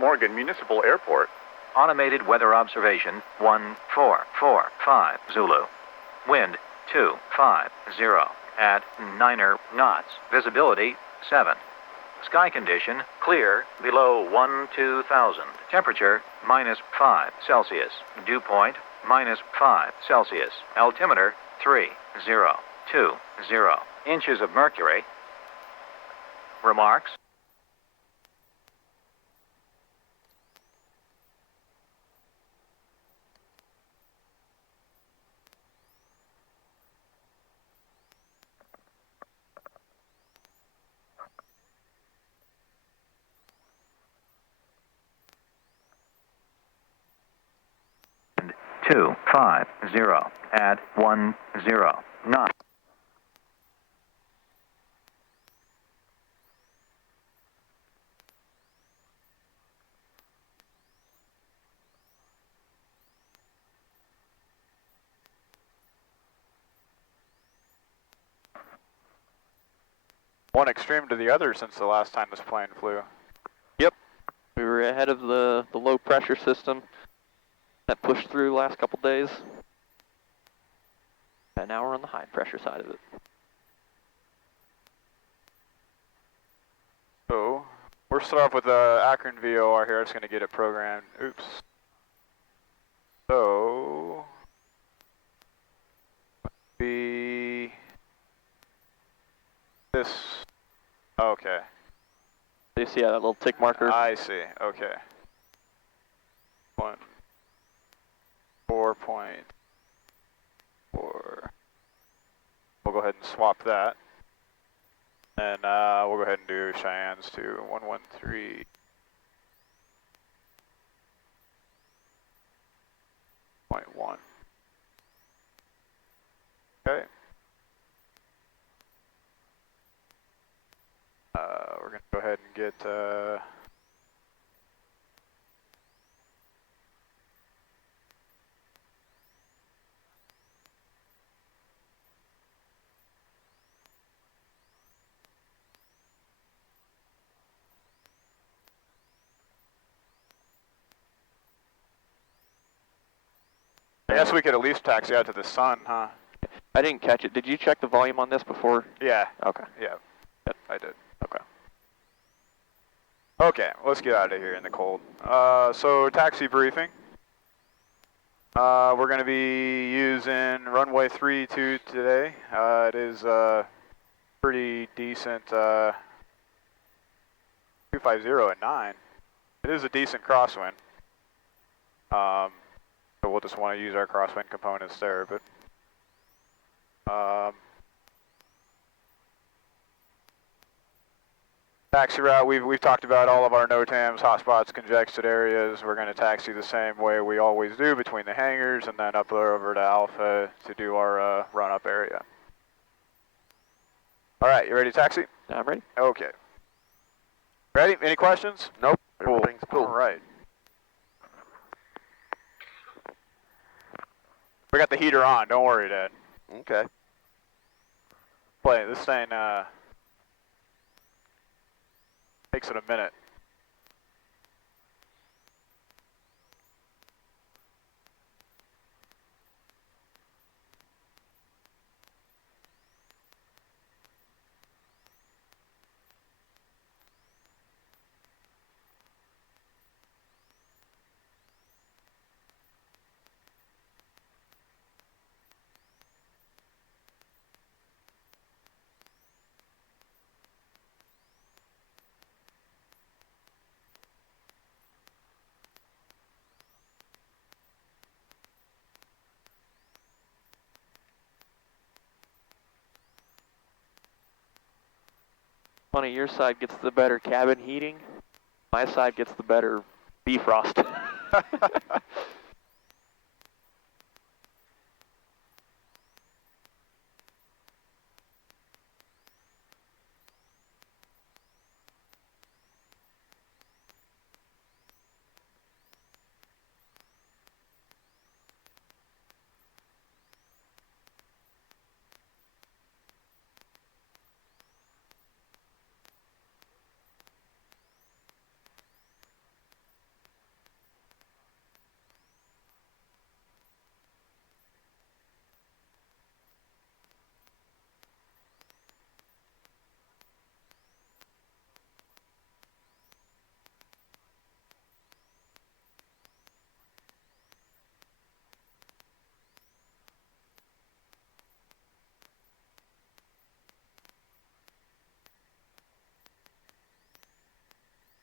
Morgan Municipal Airport. Automated weather observation 1445 Zulu. Wind 250 at 9 knots. Visibility 7. Sky condition clear below 12,000. Temperature -5 Celsius. Dew point -5 Celsius. Altimeter 3020 inches of mercury. Remarks? And 250 at 10 knots. One extreme to the other since the last time this plane flew. Yep. We were ahead of the low pressure system that pushed through last couple days. And now we're on the high pressure side of it. So, we're starting off with the Akron VOR here. It's going to get it programmed. Oops. So, be this. Okay. Do you see that little tick marker? I see. Okay. 4.4. We'll go ahead and swap that. And we'll go ahead and do Cheyenne's to 113.1. Okay. We're going to go ahead and get I guess we could at least taxi out to the sun, huh? I didn't catch it. Did you check the volume on this before? Yeah. Okay. Yeah, I did. Okay. Okay, let's get out of here in the cold. So taxi briefing. We're going to be using runway 32 today. It is pretty decent 250 at 9. It is a decent crosswind. So we'll just want to use our crosswind components there, but taxi route, we've talked about all of our NOTAMs, hotspots, congested areas. We're going to taxi the same way we always do between the hangars and then up over to Alpha to do our run-up area. All right, you ready to taxi? I'm ready. Okay. Ready? Any questions? Nope. Cool. Everything's cool. All right. We got the heater on. Don't worry, Dad. Okay. Play this thing. Takes it a minute. Funny, your side gets the better cabin heating. My side gets the better defrost.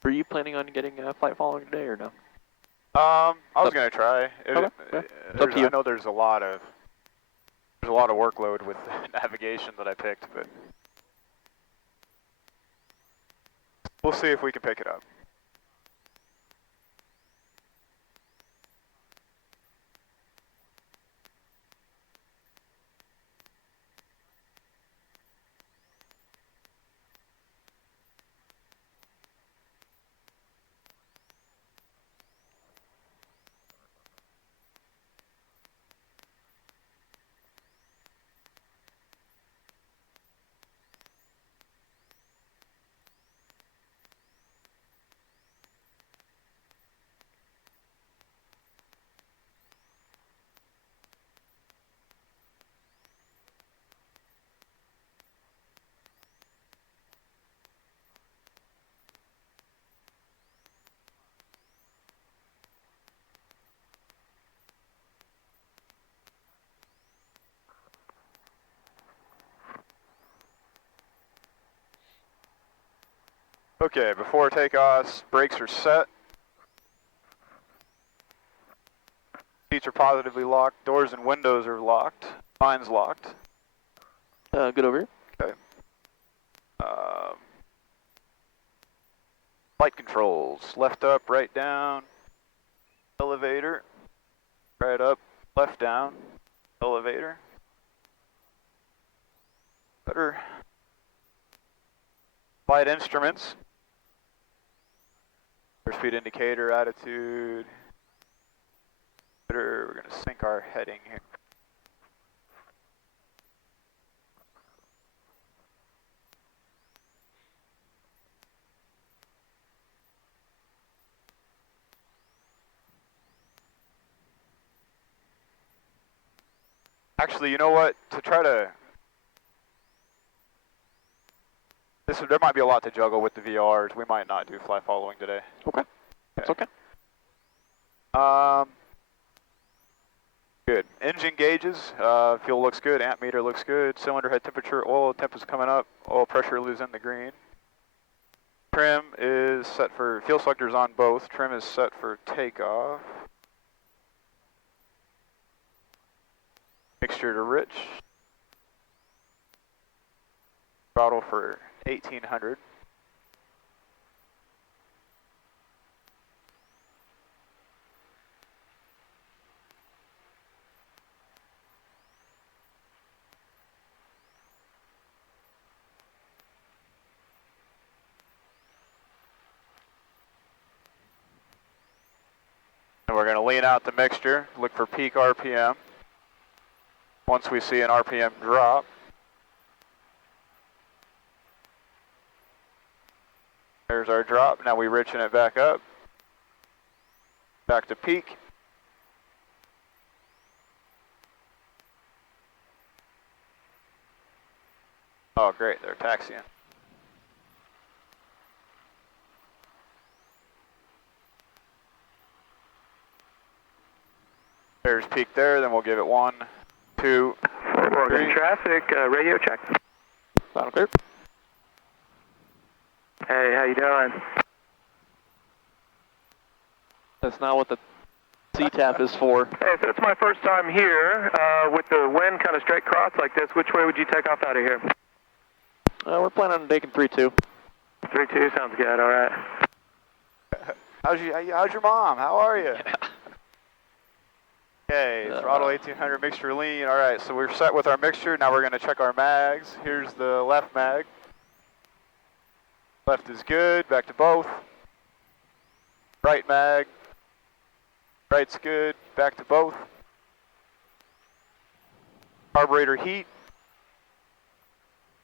Were you planning on getting flight following today or no? I was gonna try. Okay, yeah. It's up to you. I know there's a lot of workload with the navigation that I picked, but we'll see if we can pick it up. Okay, before takeoffs, brakes are set. Seats are positively locked. Doors and windows are locked. Mine's locked. Good over here. Okay. Flight controls. Left up, right down. Elevator. Right up, left down. Elevator. Better. Flight instruments. Airspeed indicator, attitude. We're going to sync our heading here. Actually, you know what? To try to... there might be a lot to juggle with the VRs. We might not do fly following today. Okay. That's okay. Good. Engine gauges, fuel looks good, amp meter looks good, cylinder head temperature, oil temp is coming up, oil pressure is in the green. Trim is set for, fuel selectors on both, trim is set for takeoff. Mixture to rich. Throttle for 1800. And we're going to lean out the mixture, look for peak RPM. Once we see an RPM drop, there's our drop. Now we richen it back up, back to peak. Oh, great, they're taxiing. There's peak there, then we'll give it 1, 2, Oregon traffic, radio check. Sound clear. Hey, how you doing? That's not what the C-tap is for. Hey, so it's my first time here. With the wind kind of straight cross like this, which way would you take off out of here? We're planning on taking 3-2. 3-2, sounds good, all right. How's your mom? How are you? Okay, throttle 1800, mixture lean. All right, so we're set with our mixture. Now we're going to check our mags. Here's the left mag. Left is good, back to both. Right mag. Right's good, back to both. Carburetor heat.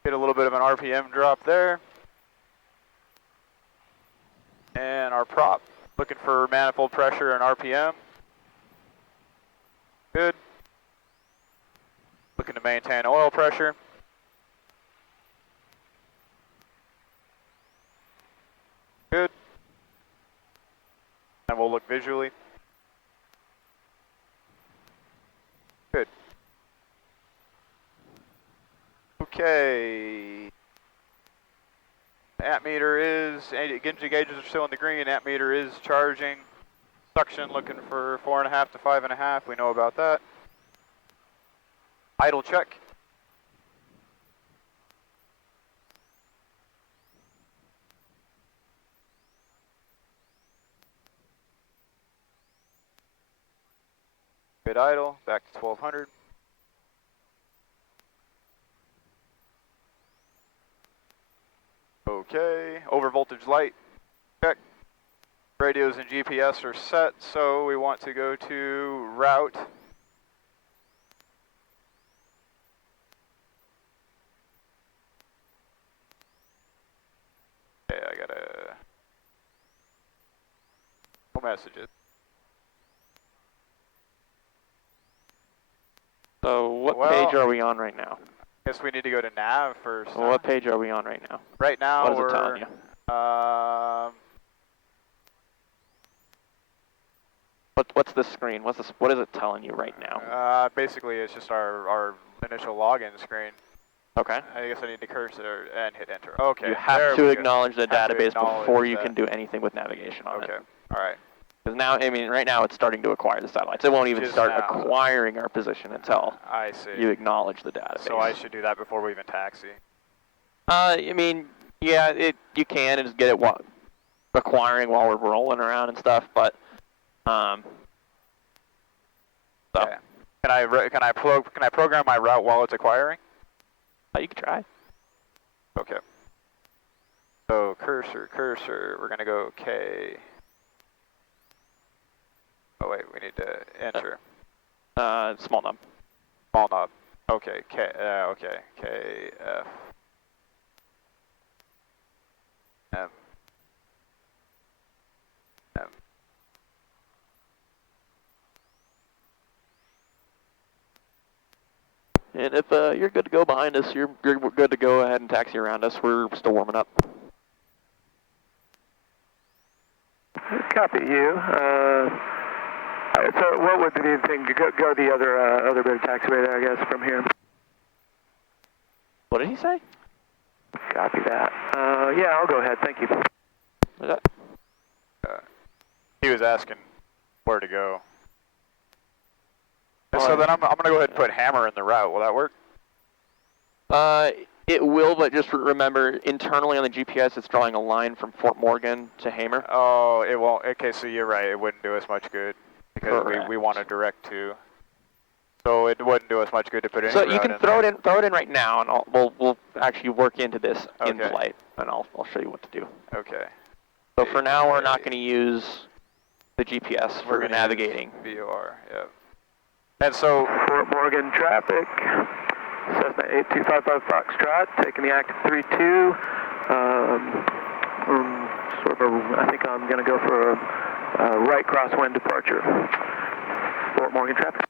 Get a little bit of an RPM drop there. And our prop, looking for manifold pressure and RPM. Good. Looking to maintain oil pressure. Good. And we'll look visually. Good. Okay. Ammeter is, engine gauges are still in the green, ammeter is charging. Suction looking for 4.5 to 5.5, we know about that. Idle check. Good idle, back to 1200. Okay, over voltage light, check. Radios and GPS are set, so we want to go to route. Okay, I gotta, no messages. So what Well, page are we on right now? Guess we need to go to nav first. Well, what page are we on right now? Right now What is we're, it telling you? What's this screen? What is it telling you right now? Basically it's just our initial login screen. Okay. I guess I need to cursor and hit enter. Okay. You have there to we go. acknowledge the Have to database acknowledge before you that. can do anything with navigation on it. Okay. All right. Because now, I mean, right now it's starting to acquire the satellites. It won't even Just start now. acquiring our position until I see. you acknowledge the database. So I should do that before we even taxi. I mean, yeah, you can and just get it acquiring while we're rolling around and stuff, but so. Okay. Can I program my route while it's acquiring? You can try. Okay. So cursor, we're gonna go K. Oh wait, we need to enter. Small nub. Small knob. Okay, K. Okay, K F M M. And if you're good to go behind us, you're good to go ahead and taxi around us. We're still warming up. Copy you. So what would be the thing to go the other bit of taxiway there, I guess, from here? What did he say? Copy that. Yeah, I'll go ahead. Thank you. Is that? He was asking where to go. So then I'm going to go ahead and put hammer in the route. Will that work? It will, but just remember, internally on the GPS, it's drawing a line from Fort Morgan to Hamer. Oh, it won't. Okay, so you're right. It wouldn't do us much good because Correct. we want to direct to. So it wouldn't do us much good to put any So route you can in throw there. it in right now, and we'll actually work into this in Okay. flight, and I'll show you what to do. Okay. So for now, we're not going to use the GPS for gonna navigating. use VOR, yep. And so Fort Morgan traffic. Cessna 8255 Foxtrot, taking the active 32. I think I'm going to go for a right crosswind departure. Fort Morgan traffic.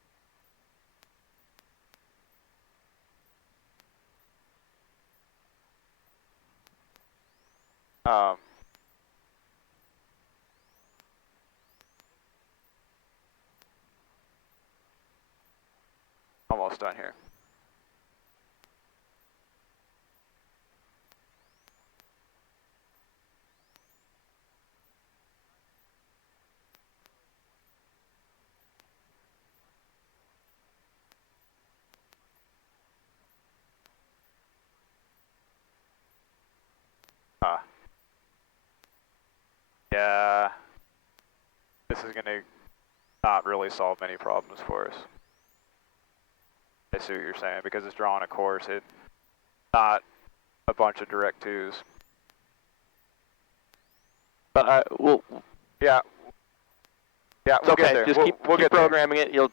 almost done here. Yeah, this is going to not really solve many problems for us. I see what you're saying, because it's drawing a course, it's not a bunch of direct twos. But Yeah, we'll it's okay. get there. Just we'll keep get programming it. We'll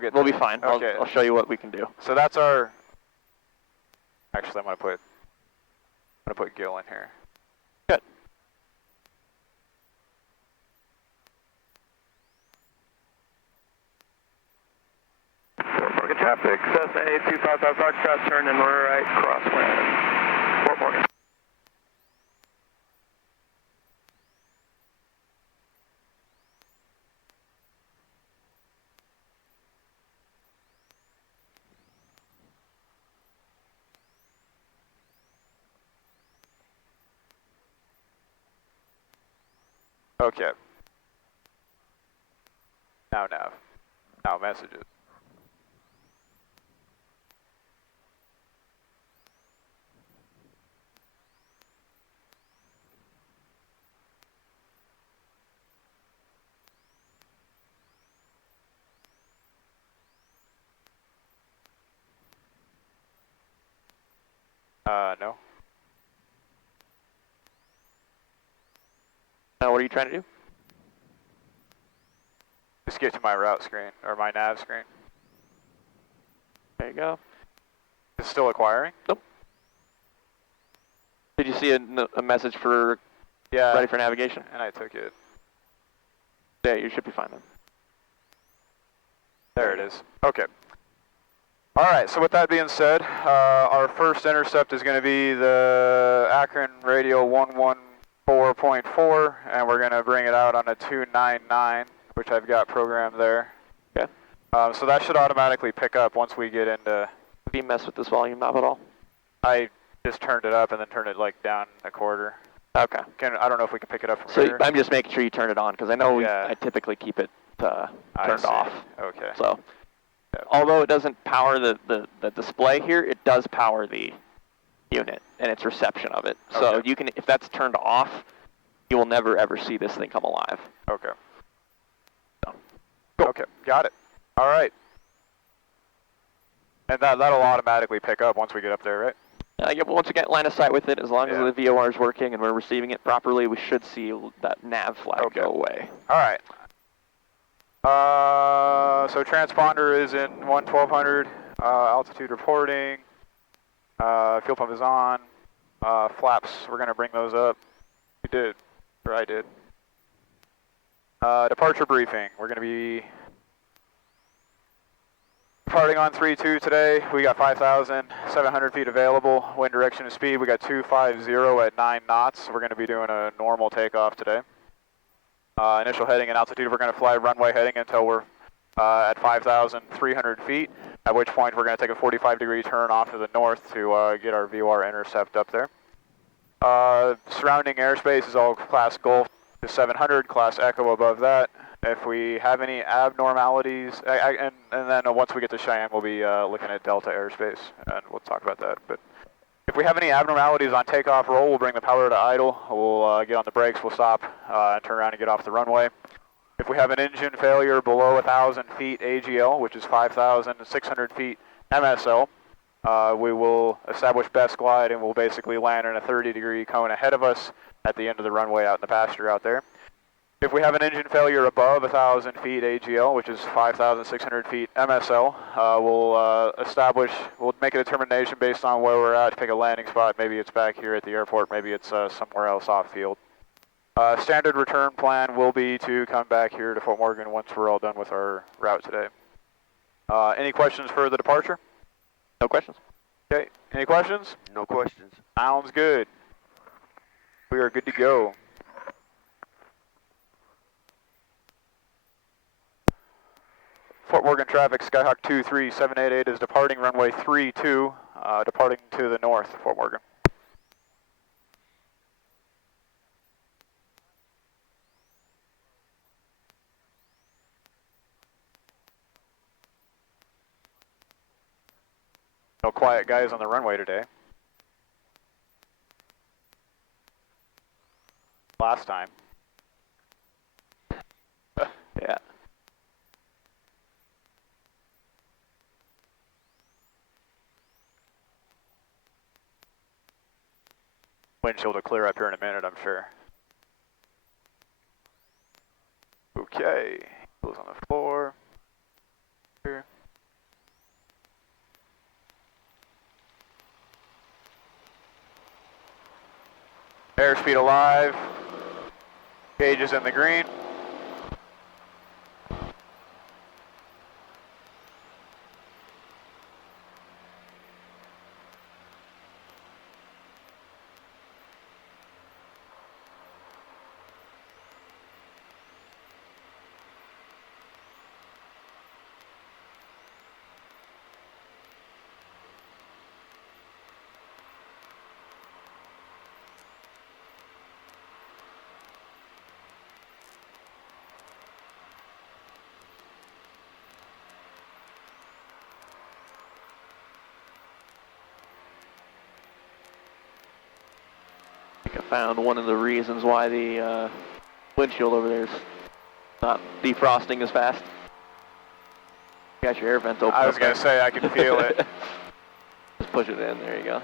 be there. fine. Okay. I'll show you what we can do. So that's our. Actually, I'm gonna put Gil in here. Good. Fort Morgan traffic, Cessna 8255 Foxtrot, turn and right crosswind. Fort Morgan. Okay. Now nav. Now messages. No. What are you trying to do? Just get to my route screen, or my nav screen. There you go. It's still acquiring? Nope. Did you see a message for Yeah. ready for navigation? And I took it. Yeah, you should be fine then. There it is. Okay. All right, so with that being said, our first intercept is going to be the Akron radio 114.4, and we're going to bring it out on a 299, which I've got programmed there. Okay. So that should automatically pick up once we get into... Have you messed with this volume knob at all? I just turned it up and then turned it like down a quarter. Okay. I don't know if we can pick it up from So here. I'm just making sure you turn it on, because I know Yeah. I typically keep it I turned see. off. Okay. So, although it doesn't power the display here, it does power the unit and its reception of it. So Okay. you can, if that's turned off, you will never ever see this thing come alive. Okay. So, cool. Okay, got it. All right. And that'll automatically pick up once we get up there, right? Yeah, once we get line of sight with it, as long Yeah. as the VOR is working and we're receiving it properly, we should see that nav flag Okay. go away. All right. So transponder is in 1200, altitude reporting, fuel pump is on, flaps, we're going to bring those up. You did, or I did. Departure briefing, we're going to be departing on 3-2 today. We got 5,700 feet available. Wind direction and speed, we got 250 at 9 knots. We're going to be doing a normal takeoff today. Initial heading and altitude, we're going to fly runway heading until we're at 5,300 feet, at which point we're going to take a 45-degree turn off to the north to get our VOR intercept up there. Surrounding airspace is all class Gulf to 700, class Echo above that. If we have any abnormalities, and then once we get to Cheyenne, we'll be looking at Delta airspace, and we'll talk about that. But if we have any abnormalities on takeoff roll, we'll bring the power to idle. We'll get on the brakes, we'll stop, and turn around and get off the runway. If we have an engine failure below 1,000 feet AGL, which is 5,600 feet MSL, we will establish best glide and we'll basically land in a 30-degree cone ahead of us at the end of the runway out in the pasture out there. If we have an engine failure above 1,000 feet AGL, which is 5,600 feet MSL, we'll make a determination based on where we're at to pick a landing spot. Maybe it's back here at the airport, maybe it's somewhere else off field. Standard return plan will be to come back here to Fort Morgan once we're all done with our route today. Any questions for the departure? No questions. Okay, any questions? No questions. Sounds good. We are good to go. Fort Morgan traffic, Skyhawk 23788 is departing runway 32, departing to the north, Fort Morgan. No quiet guys on the runway today. Last time. Yeah. Windshield will clear up here in a minute, I'm sure. Okay, goes on the floor. Here. Airspeed alive. Gauge is in the green. found one of the reasons why the windshield over there is not defrosting as fast. You got your air vent open. I was going to say, I can feel it. Just push it in, there you go.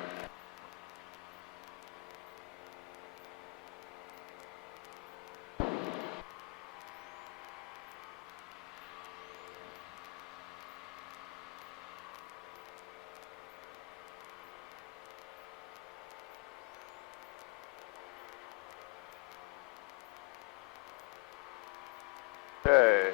Okay.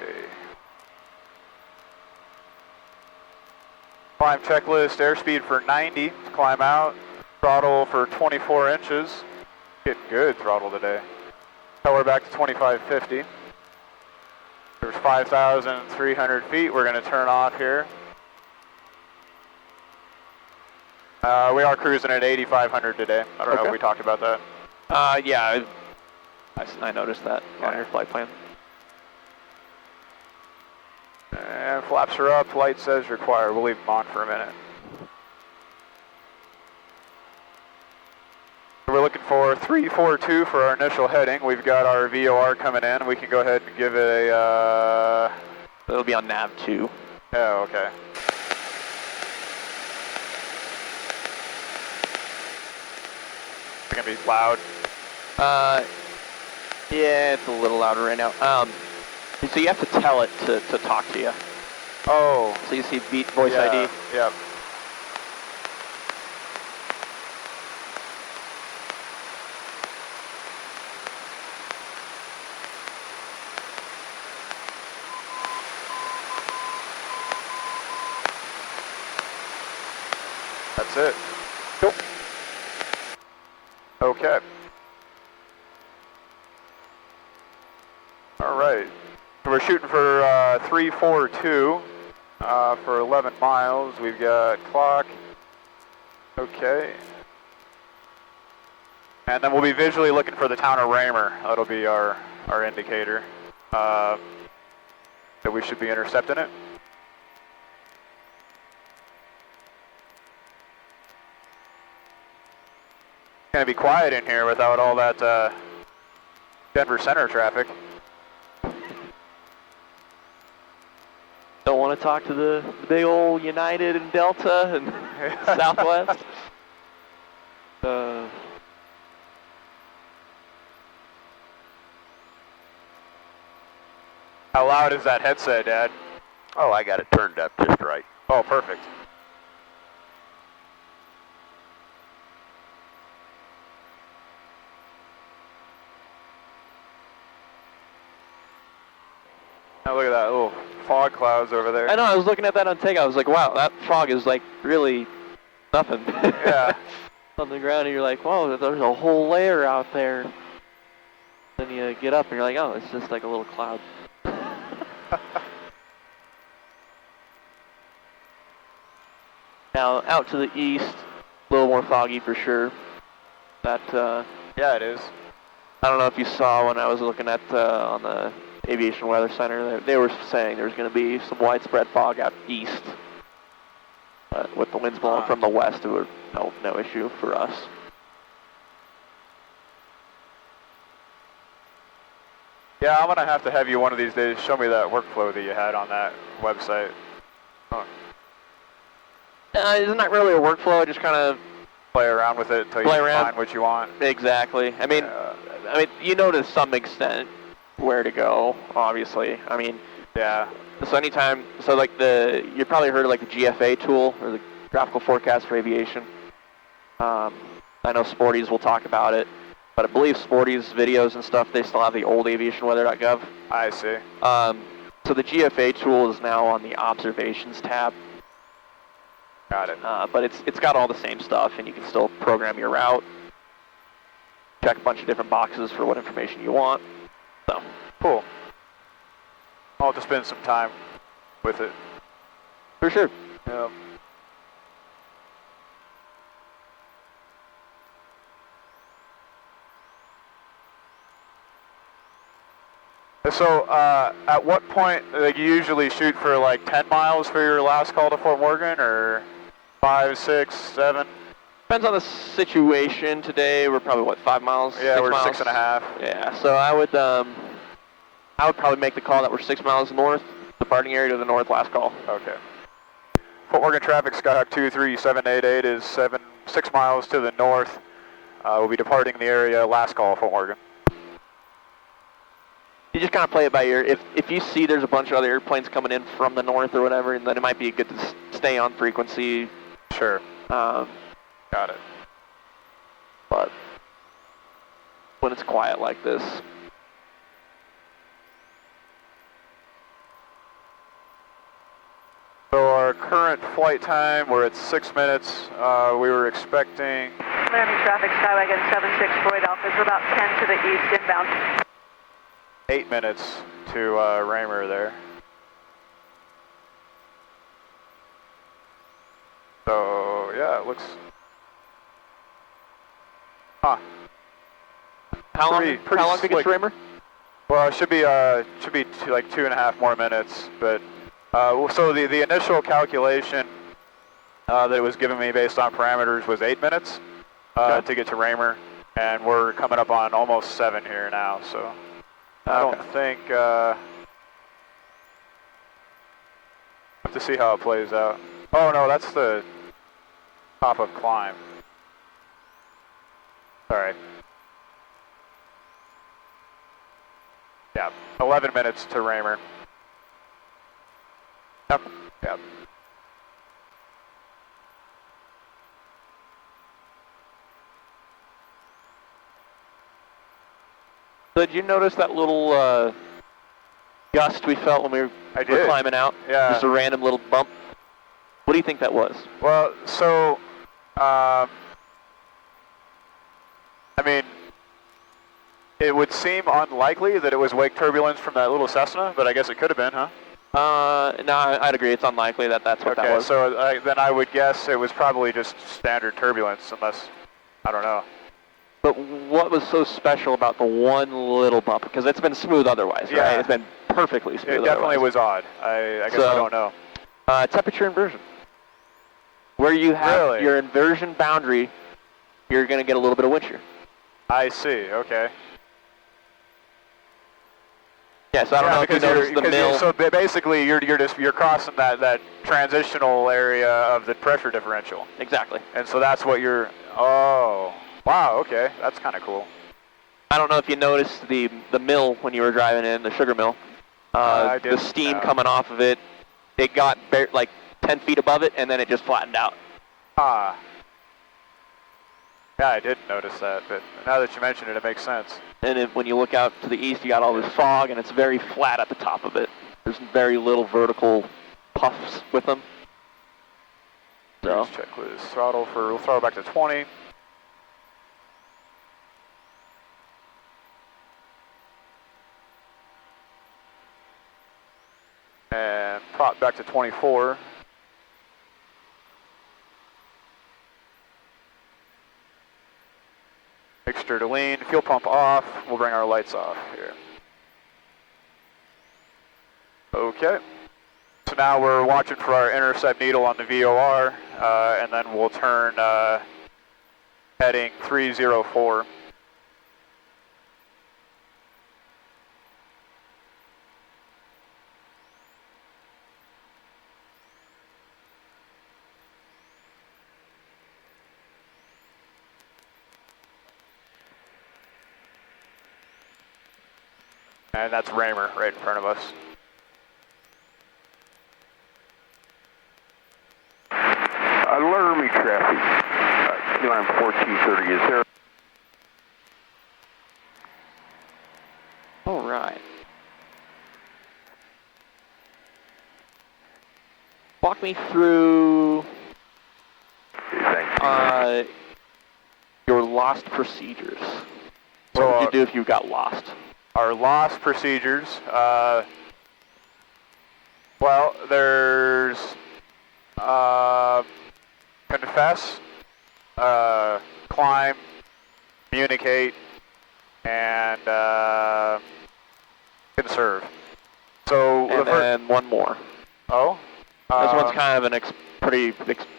Climb checklist, airspeed for 90, climb out, throttle for 24 inches. Getting good throttle today. Power back to 2550. There's 5,300 feet. We're going to turn off here. We are cruising at 8,500 today. I don't know if we talked about that. Yeah, I noticed that on your flight plan. And flaps are up, lights as required. We'll leave them on for a minute. We're looking for 342 for our initial heading. We've got our VOR coming in. We can go ahead and give it a... It'll be on nav 2. Oh, okay. It's going to be loud. Yeah, it's a little louder right now. So you have to tell it to talk to you. Oh. So you see beat voice yeah, ID? Yep. That's it. Cool. Okay. All right. So we're shooting for 342 for 11 miles. We've got clock. Okay. And then we'll be visually looking for the town of Raymer. That'll be our indicator that we should be intercepting it. It's going to be quiet in here without all that Denver Center traffic. Don't want to talk to the big old United and Delta and Southwest. How loud is that headset, Dad? Oh, I got it turned up just right. Oh, perfect. Now look at that little fog clouds over there. I know, I was looking at that on takeoff. I was like, wow, that fog is like really nothing. Yeah. On the ground, and you're like, whoa, there's a whole layer out there. Then you get up and you're like, oh, it's just like a little cloud. Now, out to the east, a little more foggy for sure. That, Yeah, it is. I don't know if you saw when I was looking at on the Aviation Weather Center, they were saying there's going to be some widespread fog out east. But with the winds blowing from the west, it would no issue for us. Yeah, I'm going to have you one of these days show me that workflow that you had on that website. Oh. It's not really a workflow, I just kind of Play around with it until you find what you want. Exactly. I mean, you know to some extent where to go, obviously. I mean, Yeah. so anytime, so like you probably heard of like the GFA tool, or the Graphical Forecast for Aviation. I know Sporties will talk about it, but I believe Sporties videos and stuff, they still have the old aviationweather.gov. I see. So the GFA tool is now on the Observations tab. Got it. But it's got all the same stuff, and you can still program your route, check a bunch of different boxes for what information you want. So Cool. I'll have to spend some time with it. for sure. Yeah. So, at what point, like, you usually shoot for like 10 miles for your last call to Fort Morgan, or 5, 6, 7? Depends on the situation. Today we're probably what, 5 miles? Yeah, 6 we're miles? 6.5. Yeah, so I would probably make the call that we're 6 miles north, departing area to the north, last call. Okay. Fort Morgan traffic, Skyhawk 23788 is 6 miles to the north. We'll be departing the area, last call, Fort Morgan. You just kind of play it by ear. If you see there's a bunch of other airplanes coming in from the north or whatever, then it might be good to stay on frequency. Sure. Got it. But when it's quiet like this. So our current flight time, we're at 6 minutes. We were expecting... Miami traffic, Skywagon 76 Freud Alpha, we're about 10 to the east inbound. 8 minutes to Raymer there. So, yeah, it looks... Huh. How long pretty to get slick. to Raymer? Well, it should be like 2.5 more minutes, but... so the initial calculation that it was giving me based on parameters was 8 minutes to get to Raymer, and we're coming up on almost 7 here now, so I don't think, have to see how it plays out. Oh no, that's the top of climb. Sorry. Yeah, 11 minutes to Raymer. Yep. Yep. So did you notice that little gust we felt when we were climbing out? Yeah. Just a random little bump. What do you think that was? Well, so, I mean, it would seem unlikely that it was wake turbulence from that little Cessna, but I guess it could have been, huh? No, I'd agree. It's unlikely that that's what that was. So then I would guess it was probably just standard turbulence, unless, I don't know. But what was so special about the one little bump? Because it's been smooth otherwise, Yeah. right? It's been perfectly smooth. It definitely otherwise. was odd. I guess I don't know. Temperature inversion. Where you have Really? your inversion boundary, you're going to get a little bit of wind shear. I see. Okay. Yeah, so I don't know if you noticed the mill. So basically, you're crossing that transitional area of the pressure differential, Exactly. and so that's what you're. Oh, wow. Okay, that's kind of cool. I don't know if you noticed the mill when you were driving in, the sugar mill. I The didn't, steam no. coming off of it, it got like 10 feet above it, and then it just flattened out. Ah. Yeah, I didn't notice that, but now that you mention it, it makes sense. And when you look out to the east, you got all this fog, and it's very flat at the top of it. There's very little vertical puffs with them. So. Let's check with throttle we'll throttle back to 20. And prop back to 24. Mixture to lean, fuel pump off. We'll bring our lights off here. Okay. So now we're watching for our intercept needle on the VOR, and then we'll turn heading 304. And that's Raymer right in front of us. Laramie traffic, line 1430, is there? All right. Walk me through your lost procedures. What would you do if you got lost? Our lost procedures, well, there's confess, climb, communicate, and conserve. So And then one more. oh, This one's kind of pretty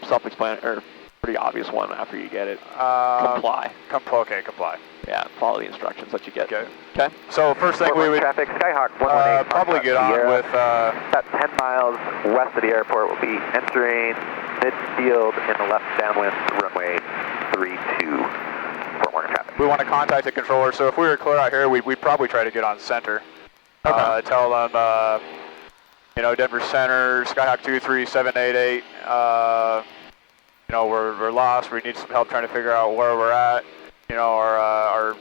self-explanatory, or pretty obvious one after you get it. Comply. Comply. Okay, comply. Yeah, follow the instructions that you get. Okay. Okay. So first thing we would traffic, Skyhawk 118. probably get on with... About 10 miles west of the airport, we'll be entering midfield in the left downwind runway 32. Fort Morgan traffic. We want to contact the controller, so if we were clear out here, we'd probably try to get on center. Okay. Tell them, you know, Denver Center, Skyhawk 23788, you know, we're lost, we need some help trying to figure out where we're at. You know, our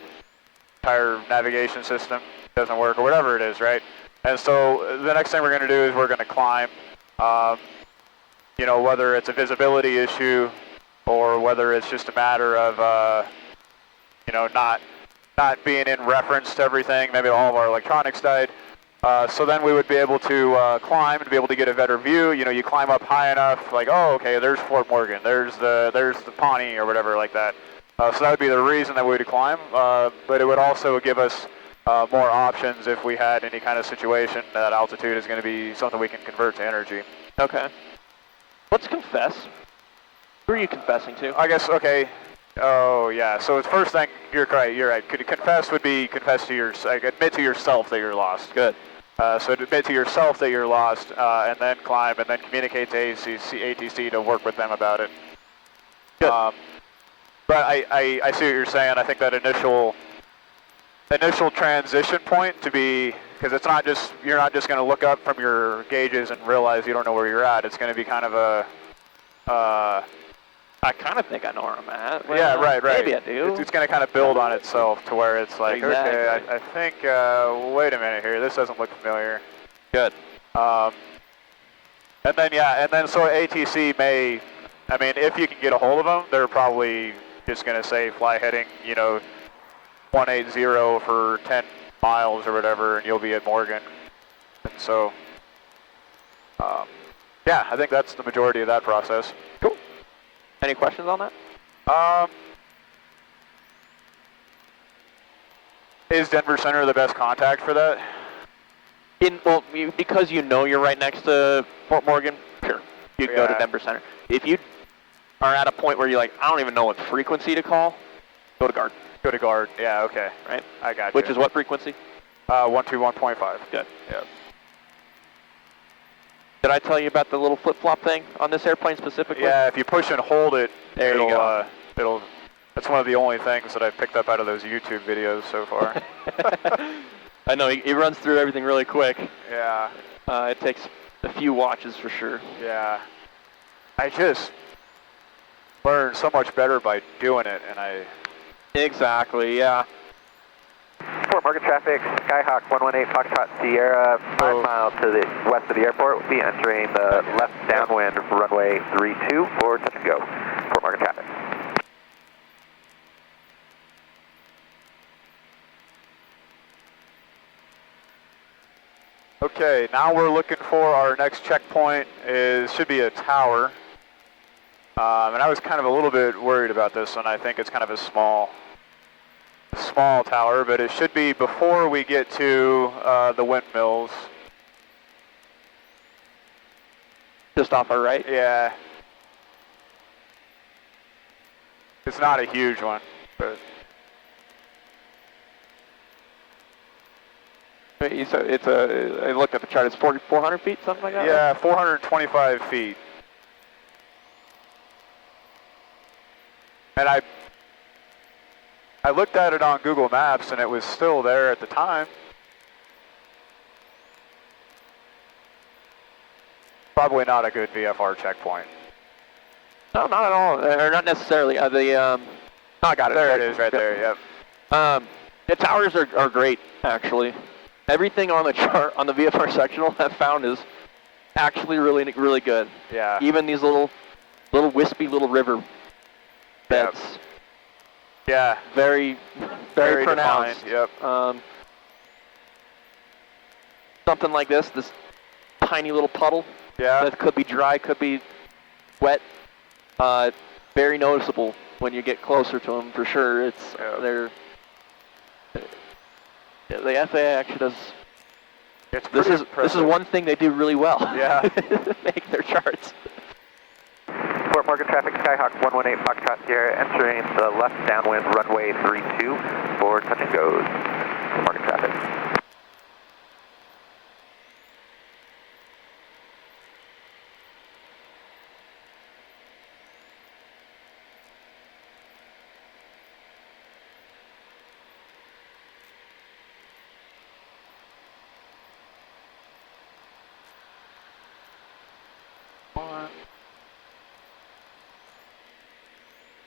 entire navigation system doesn't work, or whatever it is, right? And so the next thing we're going to do is we're going to climb, you know, whether it's a visibility issue or whether it's just a matter of, you know, not being in reference to everything. Maybe all of our electronics died. So then we would be able to climb and be able to get a better view. You know, you climb up high enough, like, oh, okay, there's Fort Morgan, there's the Pawnee or whatever like that. So that would be the reason that we would climb, but it would also give us more options if we had any kind of situation that altitude is going to be something we can convert to energy. Okay. What's confess? Who are you confessing to? I guess, okay. Oh, yeah. So the first thing, you're right. Confess would be confess to admit to yourself that you're lost. Good. So admit to yourself that you're lost, and then climb, and then communicate to ATC to work with them about it. Good. But I see what you're saying. I think that initial transition point to be, because it's not just, you're not just going to look up from your gauges and realize you don't know where you're at. It's going to be kind of a, I kind of think I know where I'm at. Well, yeah, right. Maybe I do. It's going to kind of build on itself to where it's like, Exactly. okay, I think, wait a minute here, this doesn't look familiar. Good. And then so ATC may, I mean, if you can get a hold of them, they're probably just going to say fly heading, you know, 180 for 10 miles or whatever, and you'll be at Morgan. And so, yeah, I think that's the majority of that process. Cool. Any questions on that? Is Denver Center the best contact for that? Well, because you know you're right next to Fort Morgan, sure, you can go to Yeah. Denver Center. If you are at a point where you're like, I don't even know what frequency to call, go to guard. Go to guard. Yeah, okay. Right? I got you. Which is what frequency? 121.5. Good. Yeah. Did I tell you about the little flip-flop thing on this airplane specifically? Yeah, if you push and hold it, There you go. That's one of the only things that I've picked up out of those YouTube videos so far. I know, he runs through everything really quick. Yeah. It takes a few watches for sure. Yeah. I just learned so much better by doing it, and Exactly, yeah. Fort Morgan traffic, Skyhawk 118 Foxtrot Sierra, 5 miles to the west of the airport. We'll be entering the left downwind runway 32 for touch and go. Fort Morgan traffic. Okay, now we're looking for our next checkpoint. Should be a tower. And I was kind of a little bit worried about this one. I think it's kind of a small tower, but it should be before we get to the windmills. Just off our right? Yeah. It's not a huge one, but I looked at the chart, it's 400 feet, something like that? yeah, 425 feet. And I looked at it on Google Maps, and it was still there at the time. Probably not a good VFR checkpoint. No, not at all, or not necessarily. I got it. There it is, right there, yep. The towers are great, actually. Everything on the chart, on the VFR sectional I've found is actually really, really good. Yeah. Even these little wispy little river beds. Yeah. Very, very pronounced. Defined, yep. Something like this tiny little puddle Yeah. that could be dry, could be wet. Very noticeable when you get closer to them, for sure. It's the FAA actually does. This is one thing they do really well. Yeah. Make their charts. Fort Fort Morgan traffic, Skyhawk 118 Foxtrot Sierra, entering the left downwind runway 32 for touch and goes. Fort Morgan traffic.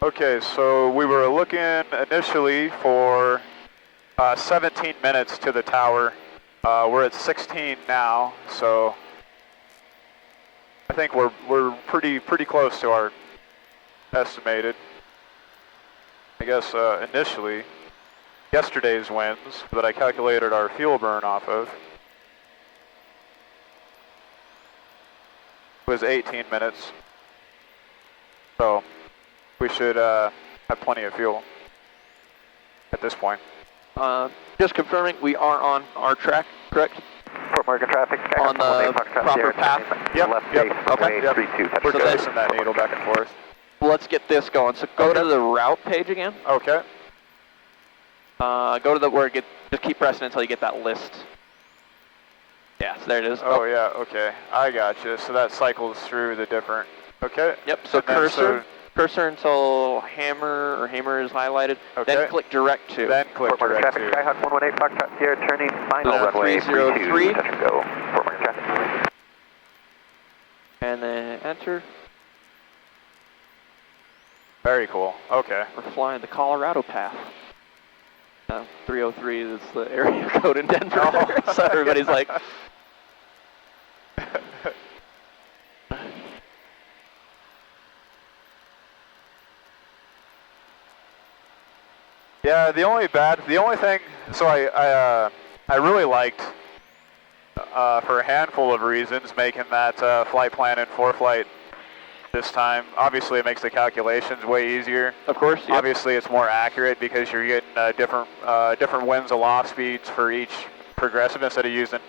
Okay, so we were looking initially for 17 minutes to the tower. We're at 16 now, so I think we're pretty close to our estimated. I guess initially, yesterday's winds that I calculated our fuel burn off of was 18 minutes. So we should have plenty of fuel at this point. Just confirming, we are on our track, correct? Fort Morgan traffic, Skyhawk On the 118 Foxtrot proper Sierra, path? turning left base runway Okay. 32 touch We're and goes. chasing that needle back and forth. Let's get this going. So go to the route page again. Okay. Go to the where it just keep pressing until you get that list. Yeah, so there it is. Oh yeah, okay. I got you. So that cycles through the different. Okay. Yep. So And then cursor until hammer is highlighted. Okay. Then click direct to. Then click Fort Morgan direct traffic, to. Skyhawk 118 Foxtrot Sierra, turning final runway 303. 32 touch and go. Fort Morgan traffic. And then enter. Very cool. Okay. We're flying the Colorado path. 303 is the area code in Denver. Oh. So everybody's like, Yeah, the only thing, so I really liked, for a handful of reasons, making that flight plan in ForeFlight this time. Obviously, it makes the calculations way easier. of course, yep. Obviously, it's more accurate because you're getting different winds aloft speeds for each progressive instead of using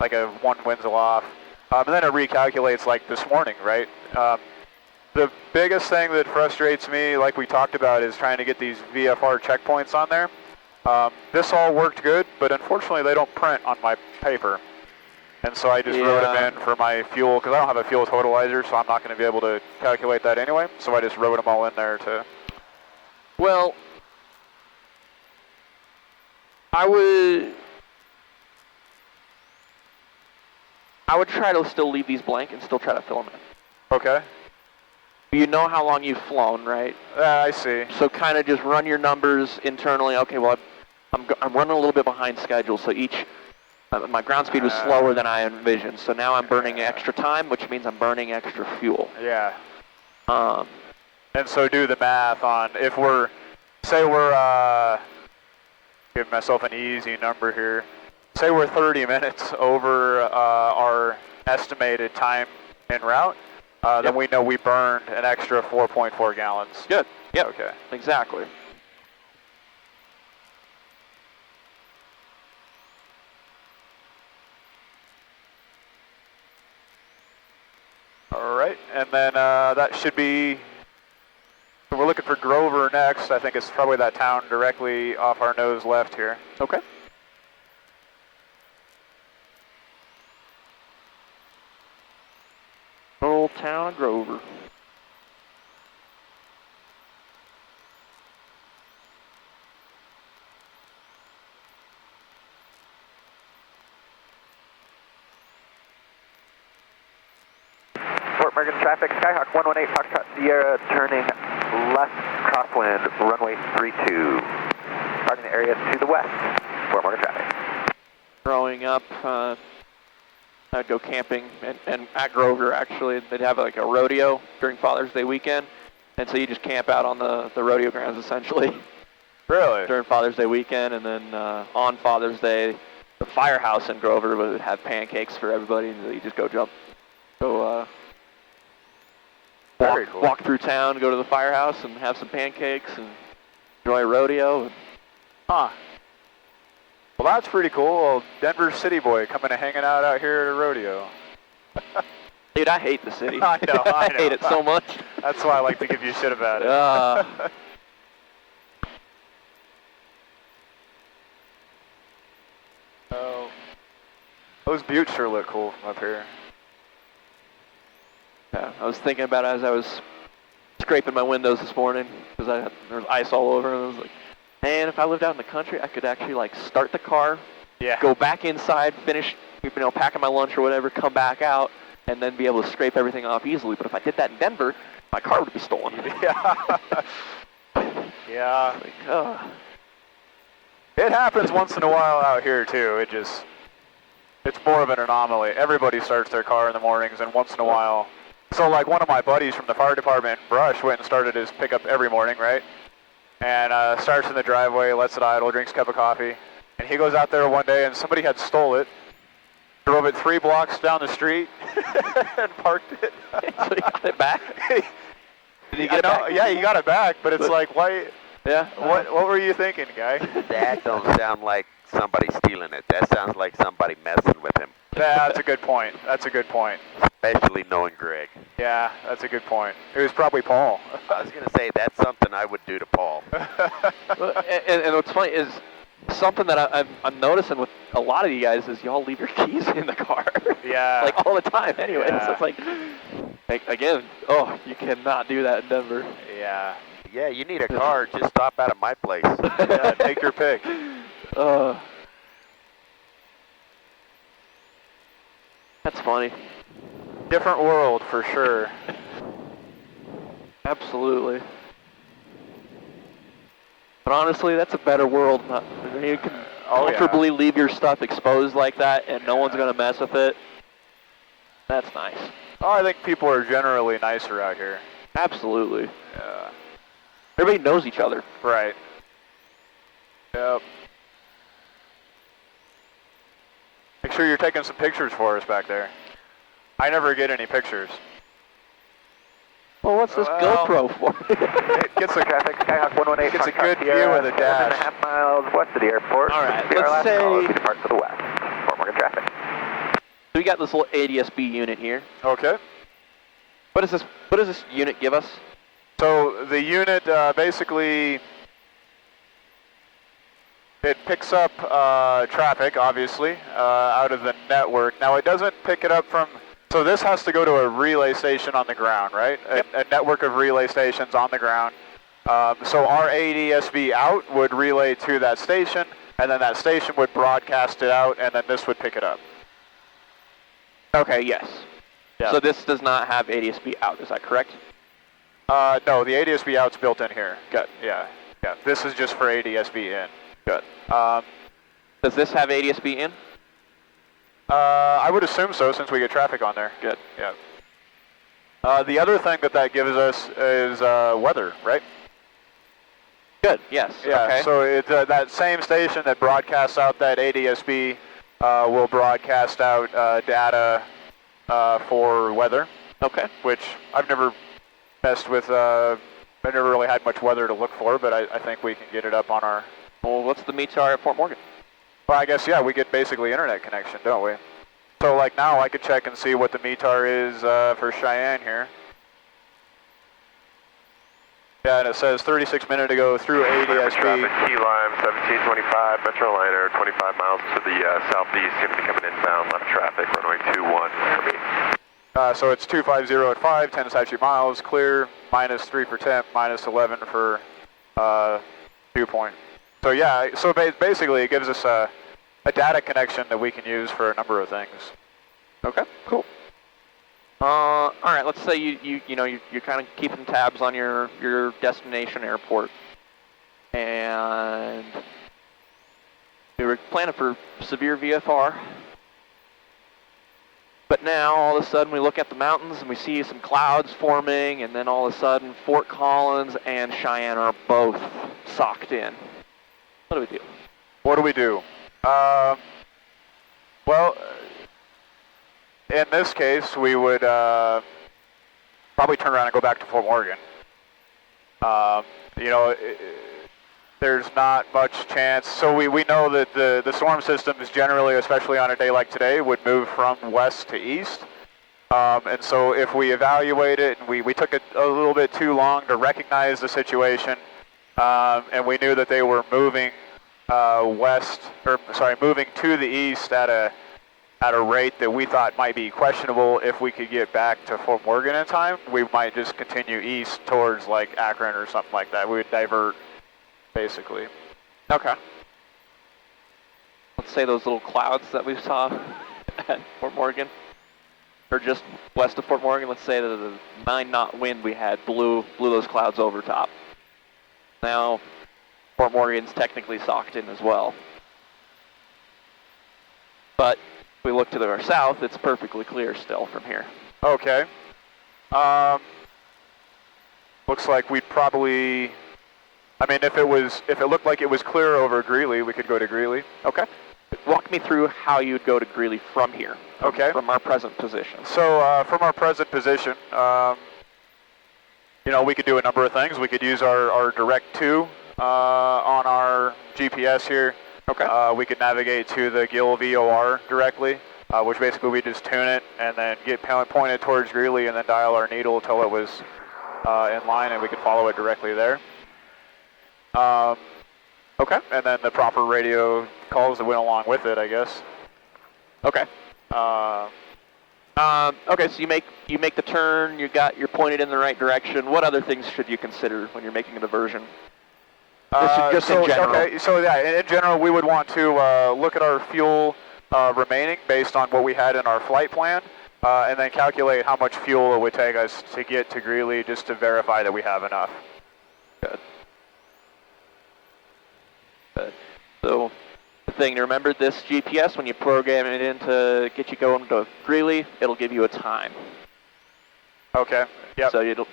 like a one winds aloft. And then it recalculates like this morning, right? The biggest thing that frustrates me, like we talked about, is trying to get these VFR checkpoints on there. This all worked good, but unfortunately they don't print on my paper. And so I just wrote them in for my fuel, because I don't have a fuel totalizer, so I'm not going to be able to calculate that anyway. So I just wrote them all in there to... Well, I would try to still leave these blank and still try to fill them in. Okay. You know how long you've flown, right? I see. So kind of just run your numbers internally. Okay, well, I'm running a little bit behind schedule, so my ground speed was slower than I envisioned. So now I'm burning extra time, which means I'm burning extra fuel. Yeah. Um, And so do the math on if we're, say we're, give myself an easy number here. Say we're 30 minutes over our estimated time en route. Then we know we burned an extra 4.4 gallons. Good. Yep. Okay. Exactly. All right, and then that should be, so we're looking for Grover next. I think it's probably that town directly off our nose left here. Okay. Old town of Grover. Fort Morgan traffic, Skyhawk 118 Foxtrot Sierra, turning left crosswind, runway 32. Starting the area to the west, Fort Morgan traffic. Growing up, I'd go camping, and at Grover, actually, they'd have like a rodeo during Father's Day weekend, and so you just camp out on the rodeo grounds, essentially. Really? During Father's Day weekend, and then on Father's Day, the firehouse in Grover would have pancakes for everybody, and you just Very cool. walk through town, go to the firehouse, and have some pancakes, and enjoy rodeo. Huh. Well, that's pretty cool. Well, Denver city boy coming and hanging out here at a rodeo. Dude, I hate the city. I know, I know. hate it so much. That's why I like to give you shit about it. Oh, those buttes sure look cool from up here. Yeah, I was thinking about it as I was scraping my windows this morning because there was ice all over, and I was like, man, if I lived out in the country, I could actually like start the car, Yeah. go back inside, finish, packing my lunch or whatever, come back out, and then be able to scrape everything off easily. But if I did that in Denver, my car would be stolen. Yeah. Yeah. Like, ugh. It happens once in a while out here too. It's more of an anomaly. Everybody starts their car in the mornings, and once in a while. So like one of my buddies from the fire department, Brush, went and started his pickup every morning, right? And starts in the driveway, lets it idle, drinks a cup of coffee. And he goes out there one day and somebody had stole it, drove it 3 blocks down the street, and parked it. So he got it back? Did he get it back? Yeah, he got it back, but it's like, why? Yeah. What were you thinking, guy? That don't sound like somebody stealing it. That sounds like somebody messing with him, Yeah, that's a good point. That's a good point. especially knowing Greg. Yeah, that's a good point. It was probably Paul. I was going to say, that's something I would do to Paul. And what's funny is something that I'm noticing with a lot of you guys is y'all leave your keys in the car. Yeah. Like all the time anyway. Yeah. So it's like, again, oh, you cannot do that in Denver. Yeah. Yeah, you need a car, just stop out of my place. Yeah, take your pick. That's funny. Different world for sure. Absolutely. But honestly, that's a better world. You can comfortably leave your stuff exposed like that, and no one's gonna mess with it. That's nice. Oh, I think people are generally nicer out here. Absolutely. Yeah. Everybody knows each other. Right. Yep. Make sure you're taking some pictures for us back there. I never get any pictures. Well, what's this Well, GoPro for? It gets a Traffic, Skyhawk 118. Gets a good view of the dash. 7.5 miles west of the airport. All right, Our let's last say- call as we depart to the west. Fort Morgan traffic. So we got this little ADS-B unit here. Okay. What does this unit give us? So the unit basically, it picks up traffic, obviously, out of the network. Now it doesn't pick it up from, so this has to go to a relay station on the ground, right? Yep. A network of relay stations on the ground. So our ADS-B out would relay to that station, and then that station would broadcast it out, and then this would pick it up. Okay, yes. Yeah. So this does not have ADS-B out, is that correct? No, the ADS-B out's built in here. Good. Yeah. Yeah. This is just for ADS-B in. Good. Does this have ADS-B in? I would assume so, since we get traffic on there. Good. Yeah. The other thing that gives us is weather, right? Good, yes. Yeah. Okay. So it, that same station that broadcasts out that ADS-B will broadcast out data for weather. Okay. Which I've never messed with. I've never really had much weather to look for, but I think we can get it up on our. Well, what's the METAR at Fort Morgan? Well, I guess, yeah, we get basically internet connection, don't we? So, like, now I could check and see what the METAR is for Cheyenne here. Yeah, and it says 36 minutes ago through ADS-B. Traffic, Key Lime, 1725, Metroliner, 25 miles to the southeast, going to be coming inbound, left traffic, runway 21, RB. So it's 250 at 5, 10 statute miles, clear, minus 3 for temp, minus 11 for dew point. So yeah, so basically it gives us a data connection that we can use for a number of things. Okay, cool. All right, let's say you're kind of keeping tabs on your destination airport, and we were planning for severe VFR, but now all of a sudden we look at the mountains and we see some clouds forming, and then all of a sudden Fort Collins and Cheyenne are both socked in. What do we do? What do we do? Well, in this case, we would probably turn around and go back to Fort Morgan. There's not much chance. So we know that the storm systems generally, especially on a day like today, would move from west to east. And so if we evaluate it, and we took it a little bit too long to recognize the situation, and we knew that they were moving moving to the east at a rate that we thought might be questionable. If we could get back to Fort Morgan in time, we might just continue east towards like Akron or something like that. We would divert, basically. Okay. Let's say those little clouds that we saw at Fort Morgan, or just west of Fort Morgan, let's say that the 9-knot wind we had blew those clouds over top. Now, Fort Morgan's technically socked in as well. But if we look to our south, it's perfectly clear still from here. Okay. Looks like we'd probably, I mean, if it looked like it was clear over Greeley, we could go to Greeley. Okay. Walk me through how you'd go to Greeley from here. Okay. From our present position. So from our present position, you know, we could do a number of things. We could use our direct to on our GPS here. Okay. We could navigate to the Gill VOR directly, which basically we just tune it and then get pointed towards Greeley and then dial our needle until it was in line and we could follow it directly there. Okay. And then the proper radio calls that went along with it, I guess. Okay. Okay, so you make the turn. You're pointed in the right direction. What other things should you consider when you're making a diversion? Just in general. Okay, so yeah, in general, we would want to look at our fuel remaining based on what we had in our flight plan, and then calculate how much fuel it would take us to get to Greeley just to verify that we have enough. Good. Good. So the thing to remember, this GPS, when you program it in to get you going to Greeley, it'll give you a time. Okay. Yep. So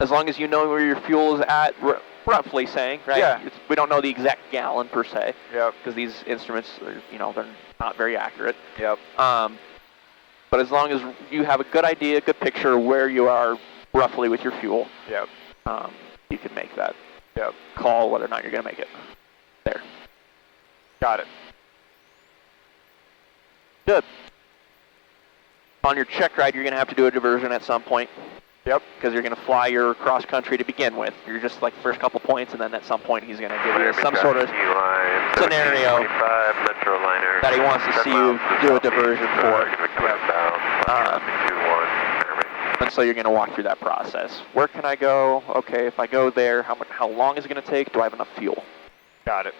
as long as you know where your fuel is at, roughly saying, right? Yeah. We don't know the exact gallon per se. Yep. Because these instruments, they're not very accurate. Yep. But as long as you have a good idea, a good picture of where you are roughly with your fuel, Yep. You can make that Yep. call whether or not you're going to make it. There. Got it. Good. On your check ride, you're going to have to do a diversion at some point. Yep. Because you're going to fly your cross country to begin with. You're just like the first couple points, and then at some point he's going to give you some sort of scenario that he wants to see you do a diversion for. And so you're going to walk through that process. Where can I go? Okay, if I go there, how long is it going to take? Do I have enough fuel? Got it.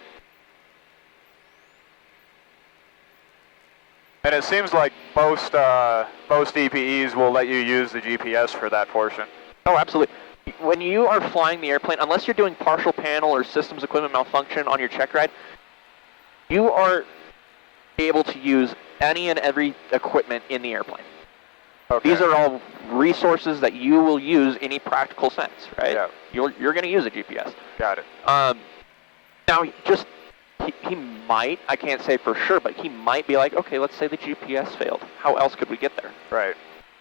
And it seems like most DPEs will let you use the GPS for that portion. Oh, absolutely. When you are flying the airplane, unless you're doing partial panel or systems equipment malfunction on your check ride, you are able to use any and every equipment in the airplane. Okay. These are all resources that you will use in a practical sense, right? Yeah. You're going to use a GPS. Got it. Now, just he might, I can't say for sure, but he might be like, okay, let's say the GPS failed. How else could we get there? Right.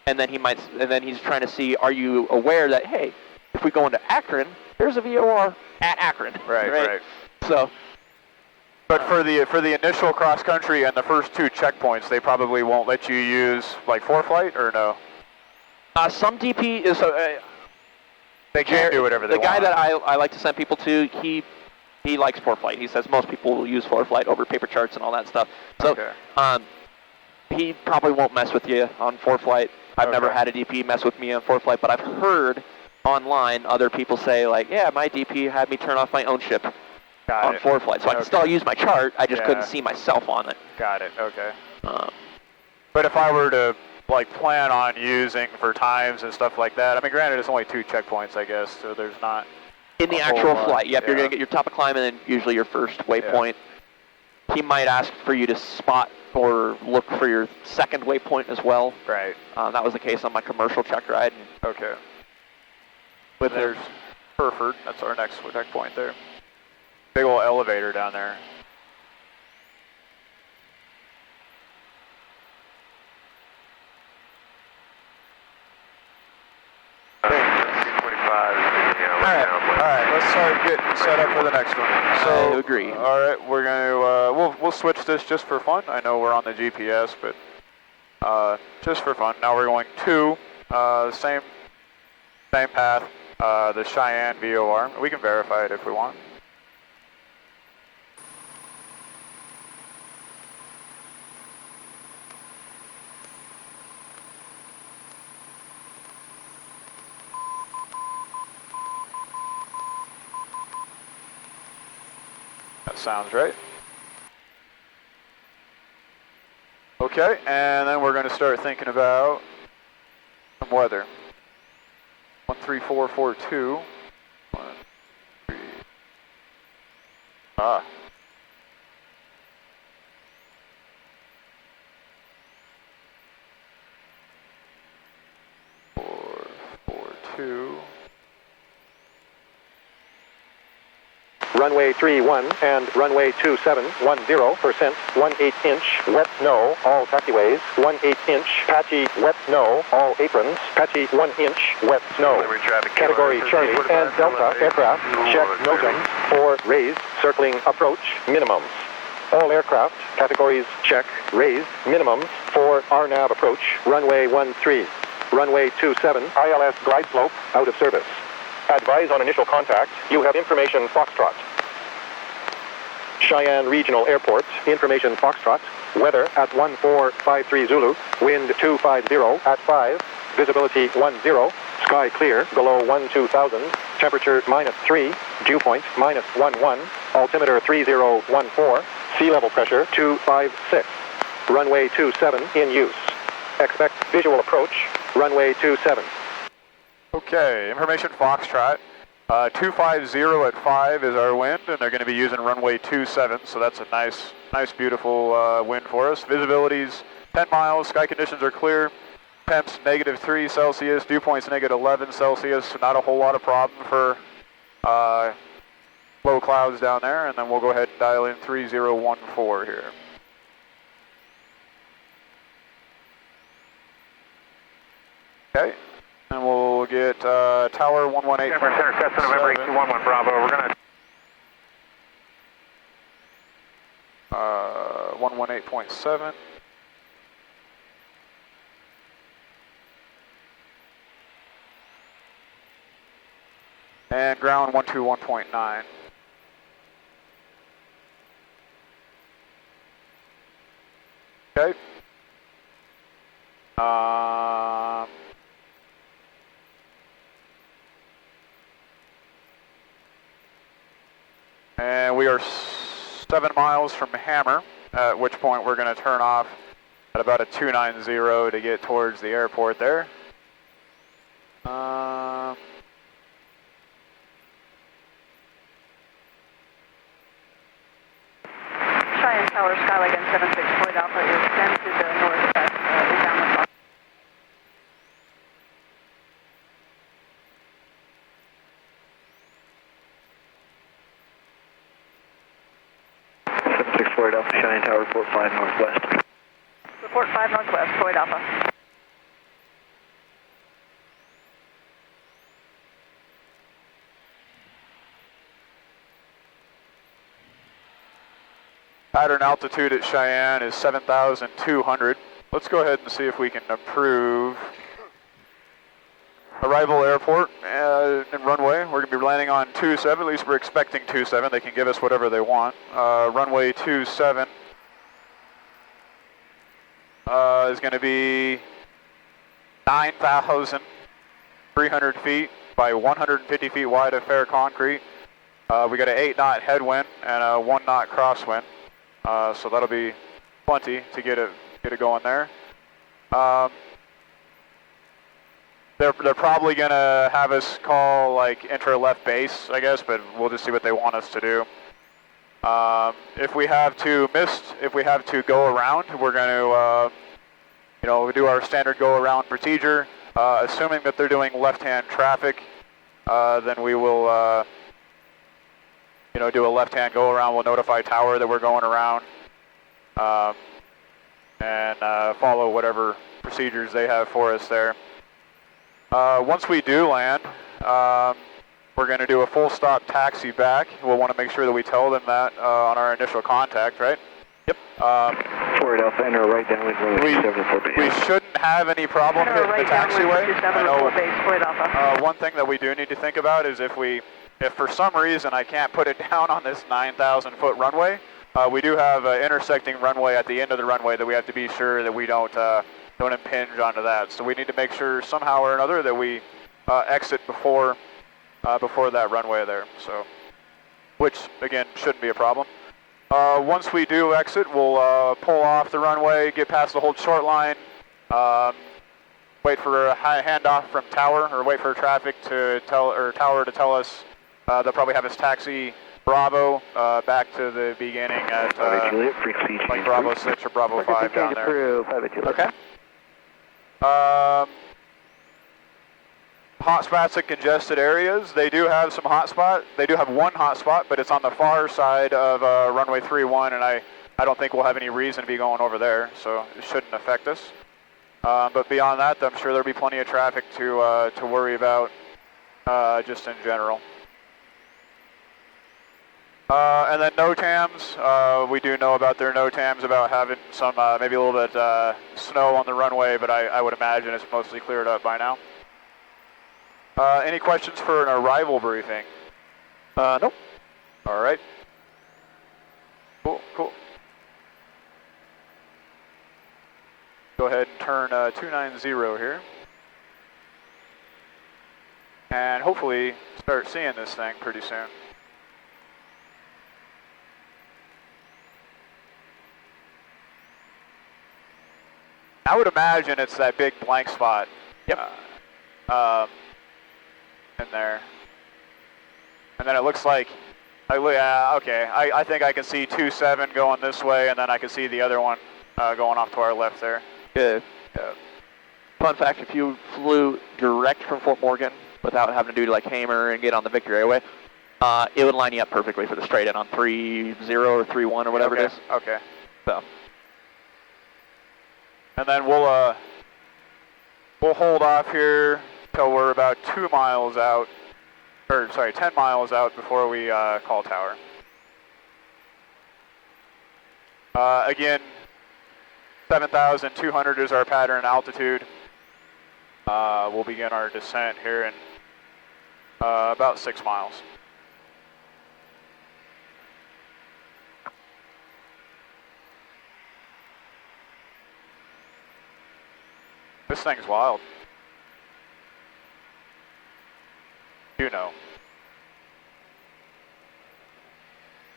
And then he's trying to see, are you aware that, hey, if we go into Akron, there's a VOR at Akron. Right. So. But for the initial cross country and the first 2 checkpoints, they probably won't let you use like ForeFlight or no? Some DP is they can't do whatever they want. The guy that I like to send people to, he likes ForeFlight. He says most people will use ForeFlight over paper charts and all that stuff. So okay. He probably won't mess with you on ForeFlight. I've never had a DP mess with me on ForeFlight, but I've heard online other people say like, yeah, my DP had me turn off my own ship on ForeFlight. So I can still use my chart, I just couldn't see myself on it. Got it, okay. But if I were to like plan on using for times and stuff like that, I mean granted it's only 2 checkpoints I guess, so there's not in the actual flight. Yep, you're going to get your top of climb and then usually your first waypoint. Yeah. He might ask for you to spot or look for your second waypoint as well. Right. That was the case on my commercial check ride. Okay. But there's Hereford, that's our next checkpoint there. Big old elevator down there. Alright, let's start getting set up for the next one. So, I agree. Alright, we're going to, we'll switch this just for fun. I know we're on the GPS, but just for fun. Now we're going to same path, the Cheyenne VOR. We can verify it if we want. That sounds right. Okay, and then we're going to start thinking about some weather. 13442. 1, 3. Ah. 442. Runway 31 and runway 27, 10%, 1/8-inch wet snow, all taxiways, 1/8-inch patchy wet snow, all aprons, patchy 1-inch wet snow. Category Charlie and Delta aircraft, check NOTAMs for raised circling approach minimums. All aircraft categories check raised minimums for RNAV approach, runway 13. Runway 27, ILS glide slope, out of service. Advise on initial contact. You have information Foxtrot. Cheyenne Regional Airport, information Foxtrot. Weather at 1453 Zulu. Wind 250 at 5. Visibility 10. Sky clear below 12,000. Temperature -3. Dew point -11. Altimeter 3014. Sea level pressure 256. Runway 27 in use. Expect visual approach. Runway 27. Okay, information Foxtrot. 250 at 5 is our wind, and they're going to be using runway 27, so that's a nice, beautiful wind for us. Visibility's 10 miles, sky conditions are clear. Temps -3 Celsius, dew points -11 Celsius, so not a whole lot of problem for low clouds down there, and then we'll go ahead and dial in 3014 here. Okay. And we'll get tower 118. Denver Center, Cessna November 8211 Bravo. We're going to 118.7. And ground 121.9. Okay. And we are 7 miles from Hammer, at which point we're going to turn off at about a 290 to get towards the airport there. Cheyenne Tower, Skylake and 76 Floyd Alpha is 10 to the northwest, inbound with 76 Floyd Alpha, Cheyenne Tower, report 5 northwest. Report 5 northwest, Floyd Alpha. Pattern altitude at Cheyenne is 7,200. Let's go ahead and see if we can improve arrival airport and runway. We're going to be landing on 27, at least we're expecting 27. They can give us whatever they want. Runway 27 is going to be 9,300 feet by 150 feet wide of fair concrete. We got an 8-knot headwind and a 1-knot crosswind. So that'll be plenty to get it going there. They're probably gonna have us call like enter left base, I guess, but we'll just see what they want us to do. If we have to go around, we're gonna do our standard go around procedure. Assuming that they're doing left-hand traffic, then we will do a left-hand go around. We'll notify tower that we're going around, and follow whatever procedures they have for us there. Once we do land, we're going to do a full stop taxi back. We'll want to make sure that we tell them that on our initial contact, right? Yep. Forward Alpha, enter right downwind runway 27 for base. We shouldn't have any problem hitting the taxiway. I know, base, Forward Alpha. one thing that we do need to think about is if for some reason I can't put it down on this 9,000 foot runway, we do have an intersecting runway at the end of the runway that we have to be sure that we don't impinge onto that. So we need to make sure somehow or another that we exit before that runway there. So, which again shouldn't be a problem. Once we do exit, we'll pull off the runway, get past the hold short line, wait for a handoff from tower, or wait for traffic to tower to tell us they'll probably have us taxi Bravo back to the beginning at like Bravo 6 or Bravo 5 down there. Okay. Hotspots in congested areas. They do have some hotspot. They do have one hotspot, but it's on the far side of runway 31, and I don't think we'll have any reason to be going over there, so it shouldn't affect us. But beyond that, I'm sure there'll be plenty of traffic to worry about just in general. And then NOTAMs, we do know about their NOTAMs about having some, maybe a little bit snow on the runway, but I would imagine it's mostly cleared up by now. Any questions for an arrival briefing? Nope. All right. Cool. Go ahead and turn 290 here. And hopefully start seeing this thing pretty soon. I would imagine it's that big blank spot. Yep. In there. And then it looks like, okay, I think I can see 27 going this way, and then I can see the other one going off to our left there. Good. Fun fact, if you flew direct from Fort Morgan without having to do like Hamer and get on the Victor Airway, it would line you up perfectly for the straight in on 3-0 or 3-1 or whatever it is. Okay. So. And then we'll hold off here till we're about 2 miles out, or sorry, 10 miles out before we call tower. Again, 7,200 is our pattern altitude. We'll begin our descent here in about 6 miles. This thing's wild. You know.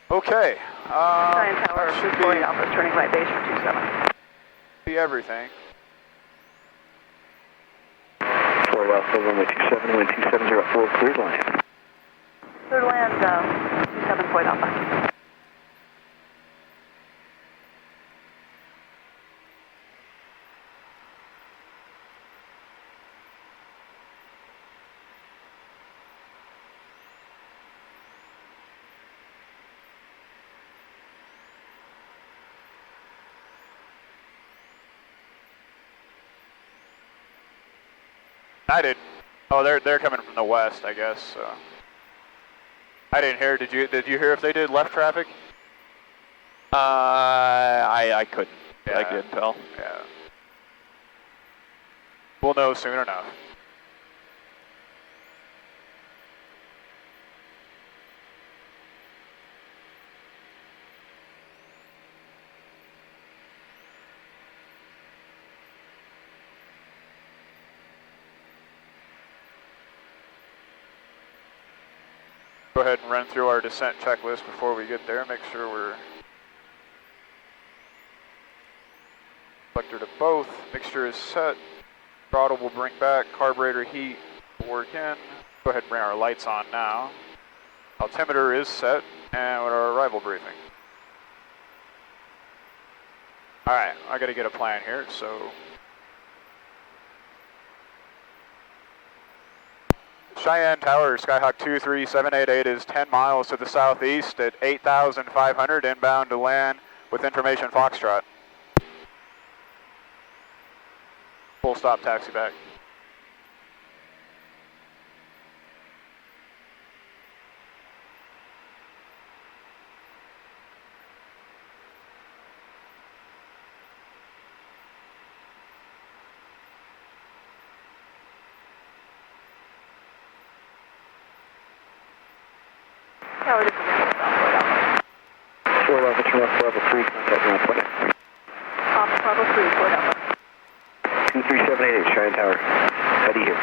Okay. Science Tower, Should Forward be, Alpha, turning right base for 27. be everything. Forward Alpha, runway 27, wind 2704, clear to land. Clear to land, 27 Forward Alpha. I didn't. Oh, they're coming from the west, I guess. So. I didn't hear. Did you hear if they did left traffic? I couldn't. Yeah. I couldn't tell. Yeah. We'll know soon enough. Go ahead and run through our descent checklist before we get there. Make sure we're selector to both. Mixture is set. Throttle will bring back. Carburetor heat will work in. Go ahead and bring our lights on now. Altimeter is set, and with our arrival briefing. All right, I got to get a plan here. So. Cheyenne Tower, Skyhawk 23788 is 10 miles to the southeast at 8,500 inbound to land with information Foxtrot. Full stop taxi back. 4 Alpha, turn left, level 3, contact ground point. Off Bravo 3, Fort Alpha. 23788, Cheyenne Tower. How do you hear?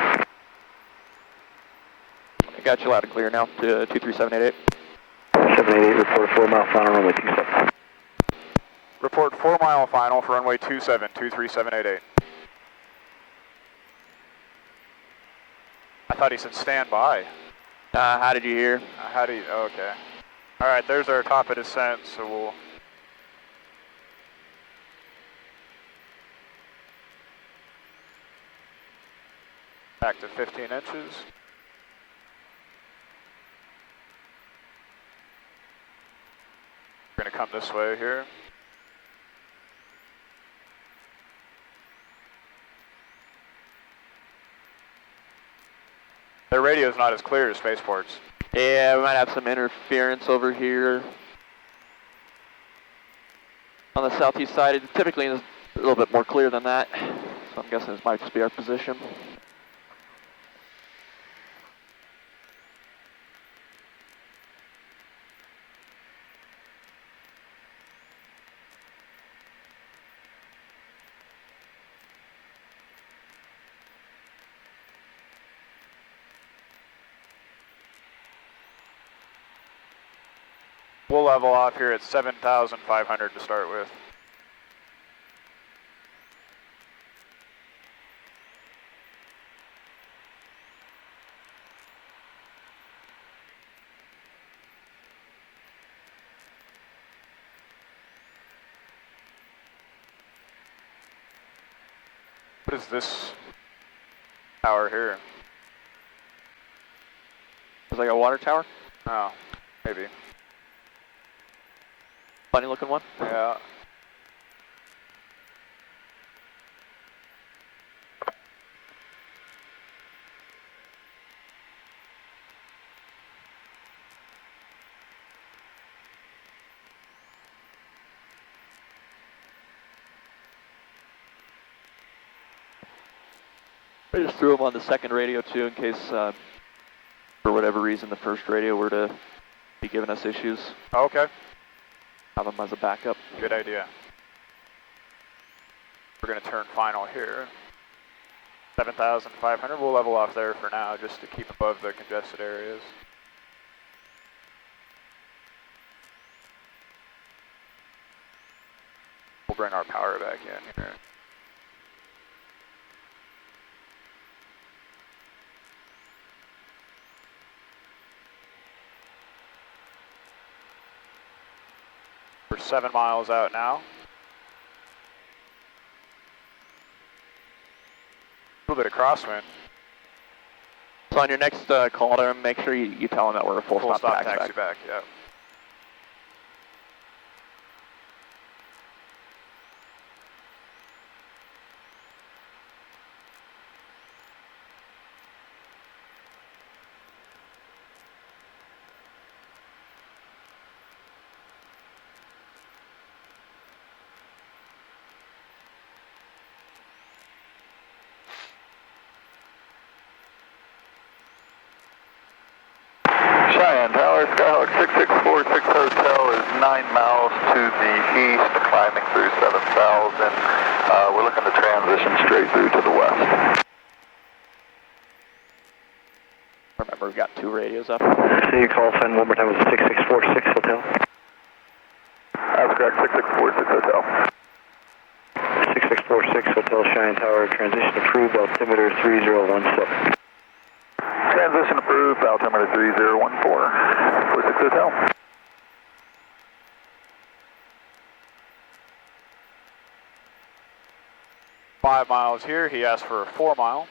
I got you loud and clear now to 23788. 788, report a 4 mile final runway 27. Report 4 mile final for runway 27, 23788. I thought he said stand by. How did you hear? How do you, okay. Alright, there's our top of descent, so we'll... back to 15 inches. We're going to come this way here. Their radio's not as clear as spaceport's. Yeah, we might have some interference over here. On the southeast side, it typically is a little bit more clear than that. So I'm guessing this might just be our position. We'll level off here at 7,500 to start with. What is this tower here? Is like a water tower? Oh, maybe. Funny looking one? Yeah. I just threw them on the second radio too in case, for whatever reason, the first radio were to be giving us issues. Okay. Have them as a backup. Good idea. We're going to turn final here. 7,500. We'll level off there for now just to keep above the congested areas. We'll bring our power back in here. We're 7 miles out now. A little bit of crosswind. So on your next call to him, make sure you tell him that we're a full stop taxi back. Yeah. Cheyenne Tower, Skyhawk 6646 Hotel is 9 miles to the east, climbing through 7,000. We're looking to transition straight through to the west. Remember, we've got 2 radios up. So your call sign one more time was 6646 Hotel? That's correct, 6646 Hotel. 6646 Hotel, Cheyenne Tower, transition approved, altimeter 3017. Transition approved, altimeter 3014, 46 Hotel. $5 miles here. He asked for a 4 mile.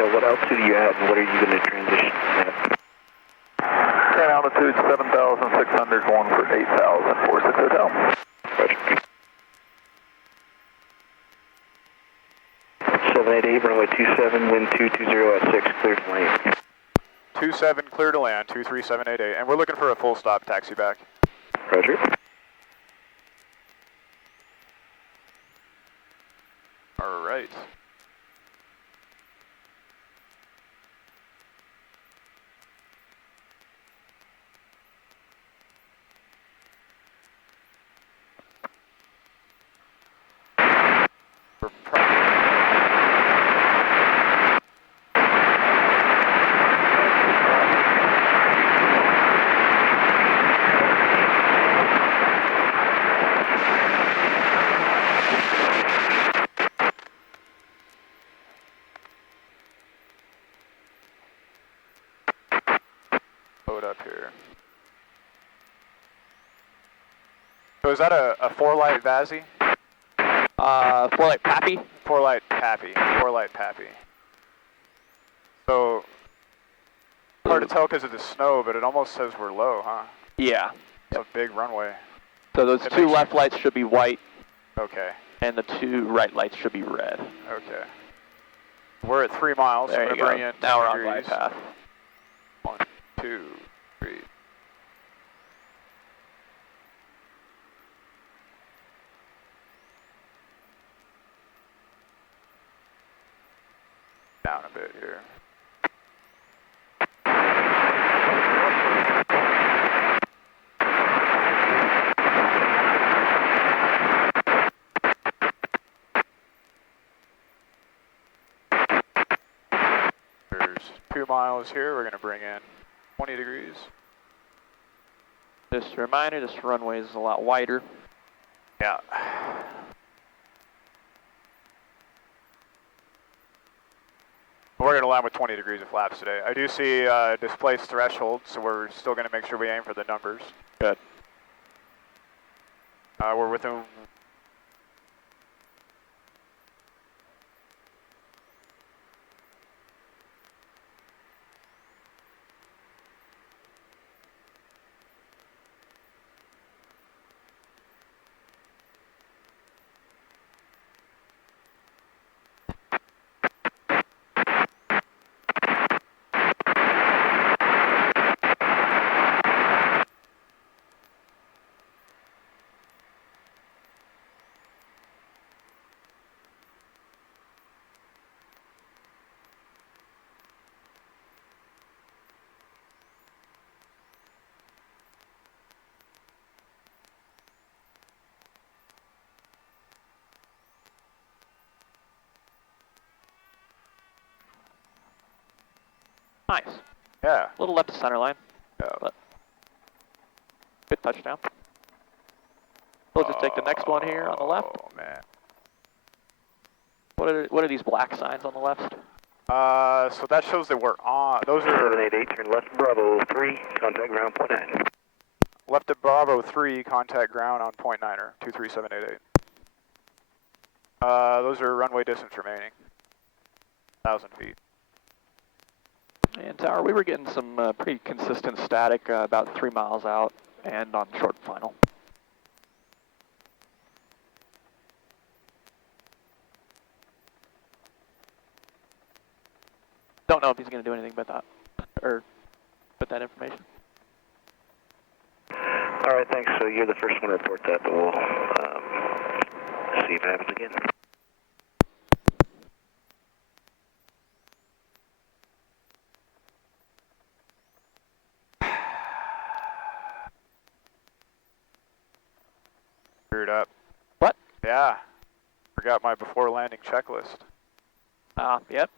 What altitude are you at and what are you going to transition at? Current altitude 7,600, going for 8,000, 46 Hotel. Roger. 788, runway 27, wind 220 at 6, cleared to land. 27, clear to land, 23788, and we're looking for a full stop taxi back. Roger. All right. Load up here. So is that a 4-light Vazzy? 4-light Pappy. 4-light Pappy. 4-light Pappy. So, hard to tell because of the snow, but it almost says we're low, huh? Yeah. It's a big runway. So those It two makes- left lights should be white, Okay, and the two right lights should be red. okay. We're at 3 miles, so There I'm you going to go. bring in 10 Now we're on degrees. glide path. 1, 2, 3. Down a bit here. There's 2 miles here. We're going to bring in 20 degrees. Just a reminder, this runway is a lot wider. Yeah. We're going to land with 20 degrees of flaps today. I do see displaced threshold, so we're still going to make sure we aim for the numbers. Good. We're within... Nice. Yeah. A little left to center line, Yeah. but good touchdown. We'll just take the next one here on the left. Oh, man. What are these black signs on the left? So that shows that we're on. Those are 788, turn left Bravo 3, contact ground point 9. left at Bravo 3, contact ground on point 9er, 23788. Those are runway distance remaining. 1,000 feet. And tower, we were getting some pretty consistent static about 3 miles out and on short final. Don't know if he's going to do anything but that, or put that information. All right, thanks. So you're the first one to report that, but we'll see if it happens again. Screwed up. What? Yeah. Forgot my before landing checklist. Yep.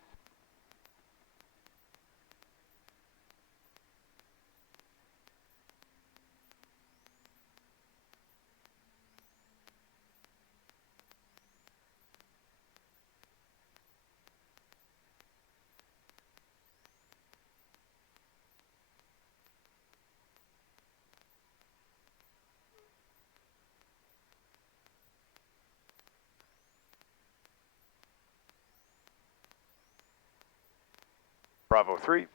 Bravo 3.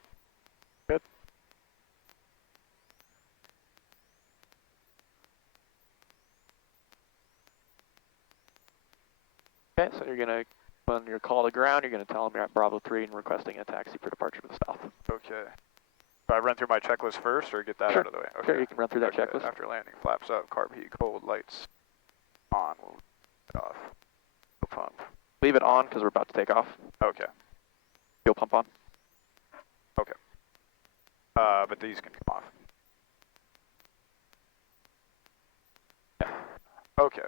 Good. Okay, so you're going to, when you're call to ground, you're going to tell them you're at Bravo 3 and requesting a taxi for departure to the south. Okay. Do I run through my checklist first, or get that Sure. out of the way? Okay. Sure, you can run through that checklist. After landing, flaps up, carb heat, cold, lights on. We'll get off. Fuel pump. Leave it on because we're about to take off. Okay. Fuel pump on. Okay. But these can come off. Okay.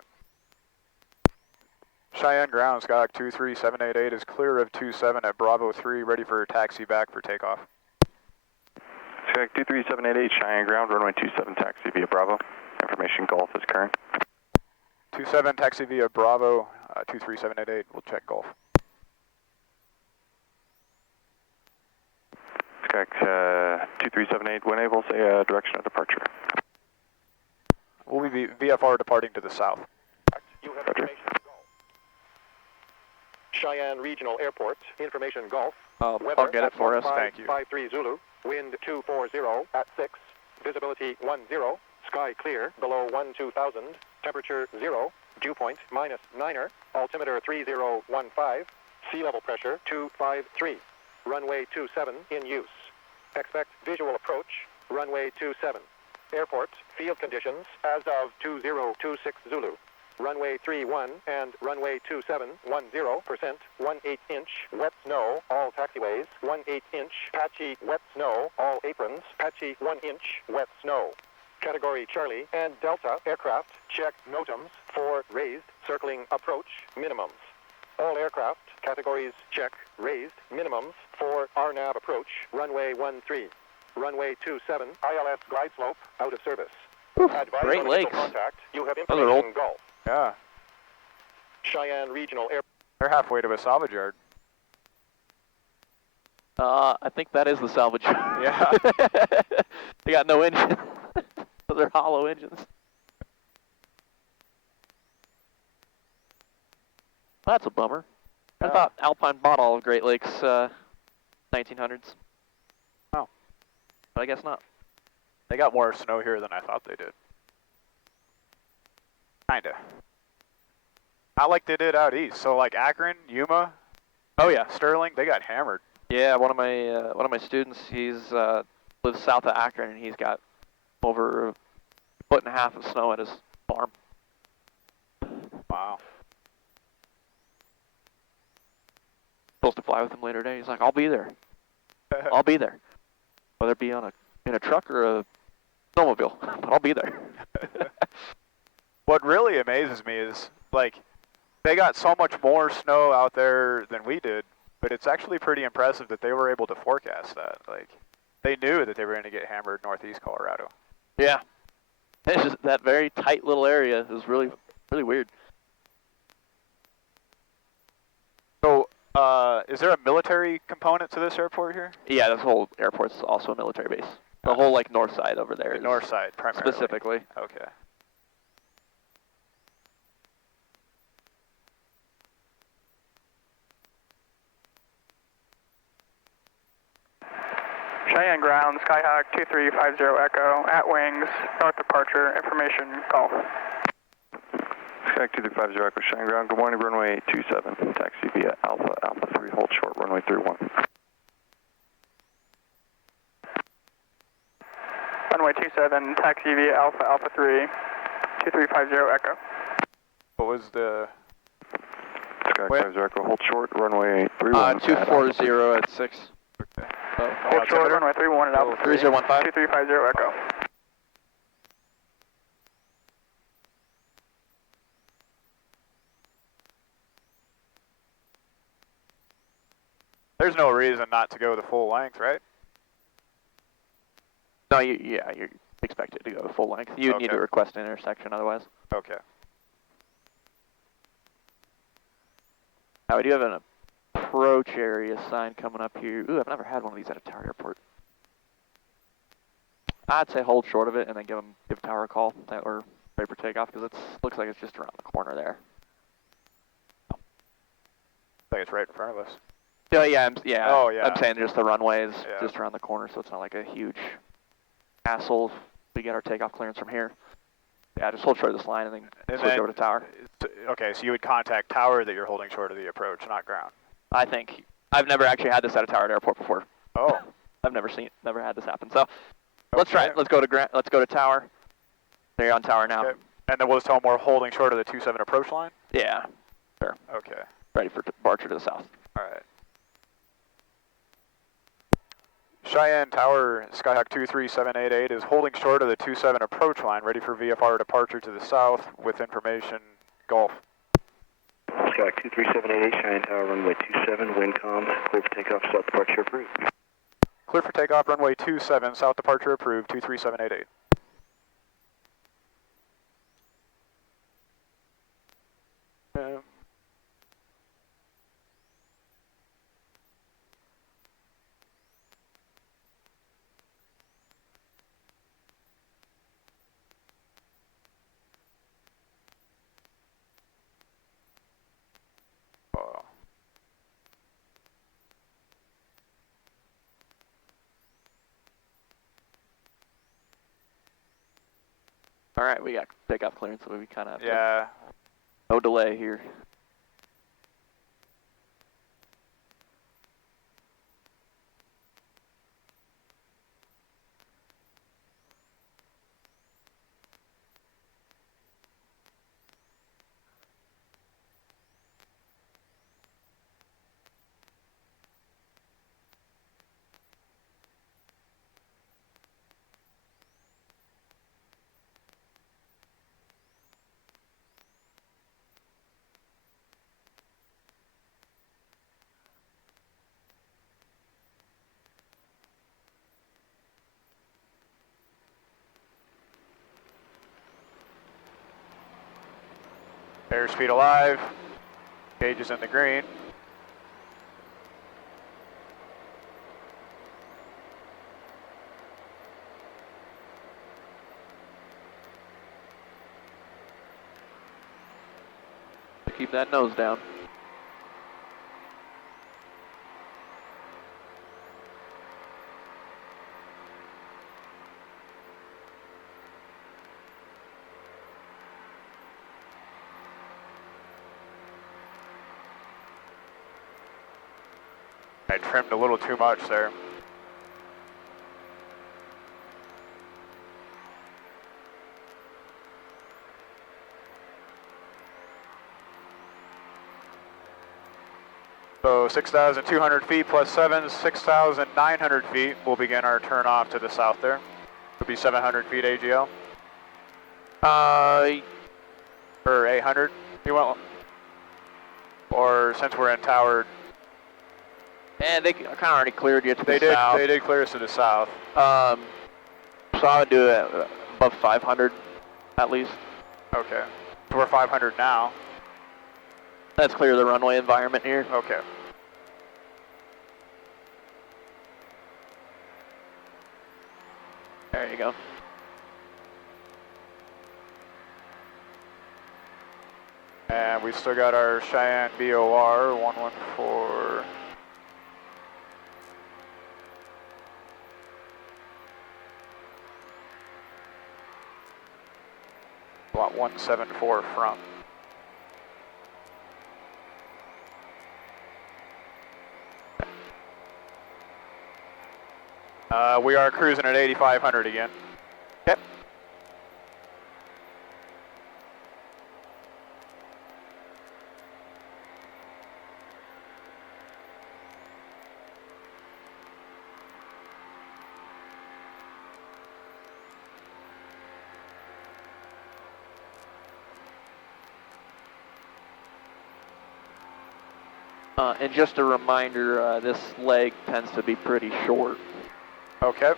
Cheyenne ground, Skyhawk 23788 is clear of 27 at Bravo 3, ready for taxi back for takeoff. Skyhawk 23788, Cheyenne ground, runway 27, taxi via Bravo. Information Golf is current. 27, taxi via Bravo, 23788, we'll check Golf. Skyhawk 2378, when able, say direction of departure. We'll be VFR departing to the south. You have information Golf. Cheyenne Regional Airport, information Golf. I'll get it for us. Thank you. 53 Zulu, wind 240 at 6, visibility 10, sky clear, below 12,000, temperature 0, dew point -9er, altimeter 3015, sea level pressure 253, runway 27 in use. Expect visual approach, runway 27. Airport, field conditions as of 2026 Zulu. Runway 31 and runway 27, 10%, 1/8-inch wet snow, all taxiways, 1/8-inch patchy wet snow, all aprons, patchy 1-inch wet snow. Category Charlie and Delta aircraft, check NOTAMs for raised, circling approach minimums. All aircraft, categories check raised, minimums for RNAV approach, runway 13. Runway 27, ILS glide slope, out of service. Advise Great on initial lakes. contact. You have Those are old. information Golf. Yeah, Cheyenne Regional Airport. they're halfway to a salvage yard. I think that is the salvage. Yeah. They got no engine. Those are hollow engines. That's a bummer. I Yeah. thought Alpine bought all of Great Lakes 1900s. Oh. But I guess not. They got more snow here than I thought they did. Kinda. Not like they did out east. So like Akron, Yuma, Oh yeah. Sterling, they got hammered. Yeah, one of my students, he's lives south of Akron, and he's got over a foot and a half of snow at his farm. Wow. Supposed to fly with him later today. He's like, I'll be there. I'll be there. Whether it be in a truck or a snowmobile, but I'll be there. What really amazes me is, like, they got so much more snow out there than we did, but it's actually pretty impressive that they were able to forecast that. Like, they knew that they were going to get hammered northeast Colorado. Yeah. It's just that very tight little area is really, really weird. So, is there a military component to this airport here? Yeah, this whole airport's also a military base. The whole, like, north side over there. The is north side, primarily. specifically. Okay. Cheyenne ground, Skyhawk 2350 Echo, at wings, north departure, information, Golf. Skyhawk 2350 Echo, Cheyenne ground, good morning, runway 27, taxi via Alpha, Alpha 3, hold short, runway 31. Runway 27, taxi via Alpha, Alpha 3, 2350 Echo. What was the... Skyhawk 50 Echo, hold short, runway 31. 240 at 6. Okay. Hold short, runway 31 at Alpha 3, 3015. 2350 Echo. There's no reason not to go the full length, right? No, you're expected to go to full length. You need Okay. to request an intersection otherwise. Okay. Now, we do have an approach area sign coming up here. Ooh, I've never had one of these at a Tower airport. I'd say hold short of it and then give Tower a call or ready for takeoff because it looks like it's just around the corner there. I think it's right in front of us. Oh yeah, Oh, yeah. I'm saying just the runway is Yeah. just around the corner, so it's not like a huge hassle if we get our takeoff clearance from here. Yeah, just hold short of this line and then switch over to Tower. Okay, so you would contact Tower that you're holding short of the approach, not ground. I think I've never actually had this at a Tower airport before. Oh. I've never had this happen. So let's try it. Let's go to tower. They're on tower now. Okay. And then we'll just tell them we're holding short of the 27 approach line? Yeah. Sure. Okay. Ready for departure to the south. All right. Cheyenne Tower, Skyhawk 23788 is holding short of the 27 approach line, ready for VFR departure to the south with information Gulf. Skyhawk 23788, Cheyenne Tower, runway 27, Windcom, clear for takeoff, south departure approved. Clear for takeoff, runway 27, south departure approved, 23788. All right, we got takeoff clearance, so we kind of Yeah. no delay here. Airspeed alive, gauge is in the green. Keep that nose down. I trimmed a little too much there. So 6,200 feet plus 7, 6,900 feet. We'll begin our turn off to the south there. It'll be 700 feet AGL. Or 800. You want? Or since we're in tower. And they kind of already cleared you to the south. They did clear us to the south. So I would do it above 500 at least. Okay. So we're 500 now. Let's clear the runway environment here. Okay. There you go. And we still got our Cheyenne BOR 114. Lot 174 front. We are cruising at 8,500 again. Okay. And just a reminder, this leg tends to be pretty short. Okay.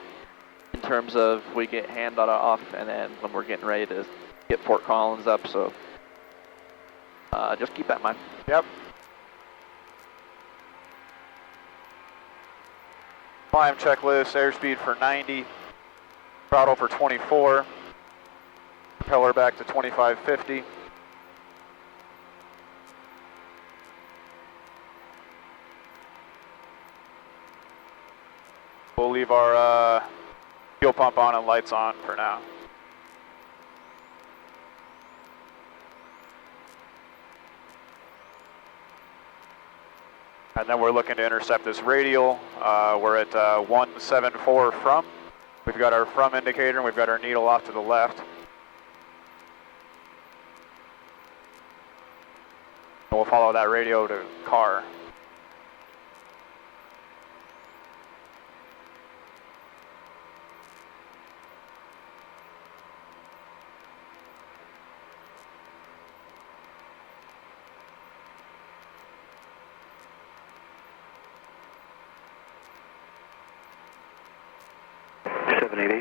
In terms of we get hand off, and then when we're getting ready to get Fort Collins up, so just keep that in mind. Yep. Climb checklist, airspeed for 90, throttle for 24, propeller back to 2550. We'll leave our fuel pump on and lights on for now. And then we're looking to intercept this radial. We're at 174 from. We've got our from indicator and we've got our needle off to the left. And we'll follow that radio to car.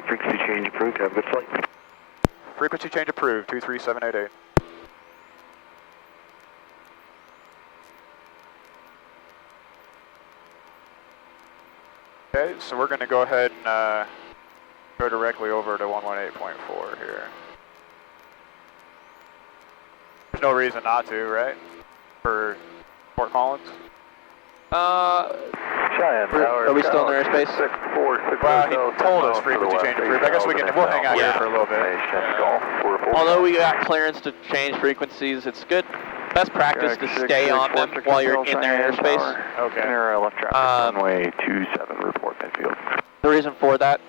Frequency change approved. Have a good flight. Frequency change approved, 23788. Okay, so we're going to go ahead and go directly over to 118.4 here. There's no reason not to, right? For Fort Collins? Are we still in their airspace? Well, he told us frequency change approved. I guess we'll hang out here for a little bit. Although we got clearance to change frequencies, it's good. Best practice to stay on them while you're in their airspace. Okay. Left traffic, runway 27, report midfield. The reason for that,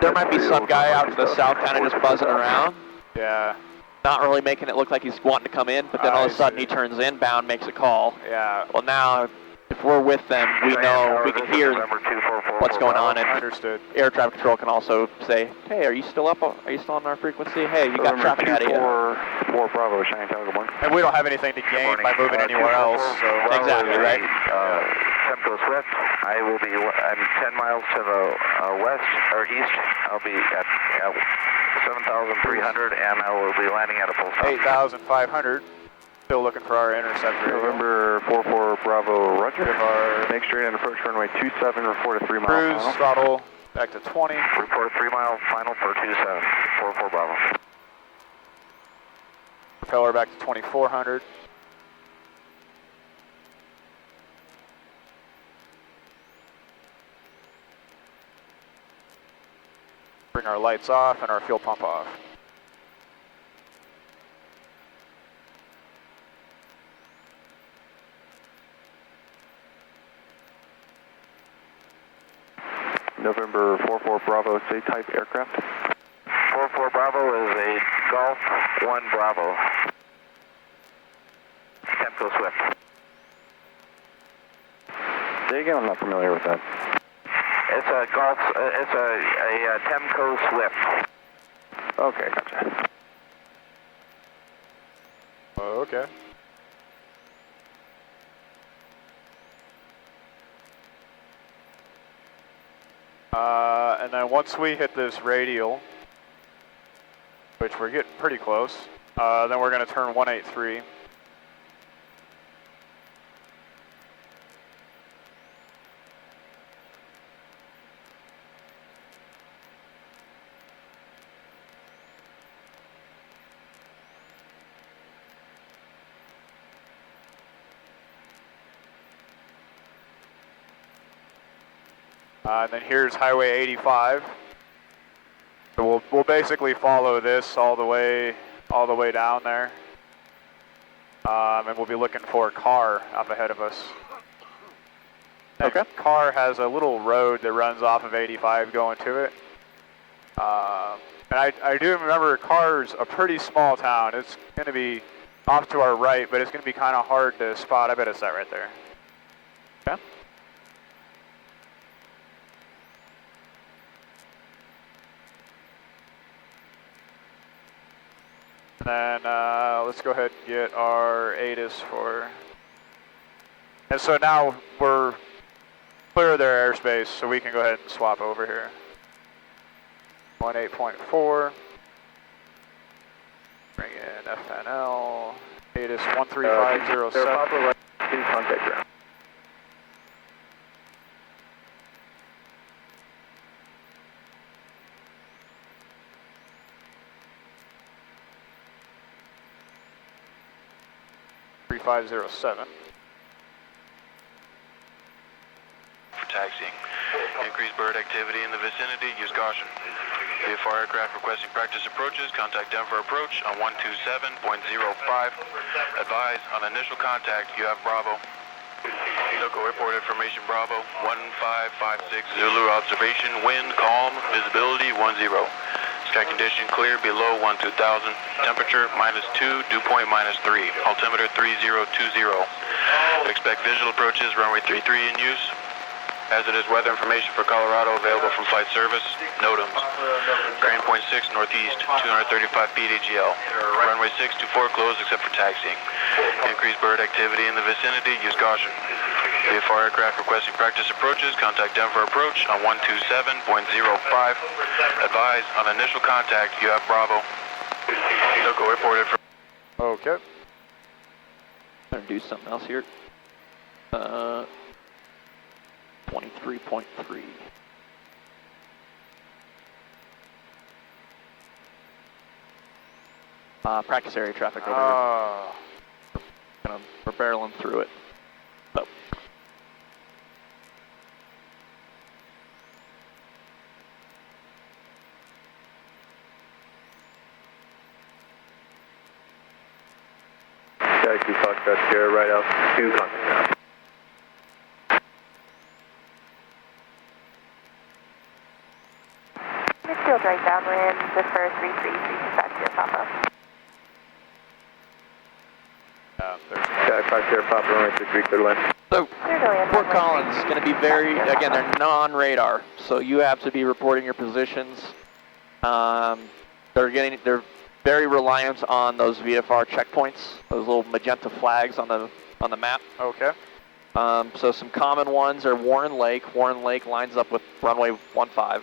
there might be some guy out to the south kind of just buzzing around. Yeah. Not really making it look like he's wanting to come in, but then all of a sudden he turns inbound, makes a call. Yeah. Well, now, if we're with them, we know, we can hear what's going on, and Understood. air traffic control can also say, hey, are you still up? Are you still on our frequency? Hey, you got traffic out of you. 4 Bravo, Cheyenne Tower, good morning. And we don't have anything to gain by moving anywhere else, so... Exactly, right? Tempo Swift, I'm 10 miles to the west, or east. I'll be at 7,300, and I will be landing at a full stop. 8,500. Still looking for our interceptor. November 44 Bravo, roger. Make straight and approach runway 27, report a 3 mile Cruise, final. throttle, back to 20. Report a 3 mile final for 27, 44 Bravo. Propeller back to 2,400. Bring our lights off and our fuel pump off. November 44 Bravo, say type aircraft. 44 Bravo is a Golf 1 Bravo. Tempo Swift. Say again, I'm not familiar with that. It's a Golf, it's a Temco Swift. Okay, gotcha. Okay. And then once we hit this radial, which we're getting pretty close, then we're going to turn 183. And then here's Highway 85. So we'll basically follow this all the way down there. And we'll be looking for a car up ahead of us. Okay. That car has a little road that runs off of 85 going to it. And I do remember Carr's a pretty small town. It's going to be off to our right, but it's going to be kind of hard to spot. I bet it's that right there. Okay. And then let's go ahead and get our ATIS for... And so now we're clear of their airspace, so we can go ahead and swap over here. 18.4. Bring in Kfnl. ATIS 13507. Contact ground. Taxiing. Increased bird activity in the vicinity. Use caution. VFR aircraft requesting practice approaches. Contact them for approach on 127.05. Advise on initial contact. You have Bravo. Local Airport Information Bravo, 1556 Zulu observation, wind calm, visibility 10. Sky condition clear below 12,000, temperature -2, dew point -3, altimeter 3020. Expect visual approaches, runway 33 in use. Hazardous weather information for Colorado available from flight service, NOTAMs. Crane point 6 northeast, 235 feet AGL. Runway 624 closed except for taxiing. Increased bird activity in the vicinity, use caution. VFR aircraft requesting practice approaches, contact Denver approach on 127.05. Advise on initial contact, you have Bravo. Local airport information. Okay. I'm going to do something else here. 23.3. Practice area traffic over here. We're barreling through it. So. Taxi Foxtrot Sierra, right out to contact now. Midfield right downwind, the first 33, 325 Sierra Papa. Sky Fox Sierra Papa, runway 33, clear to land. So, Fort Collins is going to be very, again, they're non-radar, so you have to be reporting your positions. They're very reliant on those VFR checkpoints, those little magenta flags on the map. Okay. So some common ones are Warren Lake. Warren Lake lines up with runway 15.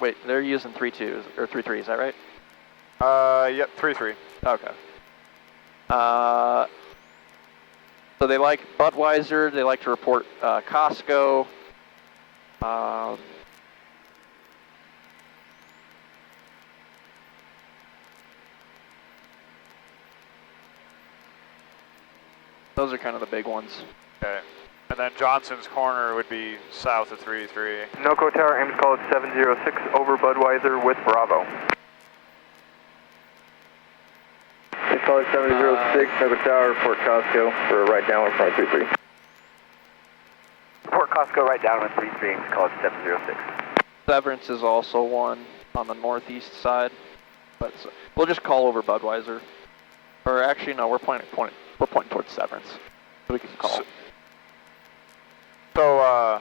Wait, they're using 32s or 33, is that right? Yep, 33. Okay. So they like Budweiser, they like to report Costco. Those are kind of the big ones. Okay. And then Johnson's Corner would be south of 33. NOCO Tower, Ames call it 706 over Budweiser with Bravo. Ames call it 706, NOCO Tower, Port Costco for a right downwind from 33. Port Costco, right downwind 33, Ames call it 706. Severance is also one on the northeast side, but we'll just call over Budweiser. Or actually, no, we're pointing towards Severance, so we can call. So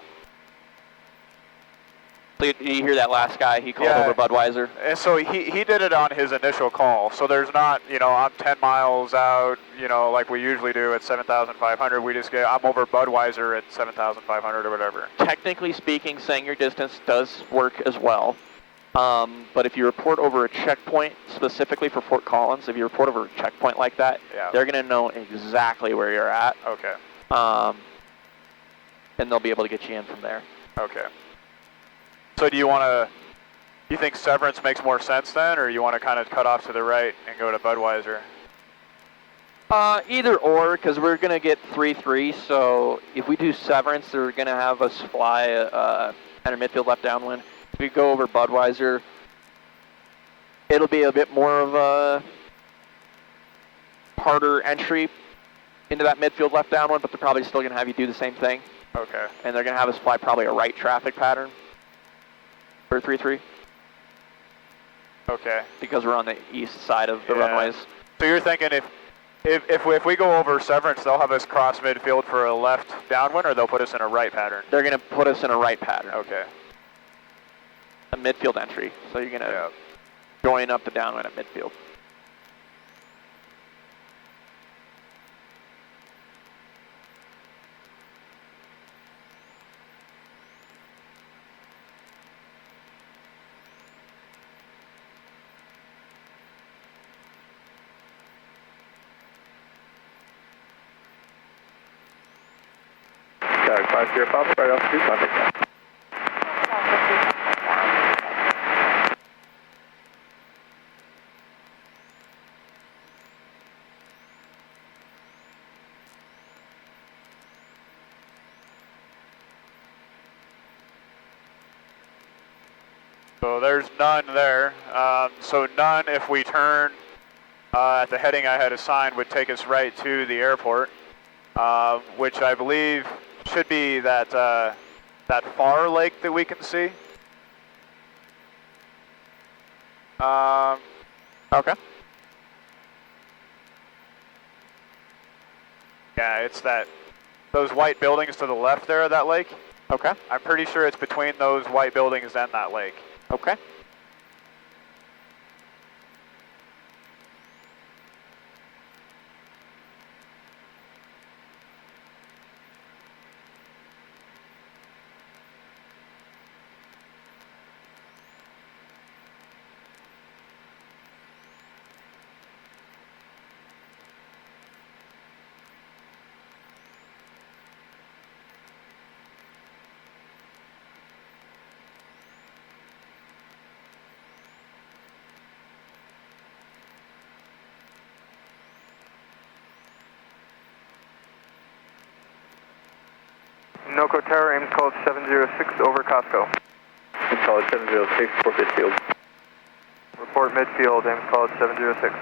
you hear that last guy? He called over Budweiser. And so he did it on his initial call. So there's not, I'm 10 miles out, like we usually do at 7,500. We just I'm over Budweiser at 7,500 or whatever. Technically speaking, saying your distance does work as well. But if you report over a checkpoint, specifically for Fort Collins, if you report over a checkpoint like that, they're going to know exactly where you're at. Okay. And they'll be able to get you in from there. Okay. So do you think Severance makes more sense then, or you want to kind of cut off to the right and go to Budweiser? Either or, because we're going to get 3-3, so if we do Severance, they're going to have us fly enter midfield left downwind. If we go over Budweiser, it'll be a bit more of a harder entry into that midfield left downwind, but they're probably still going to have you do the same thing. Okay. And they're going to have us fly probably a right traffic pattern for 3-3. Okay. Because we're on the east side of the runways. So you're thinking if we go over Severance, they'll have us cross midfield for a left downwind, or they'll put us in a right pattern? They're going to put us in a right pattern. Okay. A midfield entry. So you're going to join up the downwind at midfield. Sky Fox Sierra Papa, right off to contact now. So there's none there. So none if we turn at the heading I had assigned would take us right to the airport, which I believe should be that, that far lake that we can see. Okay. Yeah, it's those white buildings to the left there of that lake. Okay. I'm pretty sure it's between those white buildings and that lake. Okay. NOCO Tower, aim called 706 over Costco. Aim called 706, report midfield. Report midfield, aim called 706.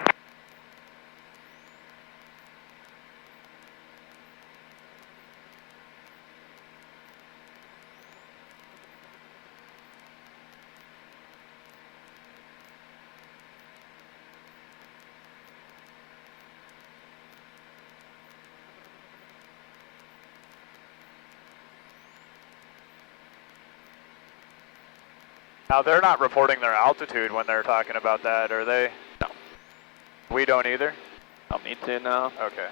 Now, they're not reporting their altitude when they're talking about that, are they? No. We don't either? Don't need to, no. Okay.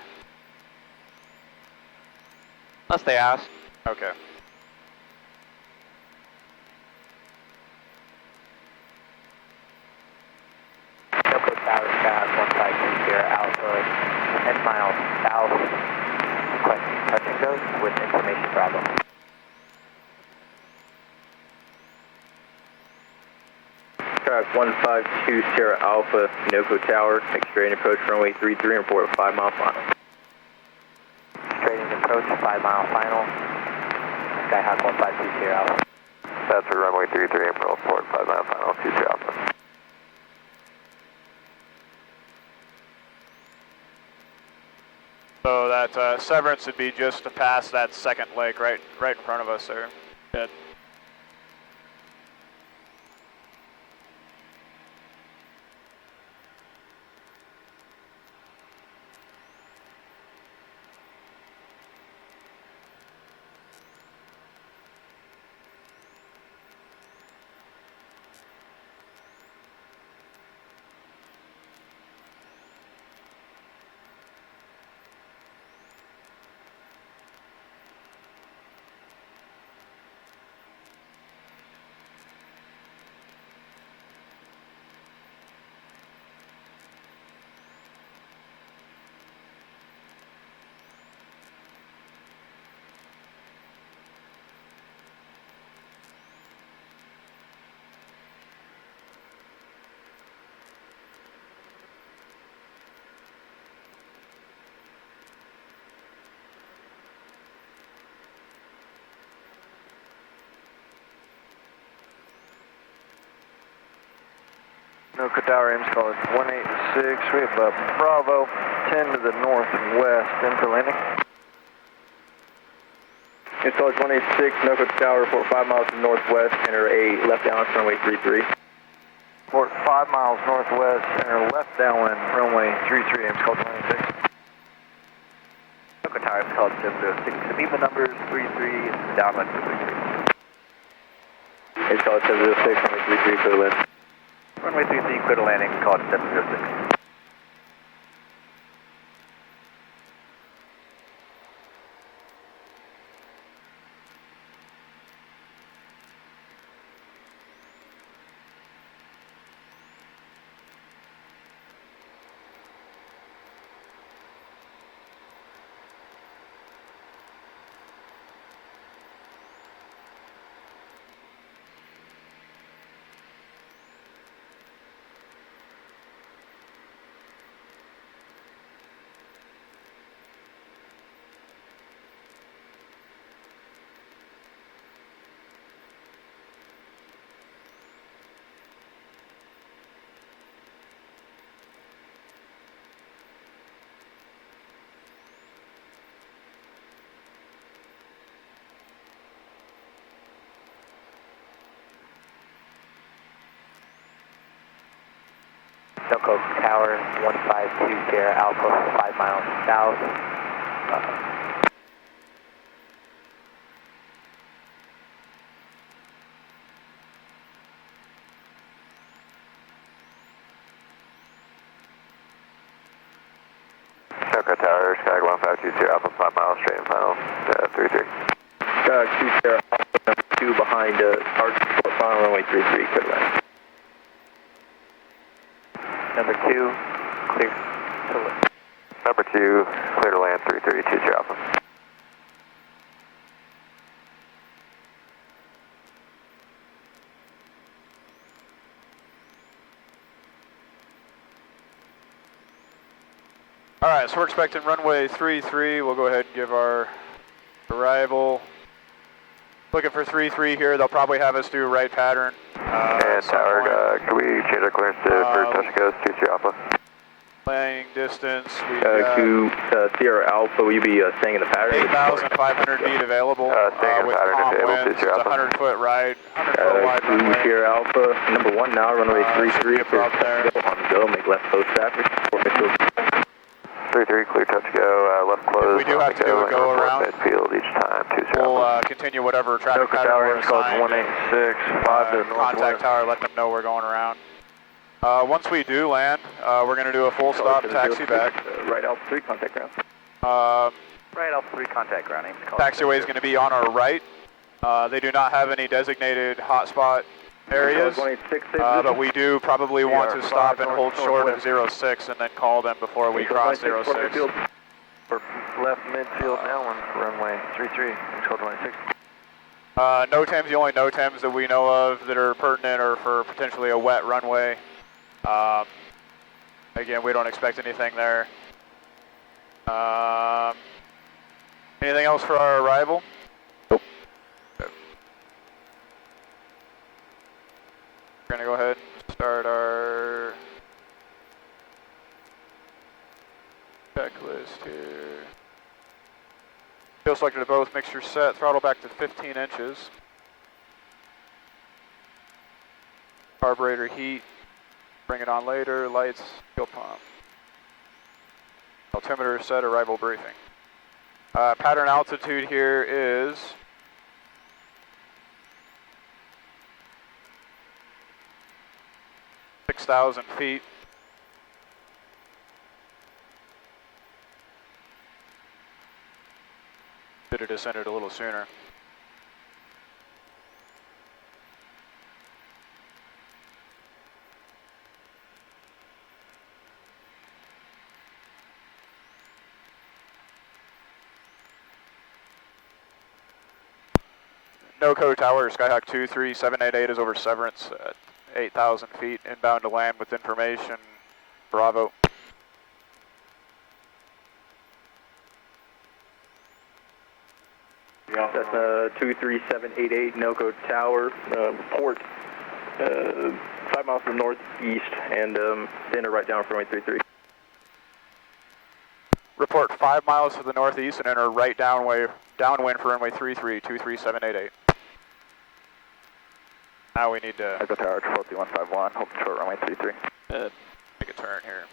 Unless they ask. Okay. NOCO Tower, Skyhawk 152 Alpha, 10 miles south, requesting touch and go with information Bravo. Skyhawk 152 Sierra Alpha, NOCO Tower, make straight approach runway 33 and report 5 mile final. Straight approach, 5 mile final, Skyhawk 152 Sierra Alpha. That's for runway 33 and report 5 mile final, 2 Sierra Alpha. So that Severance would be just to pass that second lake right in front of us there. Good. NOCO Tower, aim call is 186, we have Bravo, 10 to the northwest, in for landing. Install 186, NOCO Tower, report 5 miles to the northwest, enter a left downwind runway 33. Report 5 miles northwest, enter left downwind runway 33, aim call 186. NOCO Tower, aim called 706, Aviva numbers 33, downwind to 33. Aim call 706, runway 33, clear to land. Runway 33, clear to landing, call 706. Delco Tower 152 Sierra Alpha, 5 miles south. Delco Tower, Sky 152 Sierra Alpha, 5 miles straight and final, 33. Sky 2 Sierra Alpha, number 2 behind Arch, final runway 33, clear land. Number 2, clear to land. Number 2, clear to land, 332 Sierra Alpha. Alright, so we're expecting runway 33. We'll go ahead and give our arrival. Looking for 33 here. They'll probably have us do right pattern. And Tower, can we change our clearance to for touch and goes, 2 Sierra Alpha? Landing distance. We to Sierra Alpha, will you be staying in the pattern? 8,500 feet available. Staying in with pattern calm if able, winds. 2 It's Sierra a Alpha. 100-foot ride, 100-foot wide 2 runway. Sierra Alpha, number 1 now, runway 33, should be up there. on go, make left post traffic, Fort Mitchell. 33, clear touch go, left close. We do have to do a go around. Midfield each time, 2 Sierra We'll Alpha. continue whatever traffic Delco pattern Tower, we're assigned. 186, 5 to Contact northwest. tower, let them know we're going around. Once we do land, we're going to do a full stop taxi back. Right Alpha 3, contact ground. Right Alpha 3, contact ground. Taxiway is going to be on our right. They do not have any designated hotspot areas, but we do probably want to stop and hold short of 06 and then call them before we cross 06. For left midfield now on runway 33, code 26. NOTAMs, the only NOTAMs that we know of that are pertinent are for potentially a wet runway. Again, we don't expect anything there. Anything else for our arrival? Nope. Okay. We're gonna go ahead and start our checklist here. Fuel selector to both, mixture set, throttle back to 15 inches. Carburetor heat, bring it on later, lights, fuel pump. Altimeter set, arrival briefing. Pattern altitude here is 6,000 feet. Should have descended a little sooner. NOCO Tower, Skyhawk 23788 is over Severance at 8,000 feet, inbound to land with information. Bravo. That's 23788 NOCO Tower, port 5 miles to the northeast, and enter right down for runway 33. Report 5 miles to the northeast and enter right downwind for runway 33, 23788. Now we need to NOCO Tower, 12151, hold short runway 33. make a turn here.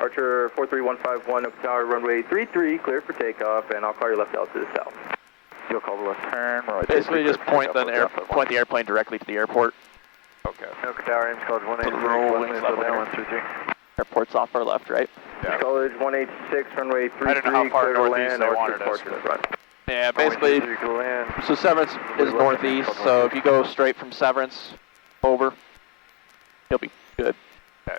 Archer 43151, NOCO Tower, runway 33, clear for takeoff, and I'll call your left out to the south. You'll call the left turn. Basically just point the airplane directly to the airport. Okay. NOCO Tower, aims college 186, left down 133. Airport's off our left, right? Yeah. College 186, runway 33, I don't know how far clear to northeast land, they Archer wanted us, departure but- front. Yeah, basically, so Severance is northeast, so if you go straight from Severance over, you'll be good. Okay.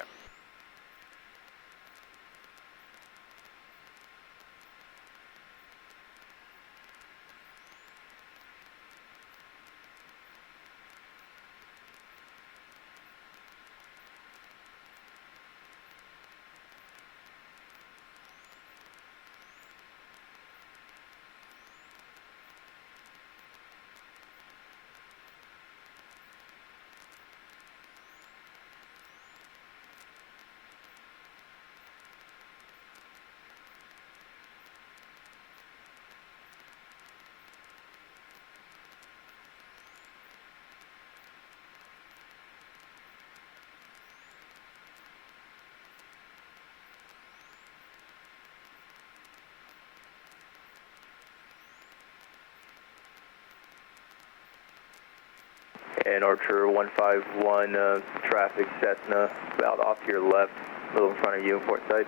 And Archer 151, traffic Cessna, about off to your left, a little in front of you, port side.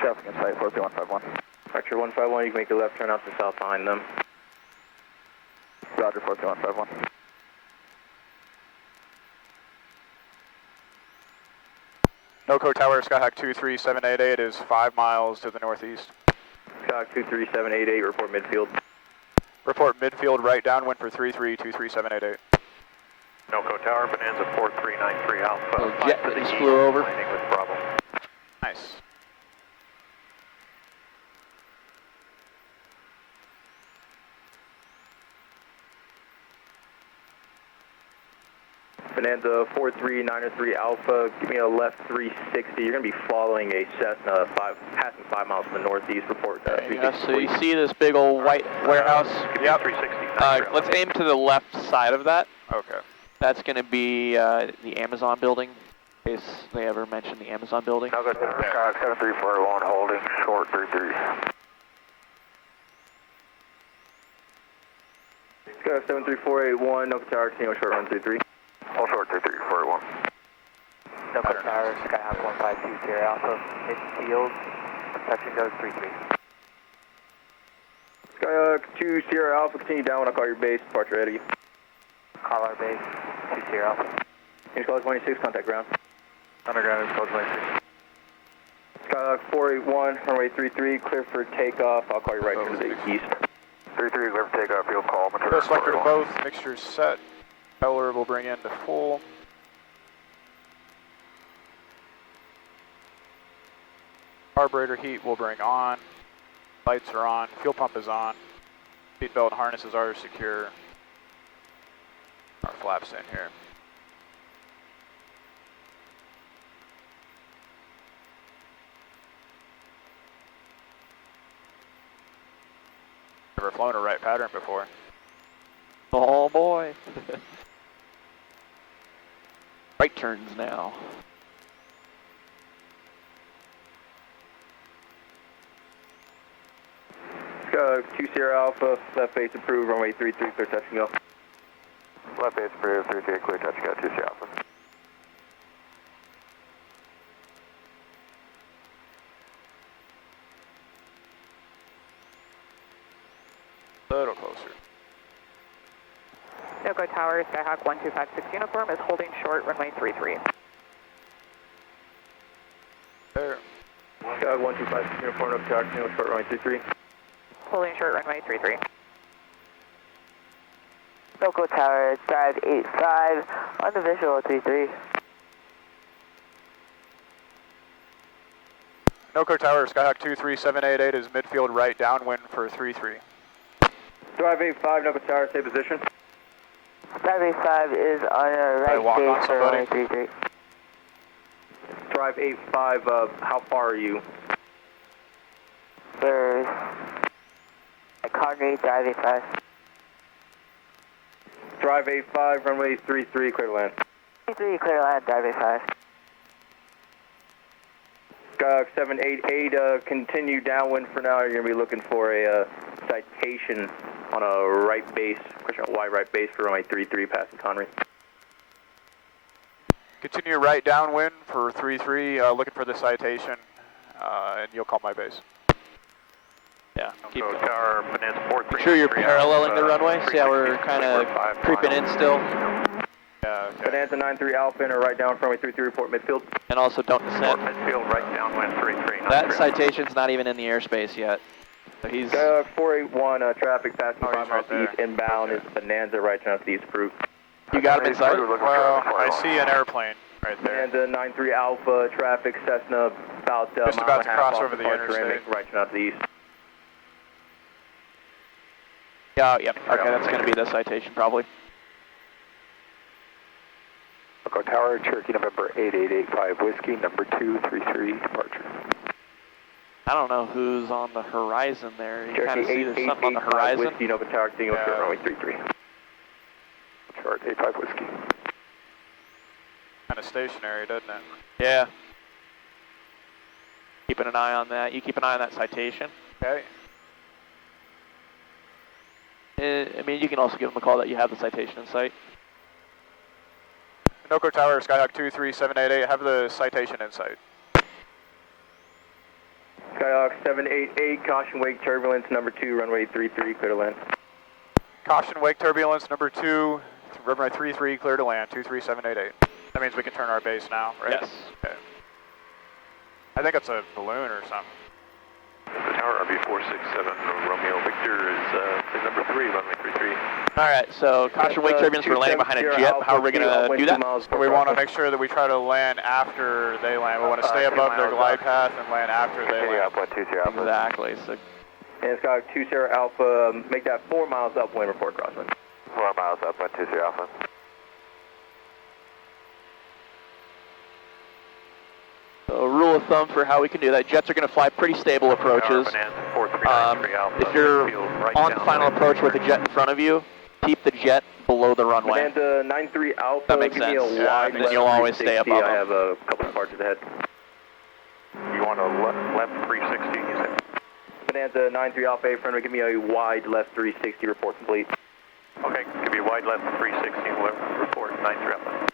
Traffic in sight, 43151. Archer 151, you can make a left turn out to south behind them. Roger, 43151. NOCO Tower, Skyhawk 23788 is 5 miles to the northeast. Skyhawk 23788, report midfield. Report midfield right downwind for 33-23788. NOCO Tower, Bonanza 4393 Alpha. The jet that just flew over. Landing with Bravo. Nice. Bonanza 43903 Alpha, give me a left 360. You're going to be following a Cessna, passing 5 miles to the northeast. Report 360. So you see this big old white warehouse? Yep. 360. Let's aim to the left side of that. Okay. That's going to be the Amazon building, in case they ever mention the Amazon building. I'll go to Skyhawk 73481, holding short 33. Skyhawk 73481, NOCO Tower, Casino short 133. All short 33481. NOCO Tower, Skyhawk 152 Sierra Alpha, midfield, touch and go 33. Skyhawk 2 Sierra Alpha, continue down when I call your base, departure ahead of you. Call our base, 2 Sierra Alpha. Range call 26, contact ground. Underground is call 26. Skyhawk 481, runway 33, clear for takeoff. I'll call you right to the east. 33, clear for takeoff, field call. Go selector to both, mixtures set. Propeller will bring in to full. Carburetor heat will bring on. Lights are on, fuel pump is on. Seatbelt and harnesses are secure. Our flaps in here. Never flown a right pattern before. Oh boy. Right turns now. Skyhawk 2 Sierra Alpha, left base approved, runway 33, clear touch and go. Left base approved, 33, clear touch, go 2 Sierra Alpha. A little closer. NOCO Tower, Skyhawk 1256 uniform is holding short, runway 33. There. Skyhawk 125 uniform, NOCO Tower, Casino short, runway 33. Holding short, runway 33. NOCO Tower, drive 85 on the visual 33. NOCO Tower, Skyhawk 23788 is midfield right downwind for 33. Drive 85, NOCO Tower, stay position. Drive 85 is on a right base for runway 33. Drive 85, how far are you? There's a Connery, drive 85. Drive 85, runway 33, clear to land. 33, clear to land, drive 85. Skyhawk 788, continue downwind for now. You're going to be looking for a citation on a right base, question wide right base for runway 33, passing Connery. Continue right downwind for 33, looking for the citation, and you'll call my base. Yeah, keep NOCO going. Tower, Bonanza 4393 Make sure you're paralleling the runway. See how we're kind of creeping in still? Yeah, okay. Bonanza 93 Alpha, enter right down for runway 33, report midfield. And also don't descend. Midfield right downwind 33. That citation's not even in the airspace yet. So he's... Skyhawk 481, traffic passing 5 miles right east, inbound is Bonanza right down to the east approved. You got him in sight? Well, I see an airplane right there. Bonanza 93 Alpha, traffic Cessna about Just mile about and to a half cross off over the departure, interstate. right down to the east. Yeah, yep. Okay, that's going to be the citation probably. NOCO Tower, Cherokee November 8885 Whiskey, number 233, departure. I don't know who's on the horizon there. You kind of see Cherokee there's something on the 8885 horizon. Whiskey, NOCO Tower, single short runway 33. Short 85 Whiskey. Kind of stationary, doesn't it? Yeah. Keeping an eye on that. You keep an eye on that citation. Okay. I mean, you can also give them a call that you have the citation in sight. NOCO Tower, Skyhawk 23788, have the citation in sight. Skyhawk 788, caution wake turbulence, number 2, runway 33, clear to land. Caution wake turbulence, number 2, runway 33, clear to land, 23788. That means we can turn our base now, right? Yes. Okay. I think it's a balloon or something. The tower RB467 Romeo Victor is number 3, runway 33. Alright, so caution wake turbulence, we're landing behind a jet. How are we going to do that? So we want to make sure that we try to land after they land. We want to stay above their glide path and land after they land. Exactly. So, and Skyhawk 2 Sierra Alpha, make that 4 miles upwind, report crosswind. 4 miles upwind, 2 Sierra Alpha. so rule of thumb for how we can do that, jets are going to fly pretty stable approaches. If you're on final approach with a jet in front of you, keep the jet below the runway. Bonanza 93 Alpha, that makes give sense. me a wide Then you'll always stay above I them. have a couple of departures ahead. You want a left 360, you said? Bonanza 93 Alpha, front, give me a wide left 360, report complete. Okay, give me a wide left 360, report 93 Alpha.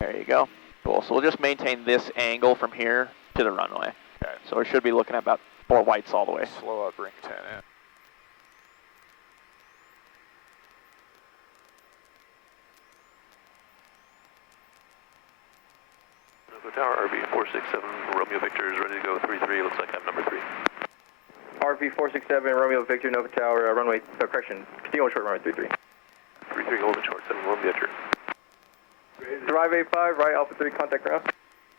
There you go. Cool. So we'll just maintain this angle from here to the runway. Okay. So we should be looking at about 4 whites all the way. Slow up, ring 10 in. NOCO Tower RB467 Romeo Victor is ready to go 33. Looks like I'm number 3. RV467 Romeo Victor, Nova Tower, runway, correction, continue short runway 33. 33 holding short, 7 Romeo Victor. Drive A5, right Alpha 3, contact ground.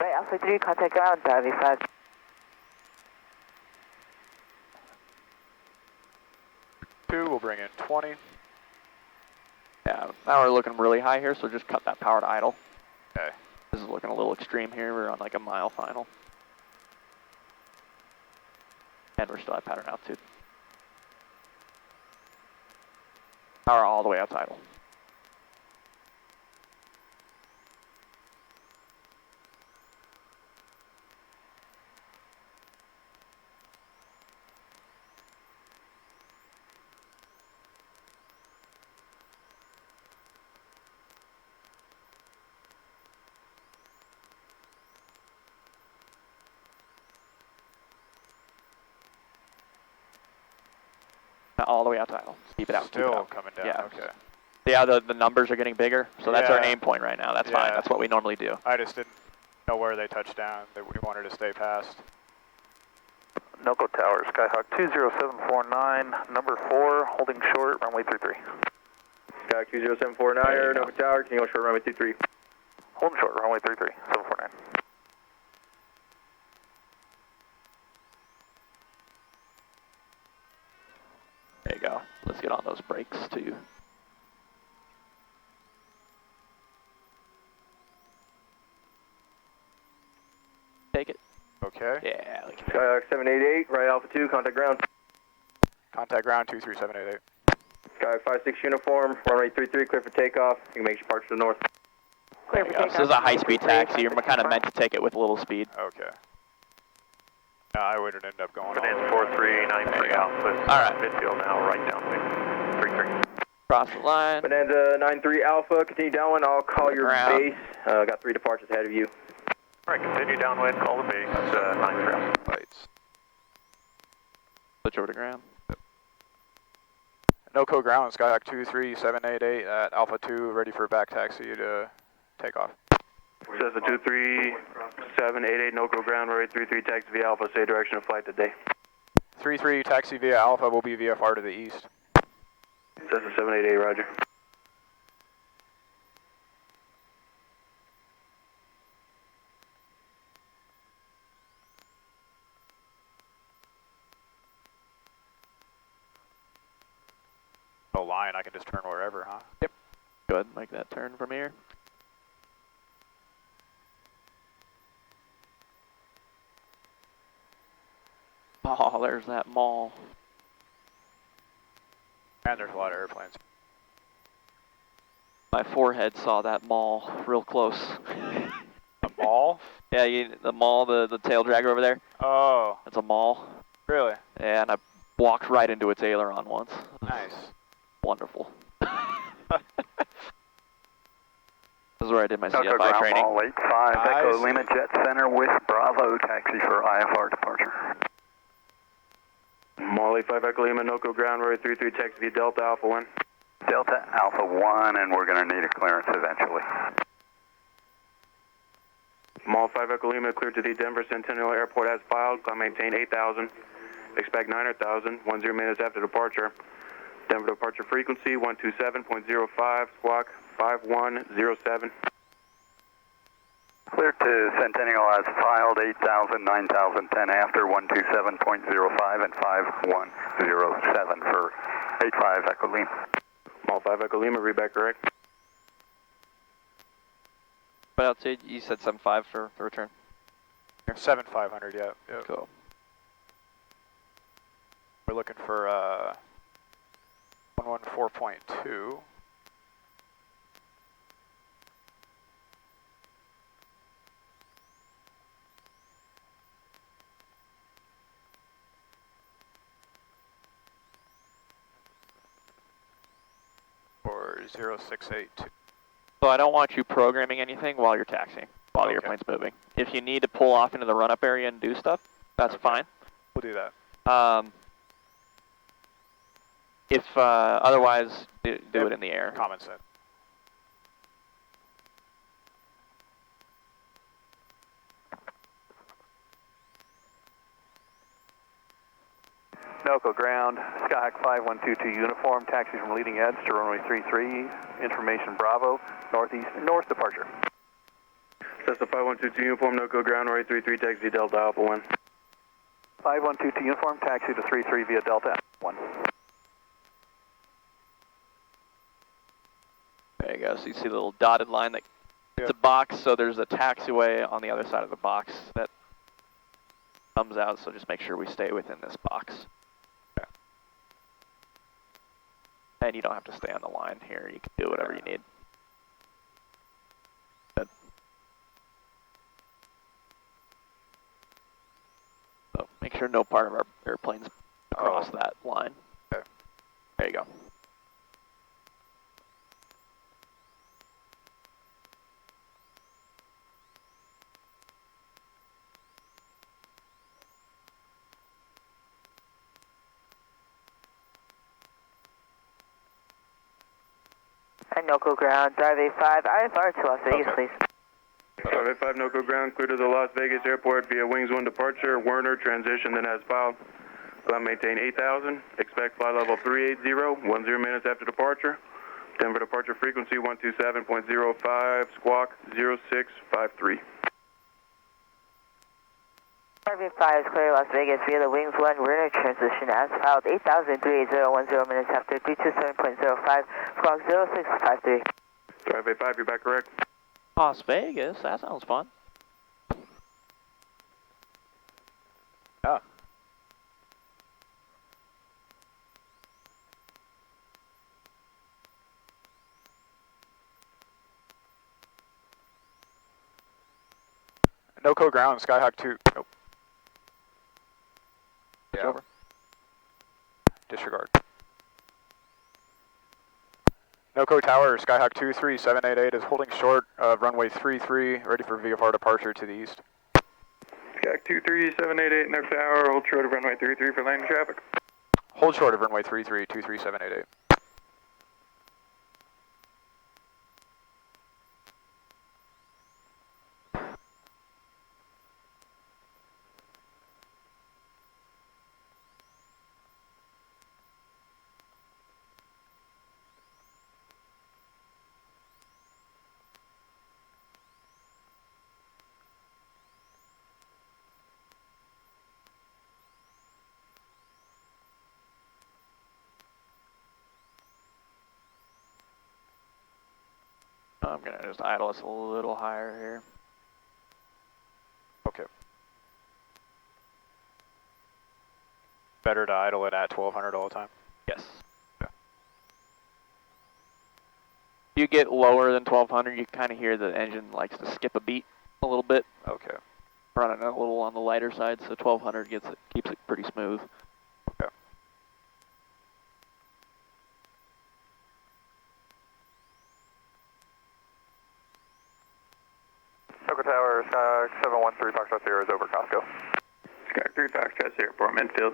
Right Alpha 3, contact ground, drive A5. We'll bring in 20. Yeah, now we're looking really high here, so just cut that power to idle. Okay. This is looking a little extreme here. We're on like a mile final. And we're still at pattern altitude. Power all the way out to idle. All the way out to idle. Keep it out. Still keep it out. coming down, yeah. okay. Yeah, the numbers are getting bigger, so that's our Yeah. aim point right now. That's fine. That's what we normally do. I just didn't know where they touched down, that we wanted to stay past. NOCO Tower, Skyhawk 20749, number 4, holding short, runway 33. Skyhawk 20749, Nova Tower, continue short runway 23. Holding short, runway 33, 749. There you go. Let's get on those brakes too. Take it. Okay. Yeah. Skyhawk 788, right Alpha 2, contact ground. Contact ground 23788. Skyhawk 56 uniform, runway 33, clear for takeoff. You can make your departure to the north. There you go. This is a high-speed taxi. You're kind of meant to take it with a little speed. Okay. No, I wouldn't end up going all the Bonanza way. 4393 Alpha. All right. Midfield now, right downwind. 33. Cross the line. Bonanza 93 Alpha, continue downwind. I'll call your Ground. base. Got 3 departures ahead of you. All right, continue downwind, call the base, 93 Alpha. Lights. Switch over to ground. NOCO ground, Skyhawk 23788 at Alpha 2, ready for back taxi to take off. Cessna 23788, NOCO ground, runway 33, taxi via Alpha, say direction of flight today. 33 taxi via Alpha will be VFR to the east. Cessna 788, roger. No line, I can just turn wherever, huh? Yep. Go ahead and make that turn from here. Oh, there's that mall. And there's a lot of airplanes. My forehead saw that mall real close. A mall? Yeah, the mall, the tail dragger over there. Oh. That's a mall. Really? Yeah, and I walked right into its aileron once. Nice. Wonderful. is where I did my Delta CFI ground training. ball 85, Echo Lima Jet Center with Bravo, taxi for IFR departure. Mall 85 Echo Lima, NOCO ground, runway 33, taxi via Delta Alpha 1. Delta Alpha 1, and we're going to need a clearance eventually. Mall 5 Echo Lima, cleared to the Denver Centennial Airport as filed. Climb maintain 8,000. Expect 9,000, 10 minutes after departure. Denver departure frequency 127.05, squawk 5107. Clear to Centennial as filed, 8,000, 9,000, 10 after, 127.05 and 5107 for 85 Echo Lima. Mall 5 Echo Lima, read back correct. But outside, you said 7.5 for the return? 7,500, yeah. Yep. Cool. We're looking for 114.2. Or 0682. So I don't want you programming anything while you're taxiing, while the airplane's moving. If you need to pull off into the run-up area and do stuff, that's fine. We'll do that. If otherwise, do it in the air. Common sense. NOCO ground, Skyhawk 5122 uniform, taxi from leading edge to runway 33, information Bravo, north departure. Cessna 5122 uniform, NOCO ground, runway 33, taxi Delta Alpha 1. 5122 uniform, taxi to 33 via Delta Alpha 1. There you go, so you see the little dotted line that it's a box, so there's a taxiway on the other side of the box that comes out, so just make sure we stay within this box. And you don't have to stay on the line here, you can do whatever you need. Good. So make sure no part of our airplane's across that line. Okay. There you go. NOCO ground, drive A5, IFR to Las Vegas, please. Drive A5, NOCO ground, clear to the Las Vegas airport via Wings 1 departure, Werner transition, then as filed. Climb maintain 8,000, expect flight level 380, 10 minutes after departure. Denver departure frequency 127.05, squawk 0653. Drive A5 is clear Las Vegas via the Wings 1 Werner transition as filed, 8,380, 10 minutes after, 327.05, squawk 0653. Drive A5, you're back correct. Las Vegas, that sounds fun. Yeah. NOCO ground, Skyhawk 2. Nope. Switch over. Disregard. NOCO tower, Skyhawk 23788 is holding short of runway 33, ready for VFR departure to the east. Skyhawk 23788, next tower, hold short of runway 33 for landing traffic. Hold short of runway 33, 23788. I'm gonna just idle us a little higher here. Okay. Better to idle it at 1200 all the time? Yes. Yeah. You get lower than 1200, you kind of hear the engine likes to skip a beat a little bit. Okay. Running a little on the lighter side, so 1200 keeps it pretty smooth. Okay. Tower, Skyhawk 713 Foxtrot Sierra is over Costco. Skyhawk 3 Foxtrot Sierra, Port Midfield.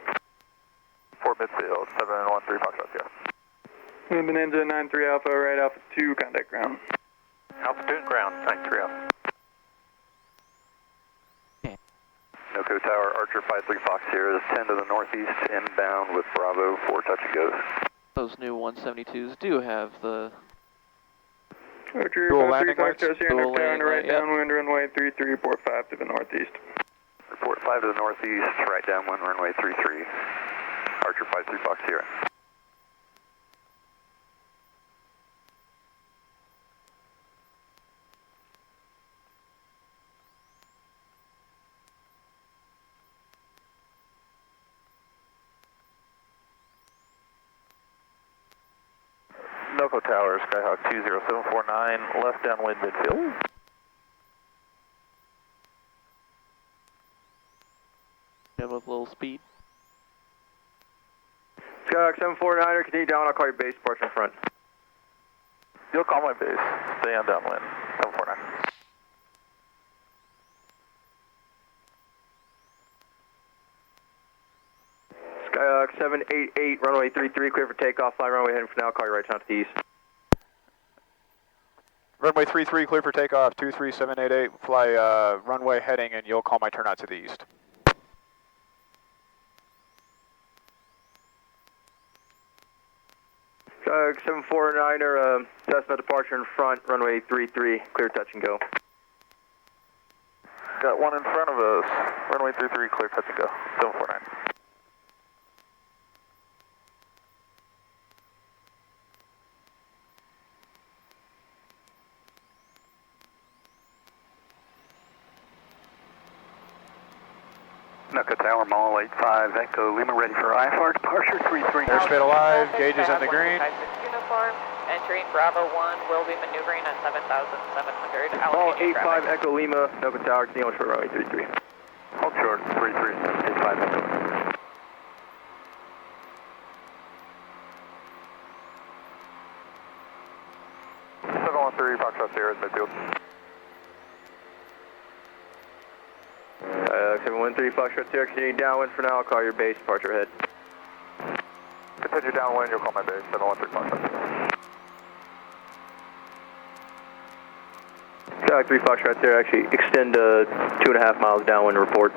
Fort Midfield, 713 Foxtrot Sierra. Bonanza 93 Alpha, right Alpha 2, contact ground. Alpha 2 and ground, 93 Alpha. NOCO Tower, Archer 53 Fox Sierra is 10 to the northeast, inbound with Bravo for touch and goes. Those new 172s do have the Archer Dual 53 landing Fox lights? Sierra, Sierra, Dual NOCO Tower on the landing right light, yep. downwind, runway 33, report 5 to the northeast. Report 5 to the northeast, right downwind, runway 33. Archer 53 Fox Sierra. NOCO Tower, Skyhawk 20749, left downwind midfield. with a little speed. Skyhawk 749er, continue down, I'll call your base, departure in front. You'll call my base, stay on downwind, 749. Skyhawk 788, runway 33, clear for takeoff, fly runway heading for now, call you right down to the east. Runway 33, clear for takeoff, 23788, fly runway heading, and you'll call my turnout to the east. Skyhawk 749er, Cessna departure in front, runway 33, clear touch and go. Got one in front of us, runway 33, clear touch and go, 749. NOCO Tower, Mall 85, Echo Lima, ready for IFR departure 33. Airspeed alive, gauges in the green. Uniform, entering Bravo 1, will be maneuvering at 7,700. Mall 85 Echo Lima, NOCO Tower, continue on short runway 33. Hold short, 33785 Echo. 713 Foxtrot Sierra is midfield. 713 Foxtrot Sierra, continue downwind for now, I'll call your base, departure ahead. Continue downwind, you'll call my base, 713 Foxtrot Sierra. Skyhawk 3 Foxtrot Sierra, actually extend 2.5 miles downwind, report.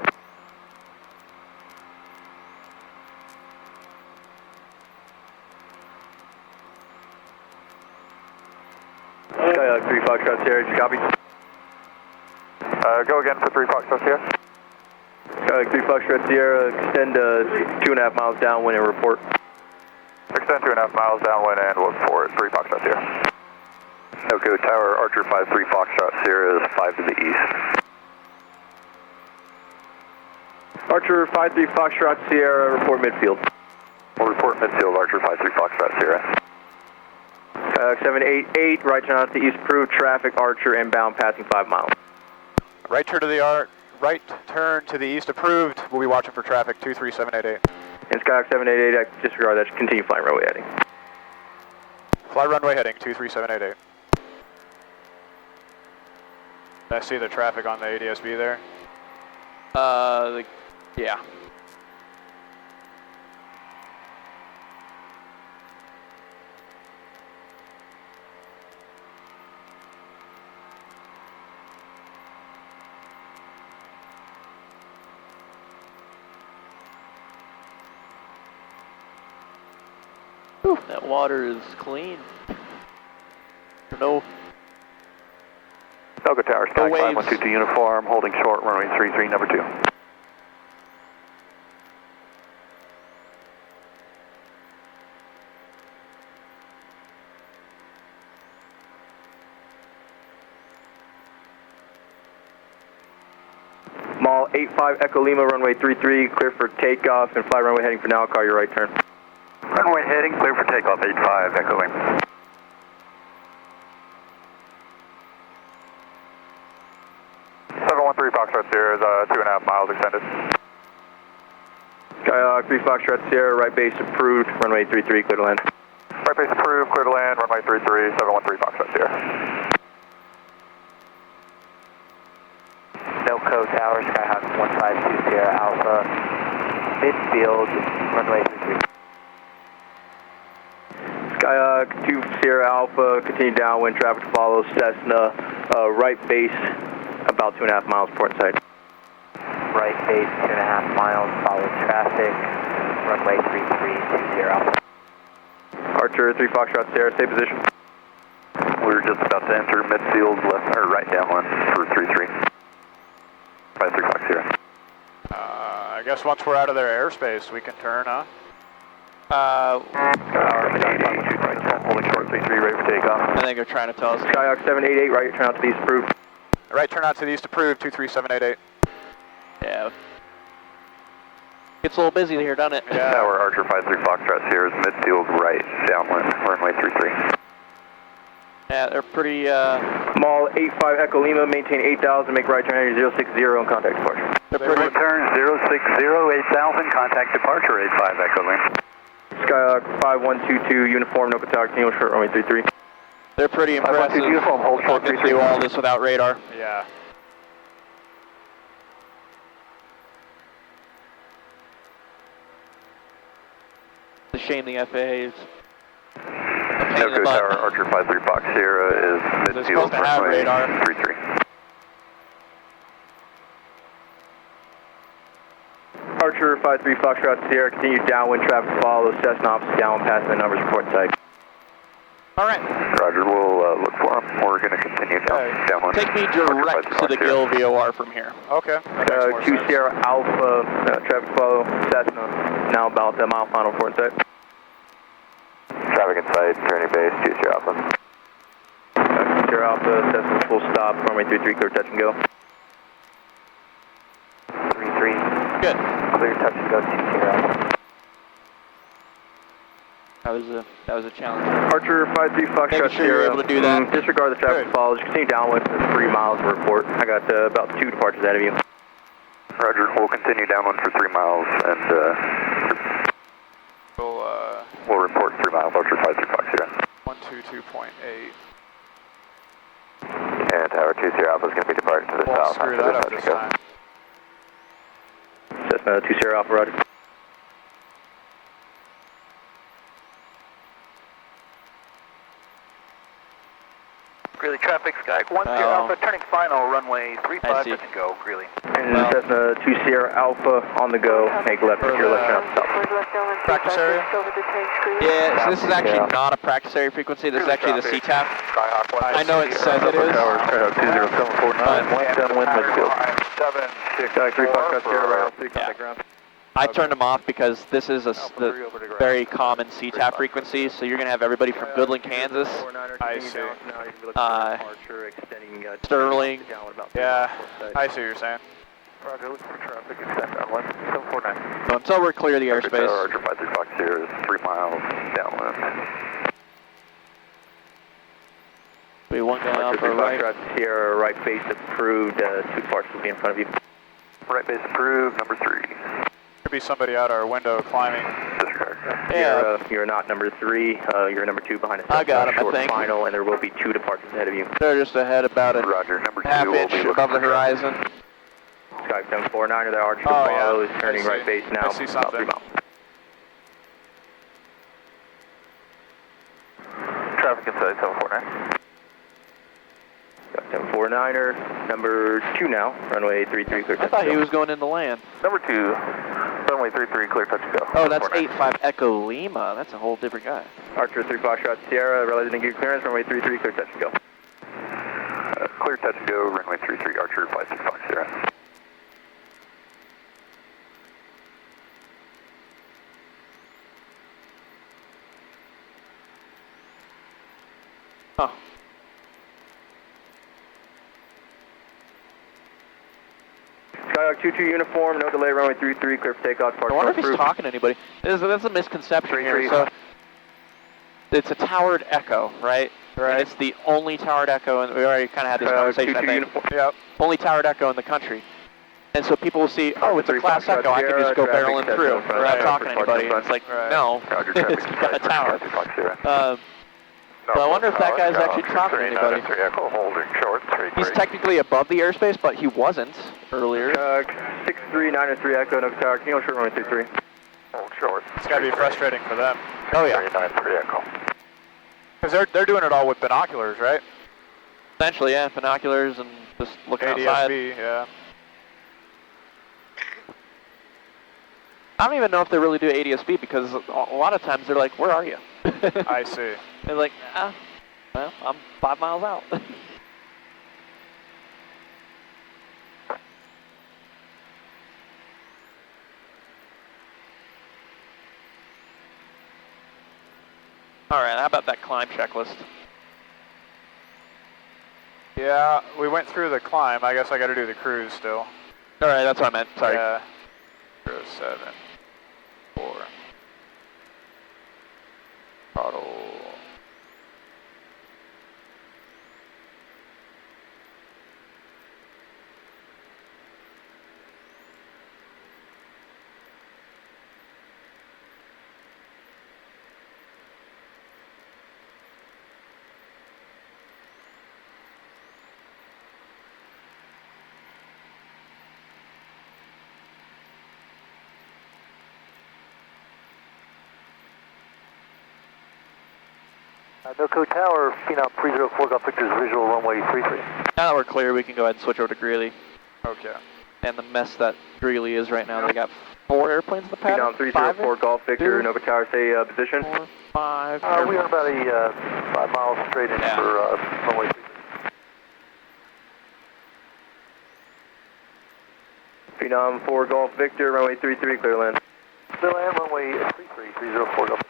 Skyhawk 3 Foxtrot Sierra, did you copy? Go again for 3 Foxtrot Sierra. Skyhawk 3 Foxtrot Sierra, extend 2.5 miles downwind and report. Extend 2.5 miles downwind and look for it, 3 Foxtrot Sierra. NOCO Tower, Archer 53 Foxtrot Sierra is 5 to the east. Archer 53 Foxtrot Sierra, report midfield. We'll report midfield, Archer 53 Foxtrot Sierra. 788, right turn out to the east, approved traffic, Archer inbound, passing 5 miles. Right turn to the right turn to the east, approved. We'll be watching for traffic, 23788. And Skyhawk 788, I disregard that, continue flying runway heading. Fly runway heading, 23788. I see the traffic on the ADSB there. Yeah. Whew, that water is clean. No. NOCO Tower, Sky No waves. 5122 uniform, holding short, runway 33, number 2. Mall 85 Echo Lima, runway 33, clear for takeoff and fly runway heading for now, call your right turn. Runway heading, clear for takeoff, 85, Echo Lima. Foxtrot Sierra is 2.5 miles extended. Skyhawk 3 Foxtrot Sierra, right base approved, runway 33, clear to land. Right base approved, clear to land, runway 33, 713 Foxtrot Sierra. Delco Tower, Skyhawk 152 Sierra Alpha, midfield, runway 33. Skyhawk 2 Sierra Alpha, continue downwind, traffic to follow, Cessna, right base, about 2.5 miles, port side. Right base, 2.5 miles, follow traffic, runway 3320 Alpha. Archer 3 Foxtrot Sierra, stay position. We're just about to enter midfield, left or right downwind for 33. 53 Fox Sierra. I guess once we're out of their airspace, we can turn, huh? Holding short 33, ready for takeoff. I think they're trying to tell us. Skyhawk 788, right turn out to the east approved. Right turn out to the east approved, 23788. Yeah. Gets a little busy here, doesn't it? Yeah. Tower Archer 53 Foxtrot Sierra is midfield, right downwind, runway 33. Yeah, they're pretty, Mall 85 Echo Lima, maintain 8,000, make right turn area 060 and contact departure. they're pretty, Return 060, 8,000, contact departure 85 Echo Lima. Skyhawk 5122, uniform, no Tower, continual short runway 33. they're pretty impressive. Uniform, hold short They do all this without radar. Yeah. It's a shame the FAA is Delco Tower Archer 53 Fox Sierra is They're midfield, supposed to have runway radar. 33. Archer 53 Foxtrot Sierra, continue downwind, traffic to follow, Cessna opposite downwind, passing the numbers, report site. All right. Roger, we'll look for them. We're going to continue downwind. Take me direct to the Gill VOR from here. Okay. 2 Sierra Alpha, traffic follow, Cessna, now about the mile final report site. Traffic inside, turning base, 2 Sierra Alpha. 2 Sierra Alpha, Cessna full stop, runway 33, clear touch and go. 33. Good. Clear touch and go 2 Sierra Alpha. That was a challenge. Archer 53 Foxtrot Making sure Sierra. you're able to do that. Disregard the traffic follow, just continue downwind for 3 miles to report. I got about 2 departures ahead of you. Roger, we'll continue downwind for 3 miles and we'll report 3 miles, Archer 53 Fox Sierra. 122.8. And Tower 2 Sierra Alpha is going to be departing to the Won't south. screw that up this time. Cessna 2 Sierra Alpha, roger. Greeley traffic, Skyhawk 1 Sierra Alpha, turning final, runway 35, touch and go, Greeley. And Cessna 2 Sierra Alpha on the go, make left into your left turn south. Practice area? Yeah, so this is actually not a practice area frequency. This is actually the CTAP. I know it says it is. Skyhawk 20749, wind downwind, midfield. 7, 6, 3 Foxtrot Sierra, right, 3 contact ground. I turned them off because this is the very common CTAP frequency, so you're going to have everybody from Goodland, Kansas, I see. Sterling. Yeah, I see what you're saying. Roger, look for traffic, extend downwind, 749. So until we're clear of the Archer airspace. Archer 53 Fox Sierra is 3 miles downwind. We one guy Archer off 3 our right. Foxtrot Sierra, right base approved, 2 departures will be in front of you. Right base approved, number 3. Could be somebody out our window climbing. Disregard. Yeah. You're not number 3, you're number 2 behind a I got him, I short think. final, and there will be 2 departures ahead of you. They're just ahead about a Roger, number 2 half will inch be looking above the for horizon. Sky 749er, that Archer Oh, follow yeah. is turning I see. right base now, I see about 3 something. miles. Traffic inside, 749. 749er, number 2 now, runway 33, clear touch. I thought and he go. was going into land. Number 2, runway 33, clear touch and go. Oh, that's 749. 85 Echo Lima. That's a whole different guy. Archer 3 Foxtrot Sierra, realizing to give clearance, runway 33, clear touch and go. Clear touch and go, runway 33, Archer 53 Fox Sierra. Huh. Skyhawk 22 uniform, no delay, runway 33, clear for takeoff, I departure wonder if he's approved. talking to anybody. That's a misconception here. 33. So it's a towered echo, right? Right. It's the only towered echo, and we already kind of had this conversation, I 22 think. uniform. Yep. Only towered echo in the country. And so people will see, oh, it's a class echo, I can just go barreling through without talking to anybody. And it's like, no, it's got a tower. So I wonder if that guy's actually talking to anybody. Holding short, 3-3. He's technically above the airspace, but he wasn't earlier. 6393 Echo, Nova Tower, can you hold short runway 33? Hold short. It's got to be frustrating for them. Oh yeah. 393 Echo. Because they're doing it all with binoculars, right? Essentially, yeah, binoculars and just looking outside. ADSB, yeah. I don't even know if they really do ADSB because a lot of times they're like, "Where are you?" I see. They're like, well, I'm 5 miles out. All right, how about that climb checklist? Yeah, we went through the climb. I guess I got to do the cruise still. All right, that's what I meant. Sorry. Yeah. 07, 4. Throttle. NoCo Tower, Kcys 304 Golf Victor's visual runway 33. Now that we're clear, we can go ahead and switch over to Greeley. Okay. And the mess that Greeley is right now, they got 4 airplanes in the pad. Kcys 304 Golf Victor, Nova Tower, stay position. 4, 5. We are about a 5 miles straight in for runway 33. Kcys 4 Golf Victor, runway 33, clear land. Clear land, runway 33, 304 Golf.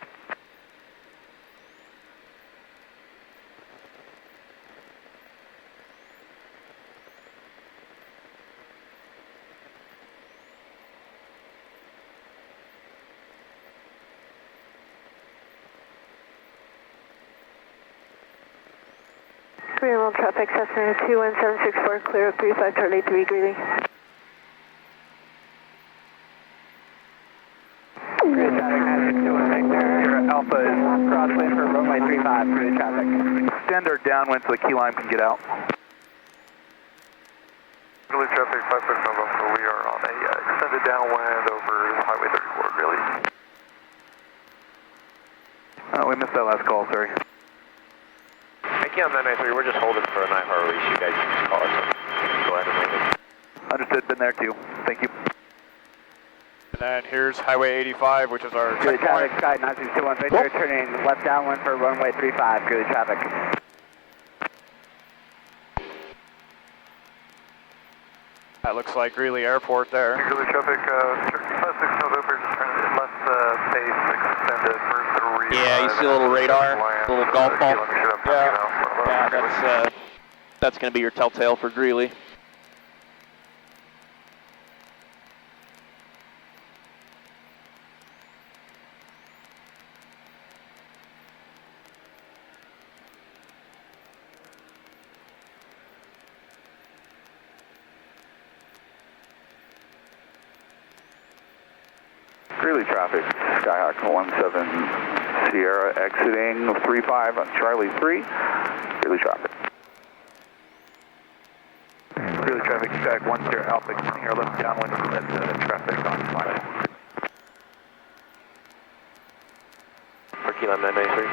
Greenwell traffic, Cessna 21764, clear of 35 Charlie 3 Greeley. Greeley traffic, 9621 Victor, Alpha is crosswind for runway 35, Greeley traffic. Extend our downwind so the key line can get out. Greeley traffic 56 November, we are on a extended downwind over Highway 34, Greeley. We missed that last call, sorry. Kcys 993, we're just holding for a 9-hour release. You guys can just call us and go ahead and make it. Understood, been there too. Thank you. And then here's Highway 85, which is our Greeley checkpoint. traffic, Sky 9621 Victor, turning left downwind for runway 35, Greeley traffic. That looks like Greeley Airport there. Greeley traffic, 56 November, just turn left base, extended first three. Yeah, you see a little radar, a little golf ball. Yeah, that's going to be your telltale for Greeley. Greeley traffic, Skyhawk 17 Sierra exiting 35 on Charlie 3. Greeley traffic. Greeley traffic, Skyhawk 10 Alpha, extending our left downwind for that traffic on 5. For Kcys 993.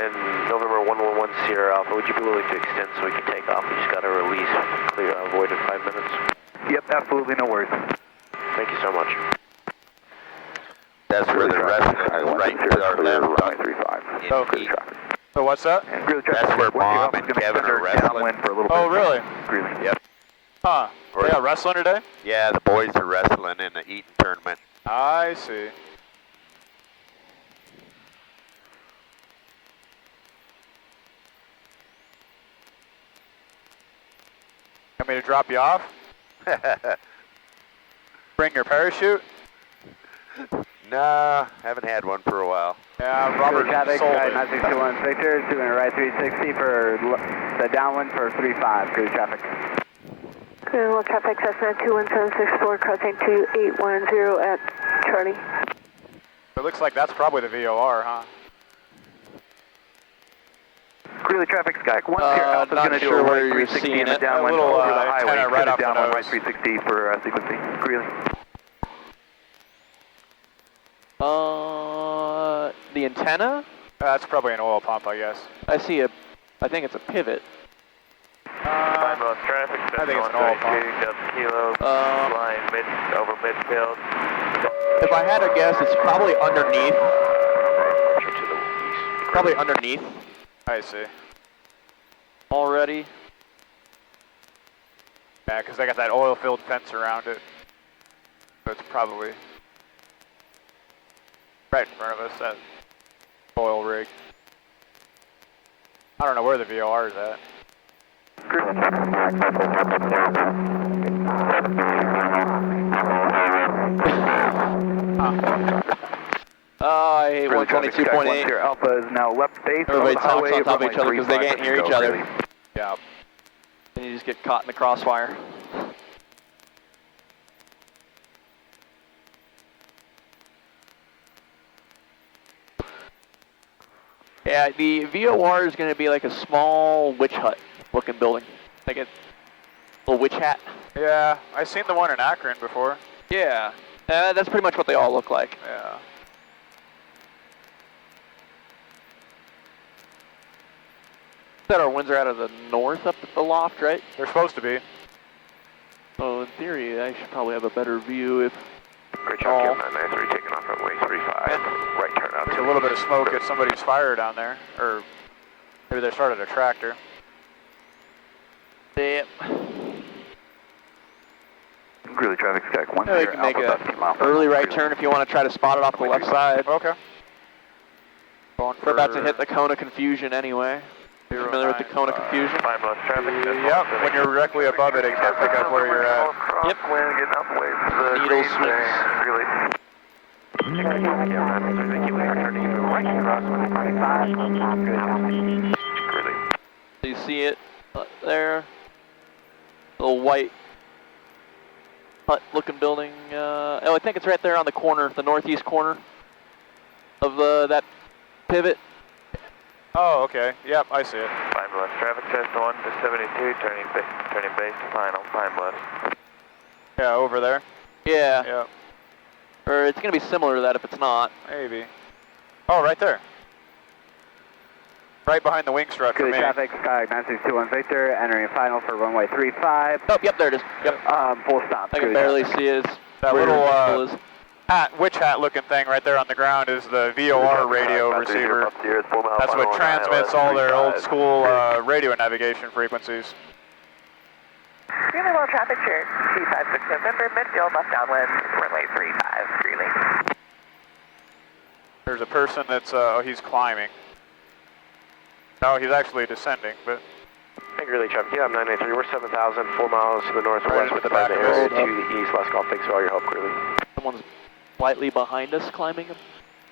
And November 111 Sierra Alpha, would you be willing to extend so we can take off? We just got a release, clear, avoided 5 minutes. Yep, absolutely, no worries. Thank you so much. That's where the rest is, right to our left. Runway 35. So what's that? That's where Mom and Kevin are wrestling. For a little Oh, bit. really? Greeley. Yep. Huh. They got wrestling today? Yeah, the boys are wrestling in the Eaton tournament. I see. Want me to drop you off? Bring your parachute? Nah, haven't had one for a while. Yeah, Robert traffic, sold it. 9621 Victor, doing a right 360 for the downwind for 35, Greeley traffic. Greenwell traffic, Cessna 21764, crossing 2810 at Charlie. It looks like that's probably the VOR, huh? Greeley traffic, Skyhawk 10 Alpha is going to do sure a where right you're 360 seeing in the it. downwind little, over the highway. antenna right off the downwind nose. right 360 for sequencing. Greeley. The antenna? That's probably an oil pump, I guess. I see a, I think it's a pivot. Five miles traffic, I think it's an oil pump. Delta Kilo, flying over midfield. If I had to guess, it's probably underneath. To the east. Probably underneath I see. already. Yeah, because they got that oil-filled fence around it. So it's probably right in front of us, that oil rig. I don't know where the VOR is at. I hate 122.8. Here, Alpha is now left base. Everybody talks on top of each other because they can't hear each other. Yeah. And you just get caught in the crossfire. Yeah, the VOR is going to be like a small witch hut looking building. Like a little witch hat. Yeah, I've seen the one in Akron before. Yeah. That's pretty much what they all look like. Yeah. Said our winds are out of the north up at the loft, right? They're supposed to be. So in theory, I should probably have a better view if Great job, Kilo 993, taking off runway 35. Right turn out. There's a little bit of smoke at somebody's fire down there. Or maybe they started a tractor. Yep. Greeley traffic, Skyhawk 10 Yeah, you can make an early right turn if you want to try to spot it off the left side. Okay. We're about to hit the cone of confusion anyway. You're familiar with the cone of confusion? 5 miles traffic. Yep, when you're directly above it, it can't pick up where you're at. Yep. Wind getting out the way from the Needle green swings. there. Really. Really. So you see it there? Little white hut looking building. Oh, I think it's right there on the corner, the northeast corner of that pivot. Oh, okay. Yep, I see it. 5 miles traffic, test 1 to 72, turning base to final, 5 miles. Yeah, over there. Yeah. Yep. Or it's going to be similar to that if it's not. Maybe. Oh, right there. Right behind the wing strut for me. Greeley traffic, Skyhawk 9621 Victor, entering final for runway 35. Oh, yep, there it is. Yep. Full stop. I can barely see it. That where little your is. witch hat looking thing right there on the ground is the VOR radio receiver. That's what transmits all their old school radio navigation frequencies. Greeley well traffic here, 256 November, midfield, left downwind, runway 35, Greeley. There's a person that's, he's climbing. No, he's actually descending, but... Hey, Greeley traffic, yeah, I'm 993, we're 7,000, 4 miles to the northwest Right with the the back of the area road. to the east. Last call, thanks for all your help, Greeley. Someone's slightly behind us climbing them.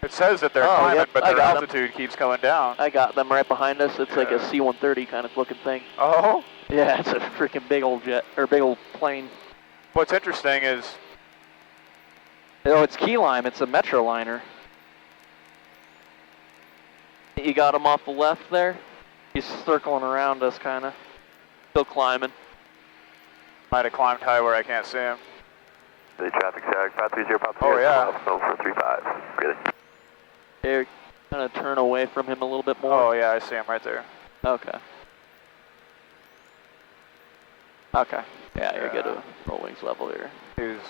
It says that they're climbing, yep, but I their got 'em. altitude keeps going down. I got them right behind us. It's like a C-130 kind of looking thing. Oh? Yeah, it's a freaking big old jet, or big old plane. What's interesting is... Oh, it's key lime. It's a Metroliner. You got him off the left there? He's circling around us, kind of. Still climbing. Might have climbed high where I can't see him. The traffic tag, 530, Oh, yeah. for 35, Greeley. Here, kind of turn away from him a little bit more. Oh, yeah, I see him right there. Okay. Okay. Yeah, you're good to roll wings level here. He's...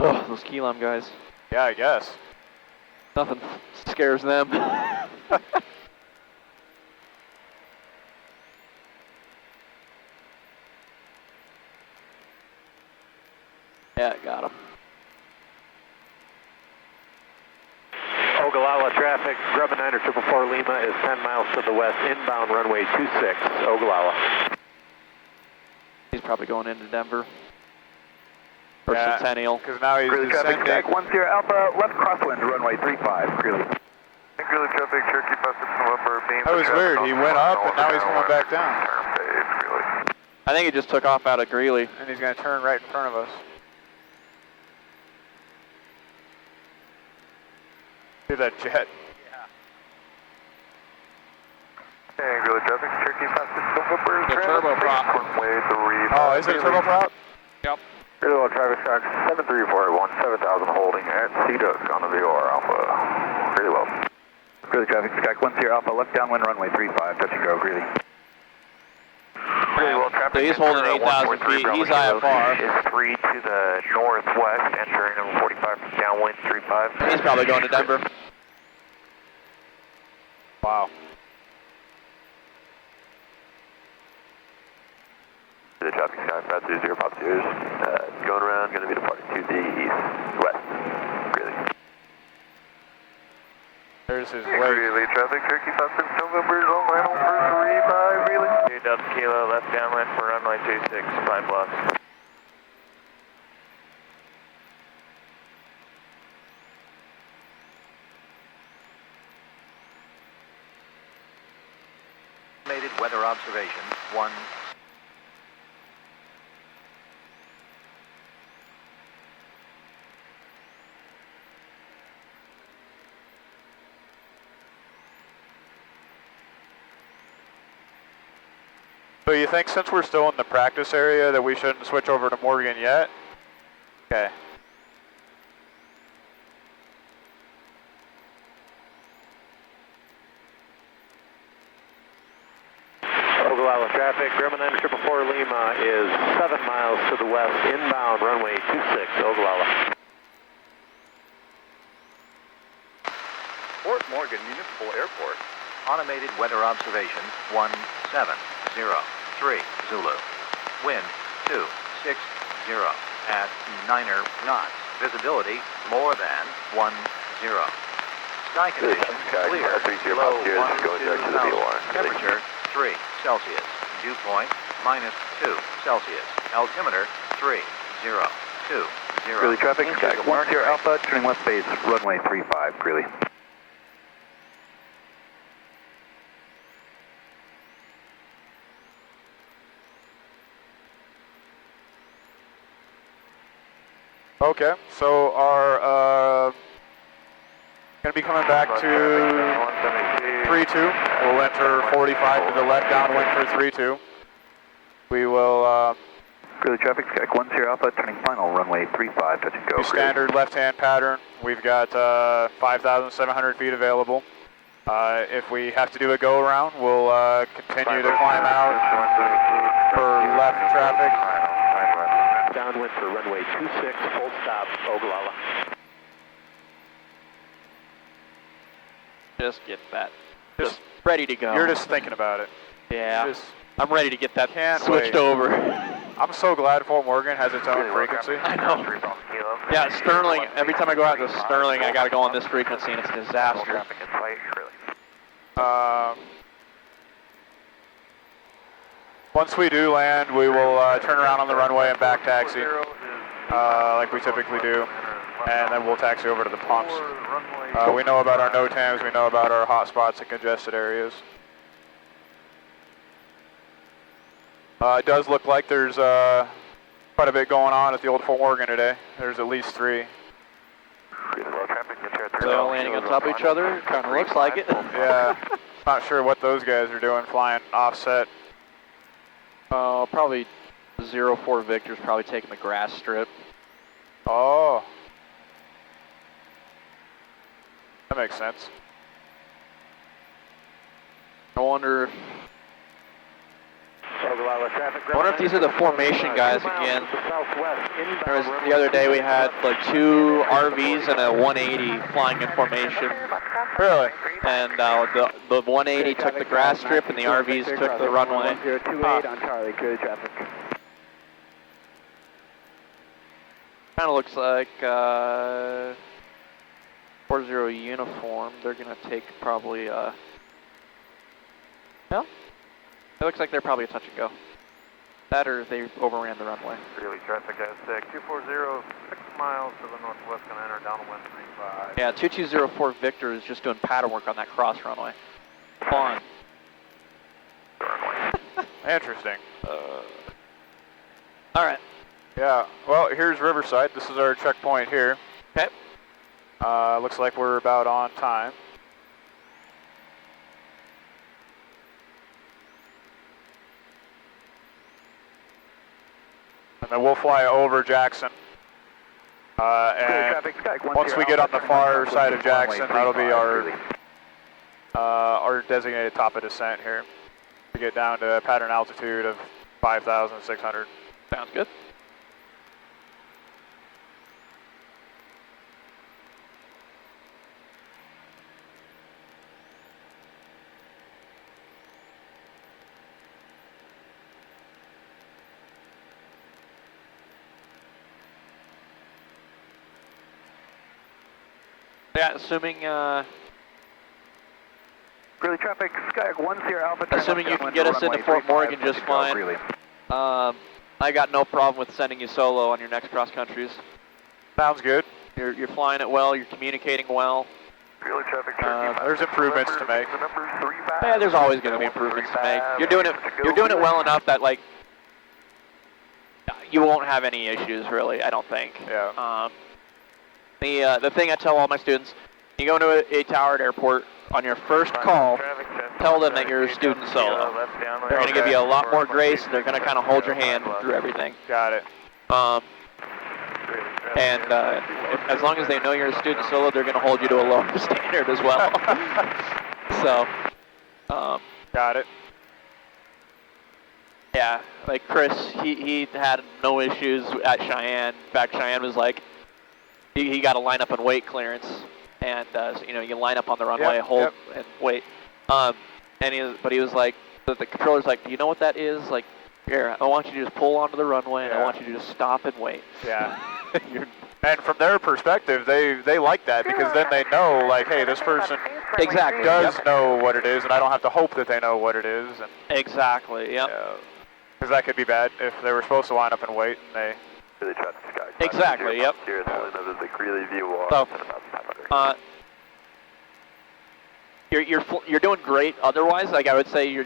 Oh, those key lime guys. Yeah, I guess. Nothing scares them. Yeah, got him. Ogallala traffic, Grub 9444 Lima is 10 miles to the west, inbound runway 26, Ogallala. He's probably going into Denver. Or Yeah, Centennial. because now he's Greeley traffic, descending. Skyhawk 10 Alpha, left crosswind, runway 35, Greeley. Greeley traffic, Cherokee Pacific November, beam. That was weird. He went up and now he's going back down. Turn base, Greeley. I think he just took off out of Greeley. And he's going to turn right in front of us. See that jet? And Greeley traffic, Cherokee Passenger November. The turboprop. Runway 3. Oh, is it a turboprop? Yep. Greeley traffic, Shark 73481, 7000 holding at Sea-Duck on the VOR Alpha. Really well. Greeley traffic, Sky 10 Alpha, left downwind runway 35, touch and go, Greeley. Really well, traffic. So he's holding 8,000 feet. He's IFR. Is 3 to the northwest, entering number 45 from downwind 35. He's probably going to Denver. Wow. The traffic Sky 530, Pop 2, going around, going to be departing to the west. Greeley. There's his way. Greeley traffic, Cherokee Passenger November, on line over 35, Greeley. 2 Delta Kilo, left downwind for runway 26, 5 blocks. Estimated weather observation 1. So you think since we're still in the practice area that we shouldn't switch over to Morgan yet? Okay. Oglala traffic, Grumman 9444 Lima is 7 miles to the west, inbound runway 26, Oglala. Fort Morgan Municipal Airport. Automated weather observation 170 3 Zulu. Wind 260 at 9er knots. Visibility more than 10. Sky conditions clear. Low 12,000. Temperature 3 Celsius. Dew point -2 Celsius. Altimeter 3020. Greeley traffic, Sky 10 Alpha, turning left base, runway 35, Greeley. Okay, so our, going to be coming back to 3-2. We'll enter 45 to the left downwind for 3-2. We will, Greeley traffic, Sky 10 Alpha, turning final, runway 35, touch and go, be standard left-hand pattern. We've got 5,700 feet available. If we have to do a go-around, we'll continue to climb out for left traffic. Downwind for runway 26, full stop, Oglala. Just get that. Just ready to go. You're just thinking about it. Yeah. I'm ready to get that switched wait. over. I'm so glad Fort Morgan has its own frequency. I know. Yeah, Sterling, every time I go out to Sterling, I got to go on this frequency, and it's a disaster. Once we do land, we will turn around on the runway and back taxi, like we typically do, and then we'll taxi over to the pumps. We know about our NOTAMs, we know about our hot spots and congested areas. It does look like there's quite a bit going on at the old Fort Morgan today. There's at least 3. So landing on top of each other, kind of looks like it. Yeah, not sure what those guys are doing, flying offset. Probably 04 Victor's probably taking the grass strip. Oh. That makes sense. I wonder if these are the formation guys again. The other day we had like 2 RVs and a 180 flying in formation. Really? And the 180 took the grass strip and the RVs took the runway. 028 on Charlie, clear traffic. Kind of looks like 40 uniform. They're going to take probably, no? It looks like they're probably a touch and go. That or they overran the runway. Greeley traffic at 240, 6 miles to the northwest, going to enter downwind 35. Yeah, 2204 Victor is just doing pattern work on that cross runway. Fun. Interesting. All right. Yeah, well, here's Riverside. This is our checkpoint here. Okay. Looks like we're about on time. And then we'll fly over Jackson. And once we get on the far side of Jackson, that'll be our designated top of descent here to get down to a pattern altitude of 5,600. Sounds good. Yeah, assuming Greeley traffic, Skyhawk 10 Alpha. assuming you can get us into Fort Morgan just fine. I got no problem with sending you solo on your next cross countries. Sounds good. You're flying it well. You're communicating well. Greeley traffic. There's improvements to make. Yeah, there's always going to be improvements to make. You're doing it well enough that like you won't have any issues really. I don't think. Yeah. The thing I tell all my students, you go into a towered airport, on your first call, tell them that you're a student solo. They're going to give you a lot more grace, and they're going to kind of hold your hand through everything. Got it. As long as they know you're a student solo, they're going to hold you to a lower standard as well. So, got it. Yeah, like Chris, he had no issues at Cheyenne. In fact, Cheyenne was like, he got a line up and wait clearance, and you line up on the runway, hold and wait. But he was like, the controller's like, do you know what that is? Like, here, I want you to just pull onto the runway, and I want you to just stop and wait. Yeah. And from their perspective, they like that because then they know, like, hey, this person does know what it is, and I don't have to hope that they know what it is. And, exactly. Yep. Because that could be bad if they were supposed to line up and wait, and they. Exactly. Yep. So, you're doing great. Otherwise, like I would say, you're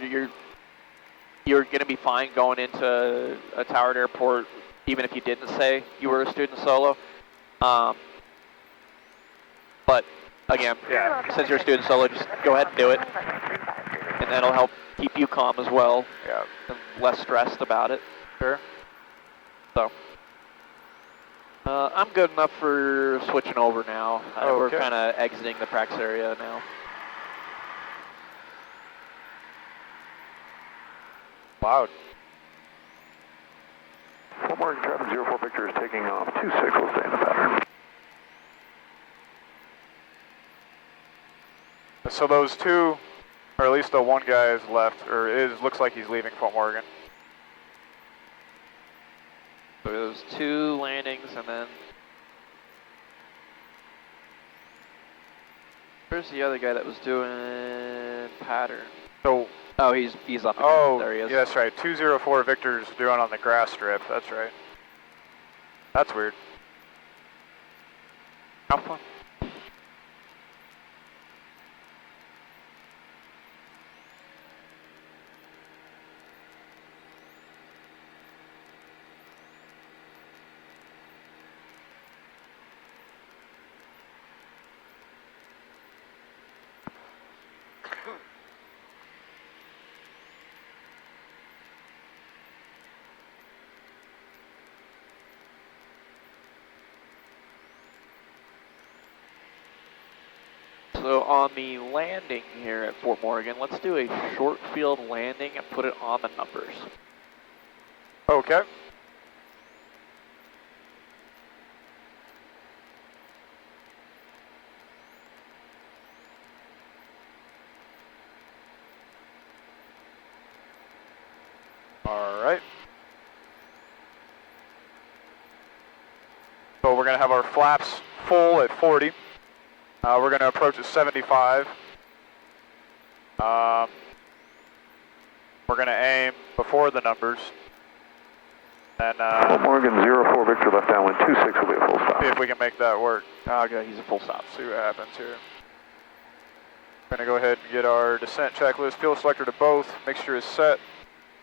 going to be fine going into a towered airport, even if you didn't say you were a student solo. But again, since you're a student solo, just go ahead and do it, and that'll help keep you calm as well, and less stressed about it. Sure. So. I'm good enough for switching over now. We're kind of exiting the practice area now. Loud. Fort Morgan traffic 04 Victor is taking off. 26 will stay in the pattern. So those two, or at least the one guy is left, or looks like he's leaving Fort Morgan. So there's 2 landings, and then where's the other guy that was doing pattern? So he's up. There he is. Yeah, that's right. 204 Victor's doing on the grass strip. That's right. That's weird. How fun. So on the landing here at Fort Morgan, let's do a short field landing and put it on the numbers. Okay. All right. So we're going to have our flaps full at 40. We're going to approach at 75. We're going to aim before the numbers. And Fort Morgan 04 Victor left downwind 26 will be a full stop. See if we can make that work. Okay, he's a full stop. See what happens here. We're going to go ahead and get our descent checklist. Fuel selector to both. Mixture is set.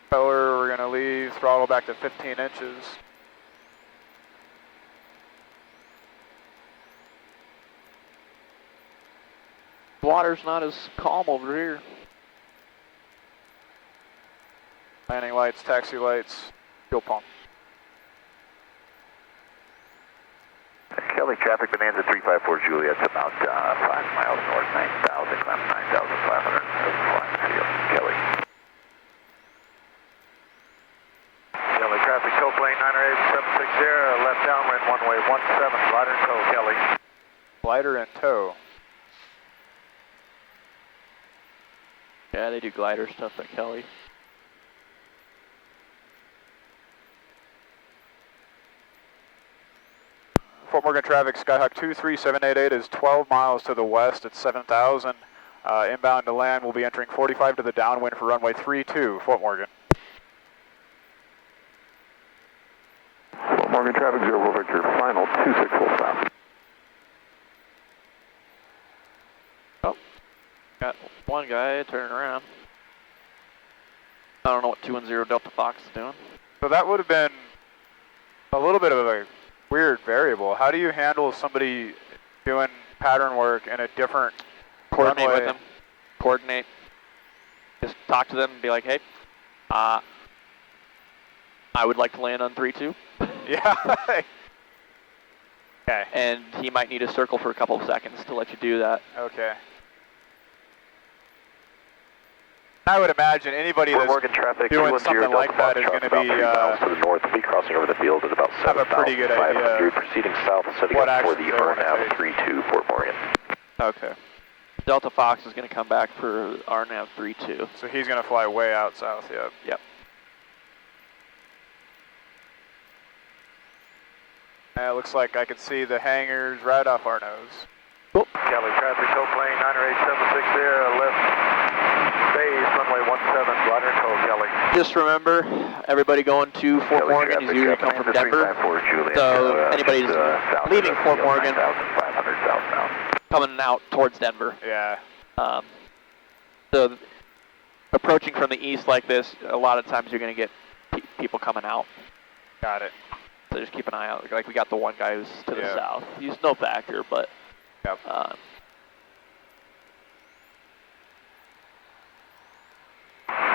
Propeller, we're going to leave, throttle back to 15 inches. Water's not as calm over here. Landing lights, taxi lights, fuel pump. Kelly, traffic Bonanza 354 Juliet's about 5 miles north, 9,000, climb 9,500, see you, Kelly. Kelly, traffic, tow plane 98760, left downwind, one-way 17, glider in tow, Kelly. Glider in tow. Yeah, they do glider stuff at Kelly. Fort Morgan traffic, Skyhawk 23788 is 12 miles to the west at 7,000. Inbound to land, we'll be entering 45 to the downwind for runway 32, Fort Morgan. Fort Morgan traffic, 0 Victor, final 2645. Oh, got one guy turning around. I don't know what 210 Delta Fox is doing. So that would have been a little bit of a weird variable. How do you handle somebody doing pattern work in a different Coordinate runway? with them. Coordinate. Just talk to them and be like, hey, I would like to land on 3-2. Yeah. Okay. And he might need a circle for a couple of seconds to let you do that. Okay. I would imagine anybody that's Morgan traffic, doing something like that is going to be to the north, will be crossing over the field at about have a pretty good idea proceeding south, setting what up for actions the they wanna RNAV take. 32 Fort Morgan. Okay. Delta Fox is going to come back for RNAV 3-2. So he's going to fly way out south, yep. Yep. It looks like I can see the hangars right off our nose. Cool. Kelly, traffic, tow plane 98760, left base, runway 17, glider in tow, Kelly. Just remember, everybody going to Fort Kelly, Morgan is usually come from Denver. So anybody who's leaving Fort Morgan, 9,500 southbound. coming out towards Denver. Yeah. So approaching from the east like this, a lot of times you're going to get people coming out. Got it. So just keep an eye out. Like we got the one guy who's to the south. He's no factor, but yep.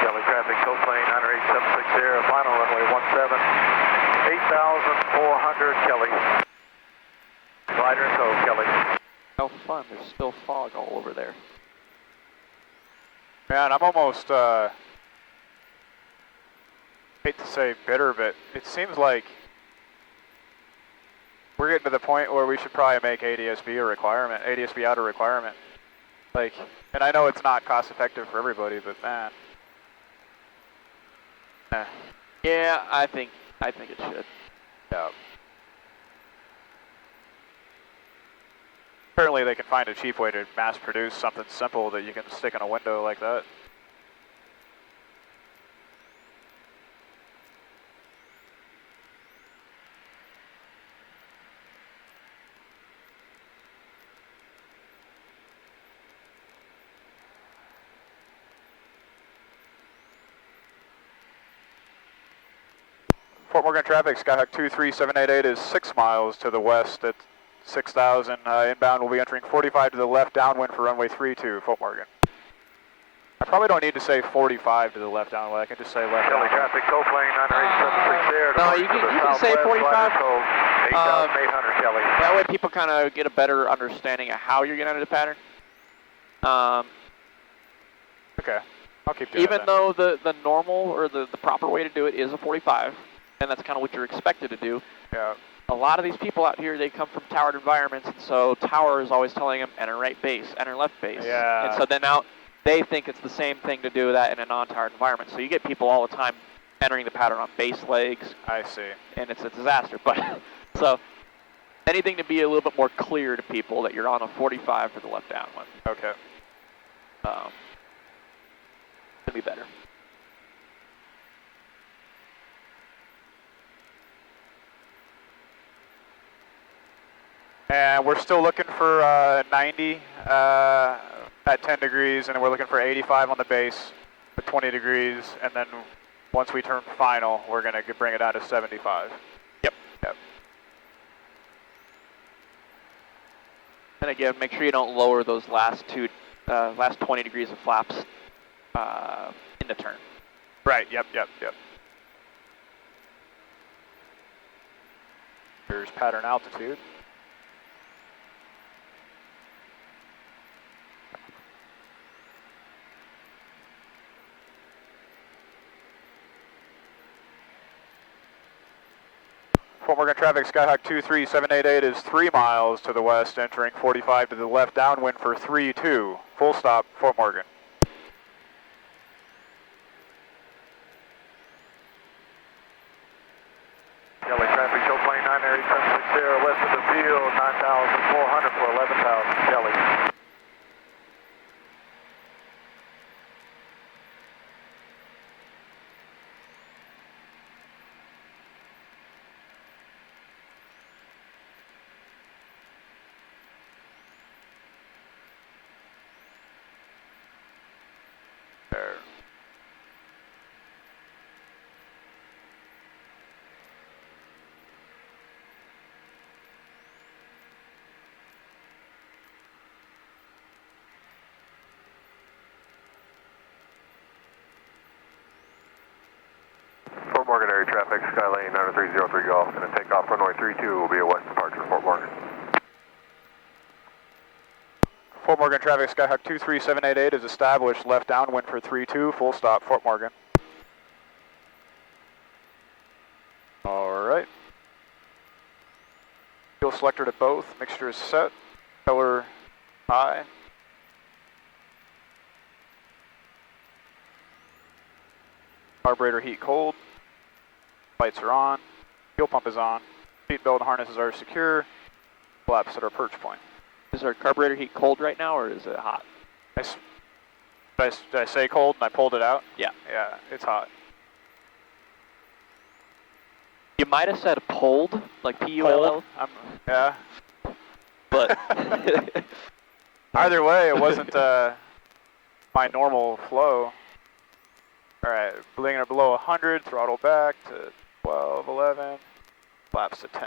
Kelly, traffic, tow plane 98760, final runway 17, 8,400, Kelly. Glider in tow, Kelly. how fun. There's still fog all over there. Man, I'm almost, hate to say bitter, but it seems like we're getting to the point where we should probably make ADSB a requirement, ADSB out a requirement. Like, and I know it's not cost effective for everybody, but man. Yeah, I think it should. Yeah. Apparently they can find a cheap way to mass produce something simple that you can stick in a window like that. Fort Morgan traffic, Skyhawk 23788 is 6 miles to the west at 6,000. Inbound will be entering 45 to the left downwind for runway 32, Fort Morgan. I probably don't need to say 45 to the left downwind. I can just say left Kelly, downwind. traffic, tow plane 98760. No, you can say 45. 8,800, Kelly. That way people kind of get a better understanding of how you're getting into the pattern. Okay, I'll keep doing Even that. though the normal or the proper way to do it is a 45, and that's kind of what you're expected to do. Yeah. A lot of these people out here, they come from towered environments, and so tower is always telling them enter right base, enter left base. Yeah. And so then now they think it's the same thing to do that in a non-towered environment. So you get people all the time entering the pattern on base legs. I see. And it's a disaster. But so anything to be a little bit more clear to people that you're on a 45 for the left downwind. Okay. It'll be better. And we're still looking for 90 at 10 degrees, and then we're looking for 85 on the base at 20 degrees, and then Once we turn final, we're going to bring it down to 75. Yep. And again, make sure you don't lower those last 20 degrees of flaps in the turn. Right, yep. Here's pattern altitude. Fort Morgan traffic, Skyhawk 23788 is 3 miles to the west, entering 45 to the left, downwind for 32. Full stop, Fort Morgan. Kelly traffic, show 29 area 760 west of the field, 9,400 for 11,000, Kelly. There. Fort Morgan area traffic, Skylane 9303 Golf, going to take off runway 32, will be a west departure, Fort Morgan. Fort Morgan traffic, Skyhawk 23788 is established, left downwind for 32, full stop, Fort Morgan. Alright. Fuel selector to both, mixture is set, color high. Carburetor heat cold, lights are on, fuel pump is on, seat belt and harnesses are secure, flaps at our perch point. Is our carburetor heat cold right now, or is it hot? Did I say cold and I pulled it out? Yeah. Yeah, it's hot. You might have said pulled, like P-U-L-L. Yeah. But either way, it wasn't my normal flow. Alright, blinking below 100, throttle back to 12, 11, flaps to 10.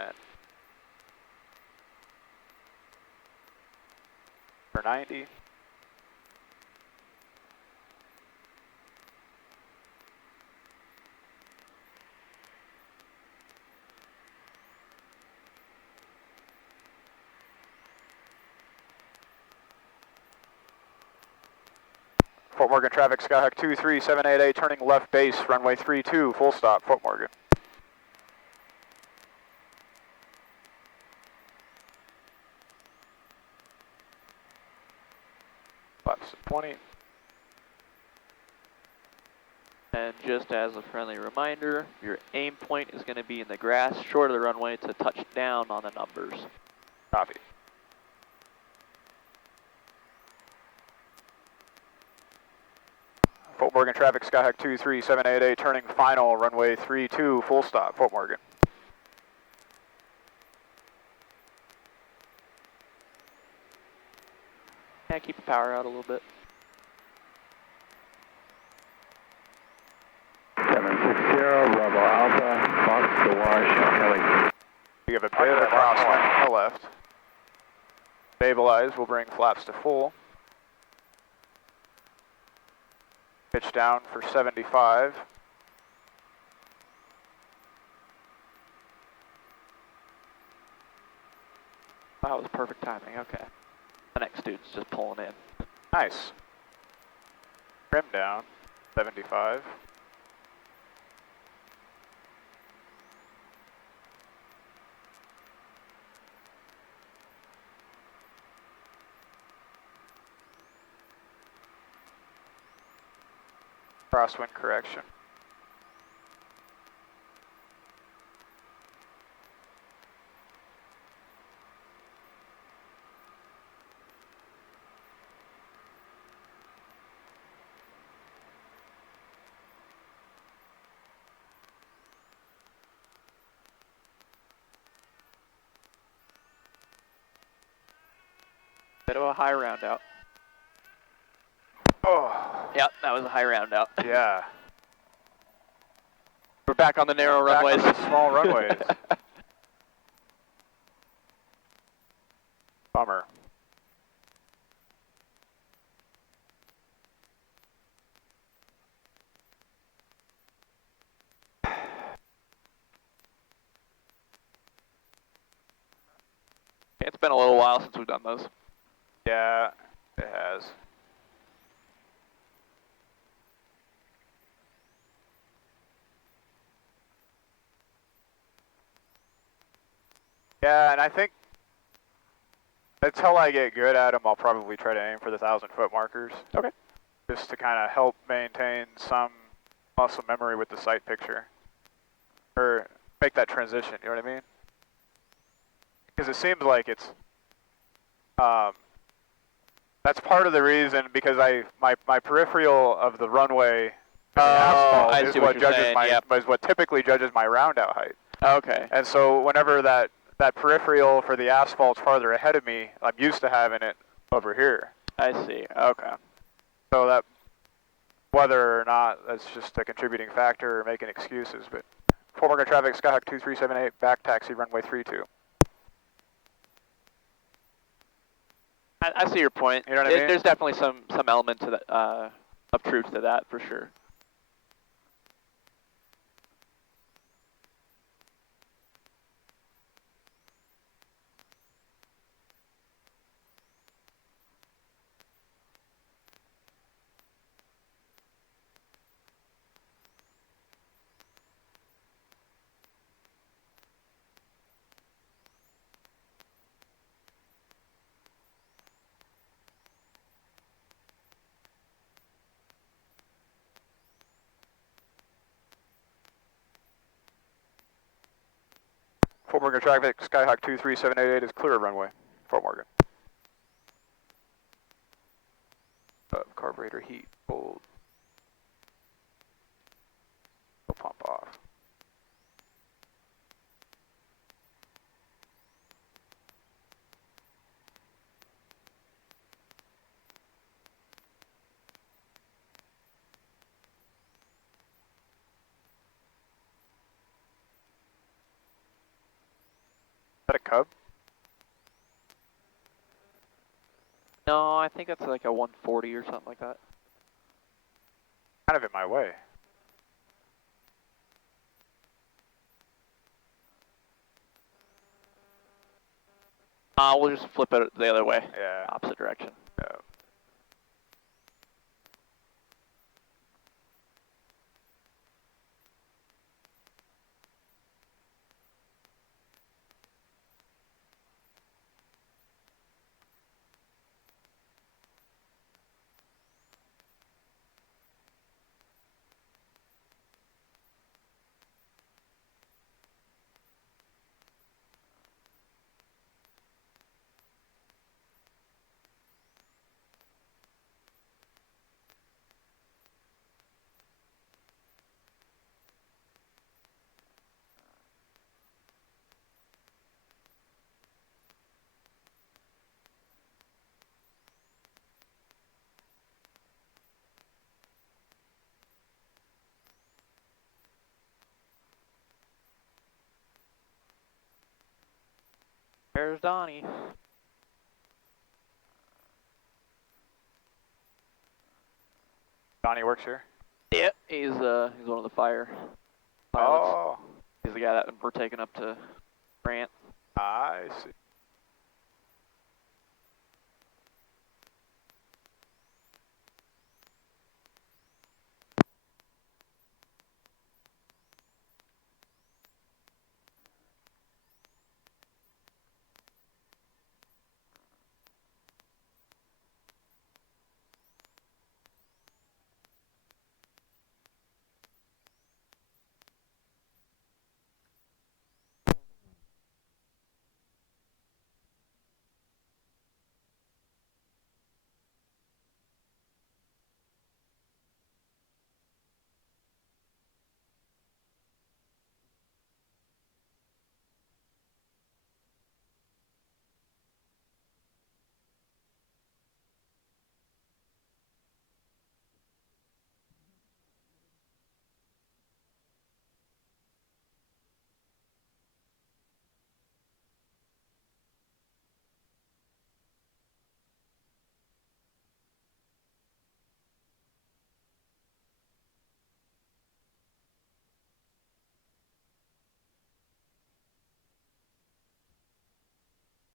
For 90. Fort Morgan traffic, Skyhawk 23788, turning left base, runway 32, full stop, Fort Morgan. Flaps to 20. And just as a friendly reminder, your aim point is going to be in the grass, short of the runway, to touch down on the numbers. Copy. Fort Morgan traffic, Skyhawk 23788, turning final, runway 32, full stop, Fort Morgan. Yeah, keep the power out a little bit. 760, Bravo Alpha, Fox to Wash, Kelly. We have a bit of a crosswind on the left. Stabilize, we'll bring flaps to full. Pitch down for 75. That was perfect timing, okay. The next dude's just pulling in. Nice. Trim down, 75. Crosswind correction. Bit of a high round out. Oh. Yep, that was a high round out. Yeah. back on the narrow runways. Back on the small runways. Bummer. It's been a little while since we've done those. Yeah, it has. Yeah, and I think until I get good at them, I'll probably try to aim for the 1,000-foot markers. Okay. Just to kind of help maintain some muscle memory with the sight picture. Or make that transition, you know what I mean? Because it seems like it's, that's part of the reason, because my peripheral of the runway asphalt is what judges is what typically judges my round out height. Okay. And so whenever that peripheral for the asphalt's farther ahead of me, I'm used to having it over here. I see. Okay. So that, whether or not that's just a contributing factor or making excuses, but 4 marker traffic, Skyhawk 2378, back taxi, runway 32. I see your point. You know what I mean? There's definitely some element to that, of truth to that, for sure. Fort Morgan traffic, Skyhawk 23788 is clear of runway, Fort Morgan. Carburetor heat, cold. Will pump off. Is that a Cub? No, I think that's like a 140 or something like that. Kind of in my way. We'll just flip it the other way. Yeah. Opposite direction. Yeah. There's Donnie. Donnie works here? Yeah, he's one of the fire pilots. Oh. He's the guy that we're taking up to Grant. I see.